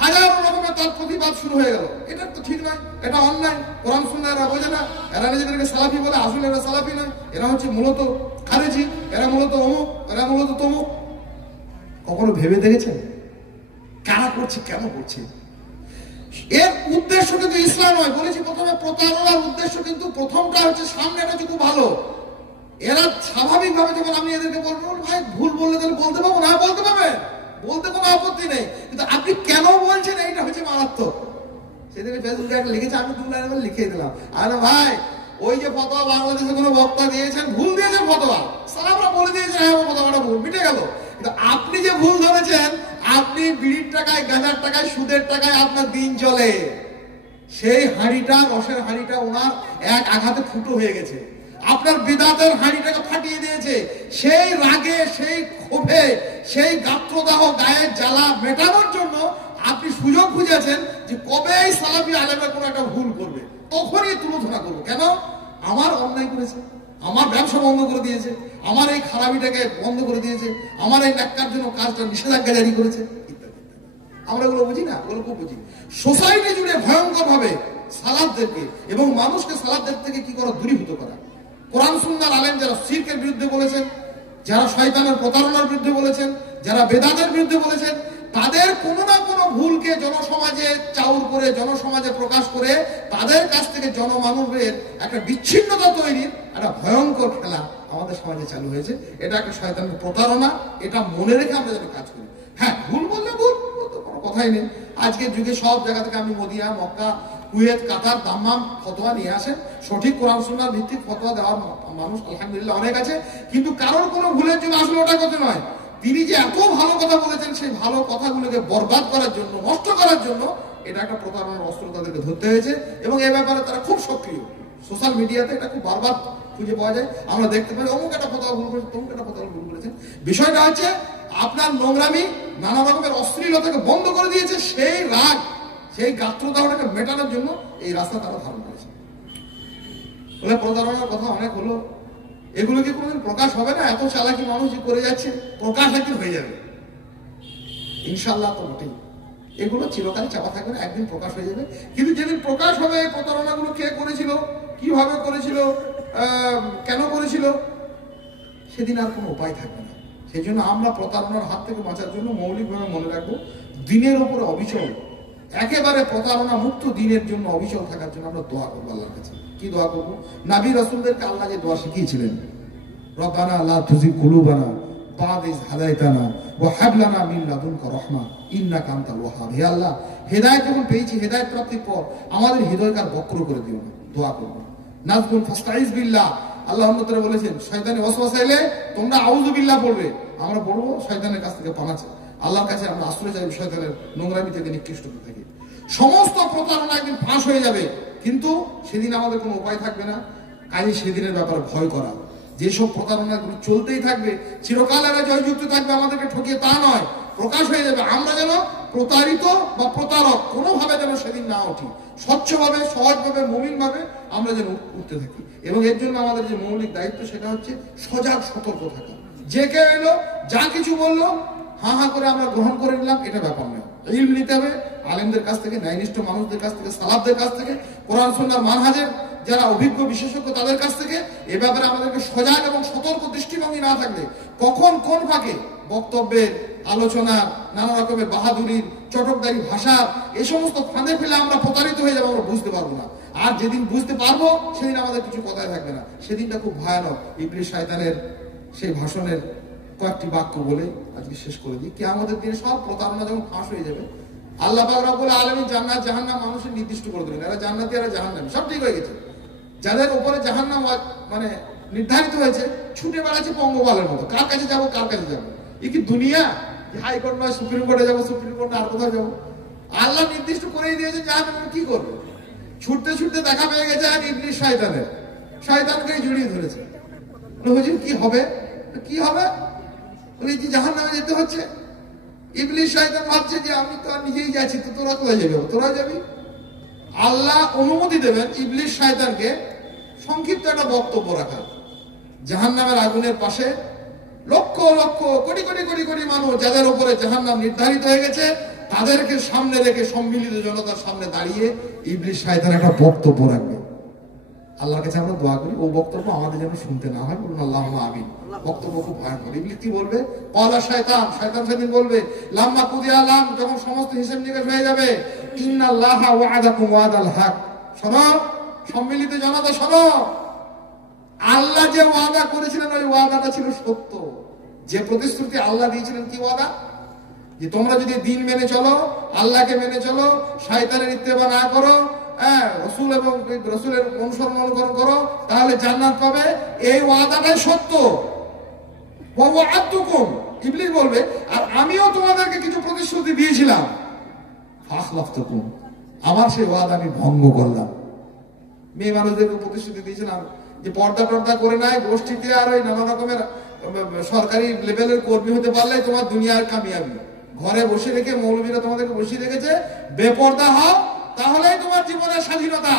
হাজারো রকমের তার প্রতিবাদ শুরু হয়ে গেল। এটা তো ঠিক নয়, এটা অন্যায়। কোরআন সুন্নাহ এরা বোঝে না, এরা নিজেদেরকে সালাফি বলে, আসলে এরা সালাফি নয়, এরা হচ্ছে মূলত খারেজি, এরা মূলত অমুক, এরা মূলত তমুক। কখনো ভেবে দেখেছেন কারা করছে, কেন করছে? এর উদ্দেশ্য কিন্তু ইসলাম নয়। বলেছি প্রথমে প্রতারণার উদ্দেশ্য কিন্তু প্রথমটা হচ্ছে সামনেটা হচ্ছে খুব ভালো। এরা স্বাভাবিকভাবে যখন আমি এদেরকে বলবো ভাই ভুল বললে তাহলে বলতে পাবো না, বলতে পাবে, বলতে কোনো আপত্তি নেই, কিন্তু আপনি কেন বলছেন এইটা হচ্ছে মারাত্মক। সেদিকে ফেসবুকে একটা লিখেছে, আমি 2 লাইন লিখে দিলাম, আরে ভাই ওই যে ফতোয়া বাংলাদেশে কোনো বক্তা দিয়েছেন, ভুল দিয়েছেন ফতোয়া, সালামরা বলে দিয়েছেন হ্যাঁ ফতোয়াটা ভুল, মিটে গেল। কিন্তু আপনি যে ভুল ধরেছেন, আপনি বিড়ির টাকায়, গাঁজার টাকায়, সুদের টাকায় আপনার দিন চলে, সেই হাঁড়িটা, রসের হাঁড়িটা ওনার এক আঘাতে ফুটো হয়ে গেছে, আপনার বিদাতের হাঁড়িটাকে ফাটিয়ে দিয়েছে। সেই রাগে, সেই ক্ষোভে, সেই গাত্রদাহ, গায়ের জ্বালা মেটানোর জন্য আপনি সুযোগ খুঁজেছেন যে কবে এই সালাফি আলেমরা কোনো একটা ভুল করবে, তখনই তুলোধনা করবো। কেন? আমার অন্যায় করেছে, আমার ব্যবসা বন্ধ করে দিয়েছে, আমার এই খারাপিটাকে বন্ধ করে দিয়েছে, আমার এই ন্যাক্কার জন্য কাজটা নিষেধাজ্ঞা জারি করেছে, ইত্যাদি। আমরা ওগুলো বুঝি না, ওগুলো খুব বুঝি। সোসাইটি জুড়ে ভয়ঙ্কর ভাবে সালাফদেরকে এবং মানুষকে সালাফদের থেকে কি করা, দূরীভূত করা। কোরআন সুন্নাহর আলেম যারা শিরকের বিরুদ্ধে বলেছেন, যারা শয়তানের প্রতারণার বিরুদ্ধে বলেছেন, যারা বেদাতের বিরুদ্ধে বলেছেন, তাদের কোনো না কোনো ভুলকে জনসমাজে চাউর করে, জনসমাজে প্রকাশ করে, তাদের কাছ থেকে জনমানবের একটা বিচ্ছিন্নতা তৈরির একটা ভয়ঙ্কর খেলা আমাদের সমাজে চালু হয়েছে। এটা একটা শয়তানের প্রতারণা, এটা মনে রেখে আমরা যেন কাজ করি। হ্যাঁ, ভুল বললে ভুল, কোনো কথাই নেই। আজকের যুগে সব জায়গা থেকে আপনি মদিনা, মক্কা, কুয়েত, কাতার, দাম্মাম ফতোয়া নিয়ে আসেন, সঠিক কোরআন সুন্নাহর ভিত্তিক ফতোয়া দেওয়ার মানুষ আলহামদুলিল্লাহ অনেক আছে, কিন্তু কারোর কোনো ভুলের জন্য আসলে ওটা কথা নয়। তিনি যে এত ভালো কথা বলেছেন, সেই ভালো কথাগুলোকে বরবাদ করার জন্য, নষ্ট করার জন্য এটা একটা প্রতারণার অস্ত্র তাদেরকে ধরতে হয়েছে, এবং এ ব্যাপারে তারা খুব সক্রিয়। সোশ্যাল মিডিয়াতে এটা খুব বারবার খুঁজে পাওয়া যায়, আমরা দেখতে পাই অমুক একটা ফতোয়া ভুল করেছে, তমুক একটা ফতোয়া ভুল করেছেন। বিষয়টা হচ্ছে আপনার নোংরামি, নানা রকমের অশ্লীলতাকে বন্ধ করে দিয়েছে, সেই রাগ, সেই গাত্রদাহটাকে মেটানোর জন্য এই রাস্তা তারা ধারণ করেছে। বলে প্রতারণার কথা অনেক হলো, এগুলো কি কোনোদিন প্রকাশ হবে না? এত চালাকি মানুষ করে যাচ্ছে, প্রকাশ একদিন হয়ে যাবে ইনশাআল্লাহ। তো বটেই, এগুলো চিরকাল চাপা থাকবে না, একদিন প্রকাশ হয়ে যাবে। কিন্তু যেদিন প্রকাশ হবে প্রতারণাগুলো কে করেছিল, কিভাবে করেছিল, কেন করেছিল, সেদিন আর কোনো উপায় থাকবে না। সেই জন্য আমরা প্রতারণার হাত থেকে বাঁচার জন্য মৌলিকভাবে মনে রাখবো, দিনের উপরে অবিচল, একেবারে প্রতারণা মুক্ত দিনের জন্য অবিচল থাকার জন্য আমরা দোয়া করবো আল্লাহর কাছে। কি দোয়া করবো? নবী রাসূলদেরকে আল্লাহ যে দোয়া শিখিয়েছিলেন, রব্বানা লা তুযিগ কুলুবানা বা'দা ইয হাদাইতানা ওয়া হাব লানা মিন লাদুনকা রাহমা ইন্নাকা আনতাল ওয়াহ্হাব। হে আল্লাহ, হেদায়েত যখন পেয়েছি, হেদায়েত প্রাপ্তির পর আমাদের হৃদয়কে বক্র করে দিও না। দোয়া করব। নাজগুন ফাস্তাইজ বিল্লাহ, আল্লাহর নবী বলেছেন শয়তানের ওয়াসওয়াসা এলে তোমরা আউযু বিল্লাহ পড়বে। আমরা পড়বো শয়তানের কাছ থেকে পানা চাই, আল্লাহর কাছে আমরা আশ্রয় চাই শয়তানের নোংরামি থেকে, নিকৃষ্টতা থেকে। সমস্ত প্রতারণা একদিন ফাঁস হয়ে যাবে, কিন্তু সেদিন আমাদের কোনো উপায় থাকবে না। কাজে সেদিনের ব্যাপারে ভয় করা, যেসব প্রতারণাগুলো চলতেই থাকবে, চিরকাল এরা জয়যুক্ত থাকবে, আমাদেরকে ঠকিয়ে তা নয়, প্রকাশ হয়ে যাবে। আমরা যেন প্রতারিত বা প্রতারক কোনোভাবে যেন সেদিন না উঠি, স্বচ্ছভাবে, সহজভাবে, মুমিনভাবে আমরা যেন উঠতে থাকি। এবং এর জন্য আমাদের যে মৌলিক দায়িত্ব, সেটা হচ্ছে সজাগ সতর্ক থাকা। যে কেউ এলো, যা কিছু বললো, হা হা করে আমরা গ্রহণ করে নিলাম, এটা ব্যাপার নয়। ইলম নিতে হবে আলেমদের কাছ থেকে, ন্যায়নিষ্ঠ মানুষদের কাছ থেকে, সালাফদের কাছ থেকে, কোরআন সুন্নাহর মানহাজের যারা অভিজ্ঞ বিশেষজ্ঞ তাদের কাছ থেকে। এ ব্যাপারে আমাদেরকে সজাগ এবং সতর্ক দৃষ্টিভঙ্গি না থাকলে কখন কোন ফাঁকে বক্তব্যের, আলোচনার, নানা রকমের বাহাদুরির, চটকদারি ভাষা, এই সমস্ত ফাঁদে ফেলে আমরা প্রতারিত হয়ে যাবো, আমরা বুঝতে পারবো না। আর যেদিন বুঝতে পারবো সেদিন আমাদের কিছু কথাই থাকবে না, সেদিনটা খুব ভয়ানক। ইবলিস শয়তানের সেই ভাষণের কয়েকটি বাক্য বলে আজকে শেষ করে দিই। কিয়ামতের দিনে সব প্রতারণা যখন ফাঁস হয়ে যাবে, আল্লাহ পাক রব্বুল আলামিন জান্নাত জাহান্নাম মানুষের নির্দিষ্ট করে দেবেন, এরা জান্নাতি এরা জাহান্নামী, সব ঠিক হয়ে গেছে। যাদের উপরে জাহান্নাম মানে নির্ধারিত হয়েছে, ছুটে বেড়াচ্ছে পঙ্গপালের মতো, কার কাছে যাবো কার কাছে যাবো। এ কি দুনিয়া? হাইকোর্ট নয় সুপ্রিম কোর্টে যাবো, সুপ্রিম কোর্টে আর কোথাও যাবো? আল্লাহ নির্দিষ্ট করেই দিয়েছে জাহান্নাম কি করবে। ছুটতে ছুটতে দেখা পেয়ে গেছে আর ইবলিস শয়তানের, শয়তানকে জড়িয়ে ধরেছে। হুজুর কি হবে, কি হবে? যে জাহান্নামে যেতে হচ্ছে। ইবলিস শয়তান ভাবছে যে আমি তো আর নিজেই যাচ্ছি, তো তোরা কোথায় যাবি? তোরা যাবি। আল্লাহ অনুমতি দেবেন ইবলিস শয়তানকে সংক্ষিপ্ত একটা বক্তব্য রাখার। জাহান্নামের আগুনের পাশে লক্ষ লক্ষ কোটি কোটি কোটি কোটি মানুষ যাদের উপরে জাহান্নাম নির্ধারিত হয়ে গেছে, তাদেরকে সামনে রেখে সম্মিলিত জনতার সামনে দাঁড়িয়ে ইবলিস শয়তান একটা বক্তব্য রাখবে। আল্লাহর কাছে আমরা দোয়া করি ও বক্তব্য আমাদের যেন শুনতে না হয়, বলুন আল্লাহুম্মা আমিন। বক্তব্য খুব ভয়ঙ্কর। ইবলিস কি বলবে? ক্বালা শয়তান, শয়তান সেদিন বলবে লাম্মা কুদিয়া লাম, যখন সমস্ত হিসাব নিকাশ হয়ে যাবে, ইন্নাল্লাহা ওয়া'আদাকুম ওয়া'দাল হক। শোনো সম্মিলিত জনতা, শোনো, আল্লাহ যে ওয়াদা করেছিলেন ওই ওয়াদাটা ছিল সত্য। যে প্রতিশ্রুতি আল্লাহ দিয়েছিলেন, কি ওয়াদা? যে তোমরা যদি দিন মেনে চলো, আল্লাহকে মেনে চলো, শয়তানের ইত্তেবা না করো, রসুল এবং রসুলের অনুসরণ অনুকরণ করো, তাহলে জান্নাত পাবে। এই ওয়াদাটাই সত্য। ওয়া'আদতুকুম, ইবলিস বলবে, আর আমিও তোমাদেরকে কিছু প্রতিশ্রুতি দিয়েছিলাম, ফাখলাফতুকুম, আমার সেই ওয়াদা আমি ভঙ্গ করলাম। মেয়ে মানুষদেরকে প্রতিশ্রুতি দিয়েছিলাম যে পর্দা টর্দা করে নাই, গোষ্ঠীতে আর ওই নানা রকমের সরকারি লেভেলের কর্মী হতে পারলেই তোমার দুনিয়ার কামিয়াবি। ঘরে বসে রেখে মৌলবীরা তোমাদেরকে বসিয়ে রেখেছে, বেপর্দা হও তাহলেই তোমার জীবনের স্বাধীনতা।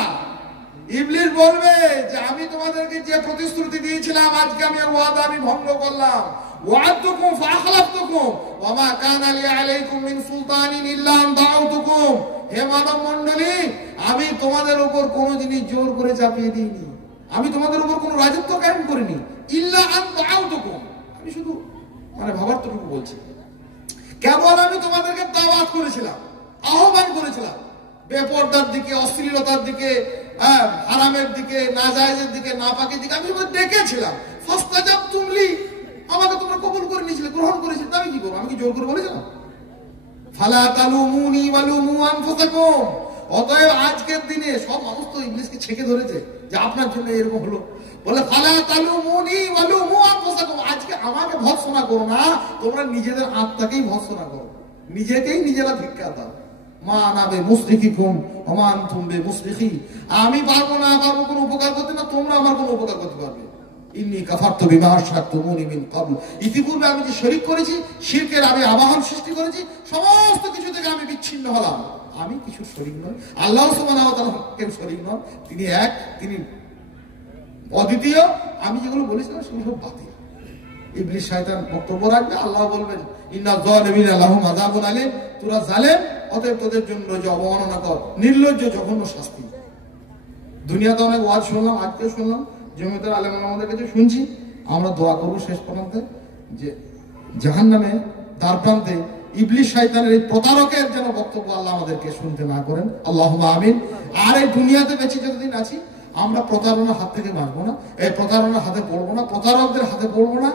ইবলিস বলবে যে আমি তোমাদেরকে যে প্রতিশ্রুতি দিয়েছিলাম, আজকে আমি ওয়াদা আমি ভঙ্গ করলাম। ওয়া'আদতুকুম ফাখলাফতুকুম ওয়া মা কানা লি আলাইকুম মিন সুলতানিন ইল্লা আন দাউতুকুম। হে মানব মণ্ডলী, আমি তোমাদের উপর কোনো জিনিস জোর করে চাপিয়ে দিইনি, আমি তোমাদের উপর কোনো রাজত্ব কায়েম করিনি। ইল্লা আন দাউতুকুম, আমি শুধু ভাবার্থটুকু বলছি, কেবল আমি তোমাদেরকে দাওয়াত করেছিলাম, আহ্বান করেছিলাম বেপরদার দিকে, অশ্লীলতার দিকে, হারামের দিকে, নাজায়েজের দিকে, নাপাকের দিকে আমি তোমাদের ডেকেছিলাম। ফাস্তাজাবতুম লি, আমাকে তোমরা কবুল করে নিয়েছিলে, গ্রহণ করেছিলে, আমি কি করবো? আমি কি জোর করে বলেছিলাম? ফালা তালুমুনি ওয়ালুমু আনফুসাকুম। অতএব আজকের দিনে সব মানুষ তো ইবলিসকে ছেকে ধরেছে যে আপনার জন্য এরকম হলো, বলে ফালা তালুমুনি ওয়ালুমু আনফুসাকুম, আজকে আমাকে ভৎসনা করো না, তোমরা নিজেদের আত্মাকেই ভৎসনা করো, নিজেকেই নিজেরা ধিক্কার দাও। মা আনাবে মুসরিকিকুম ওয়া মা আনতুম বিমুসরিখি, আমি পারবো না কোনো উপকার করতে, না তোমরা আমার কোনো উপকার করতে পারবে। ইন্নী কাফারতু বিমা আশরাকতুমুনি মিন ক্বাবল, ইতিপূর্বে আমি যে শরীক করেছি, শিরকের আমি আবাহন সৃষ্টি করেছি, সমস্ত কিছু থেকে আমি বিচ্ছিন্ন হলাম। আমি কিছু শরীক নই, আল্লাহ সুবহানাহু ওয়া তাআলা কেউ শরীক নন, তিনি এক, তিনি অদ্বিতীয়। আমি যেগুলো বলেছিলাম সেগুলো সব বাতিল। ইবলিস শয়তান বক্তব্য রাখবে, আল্লাহ বলবেন ইন্নাল যালিমিনা লাহুম আযাবুন আলীম, তোরা জালেম, অতএব তোদের জন্য যে অবমাননা কর, নির্লজ্জ জঘন্য শাস্তি। দুনিয়াতে অনেক ওয়াজ শুনলাম, আজকে শুনলাম, জমিদার আলেম আমাদের কাছে শুনছি। আমরা দোয়া করবো শেষ পর্যন্ত যে জাহান্নামে দ্বার প্রান্তে ইবলিস শয়তানের এই প্রতারকের যেন বক্তব্য আল্লাহ আমাদেরকে শুনতে না করেন, আল্লাহুম্মা আমিন। আর এই দুনিয়াতে বেঁচে যতদিন আছি আমরা প্রতারণার হাত থেকে বাঁচবো না, এই প্রতারণার হাতে পড়বো না, প্রতারকদের হাতে পড়বো না।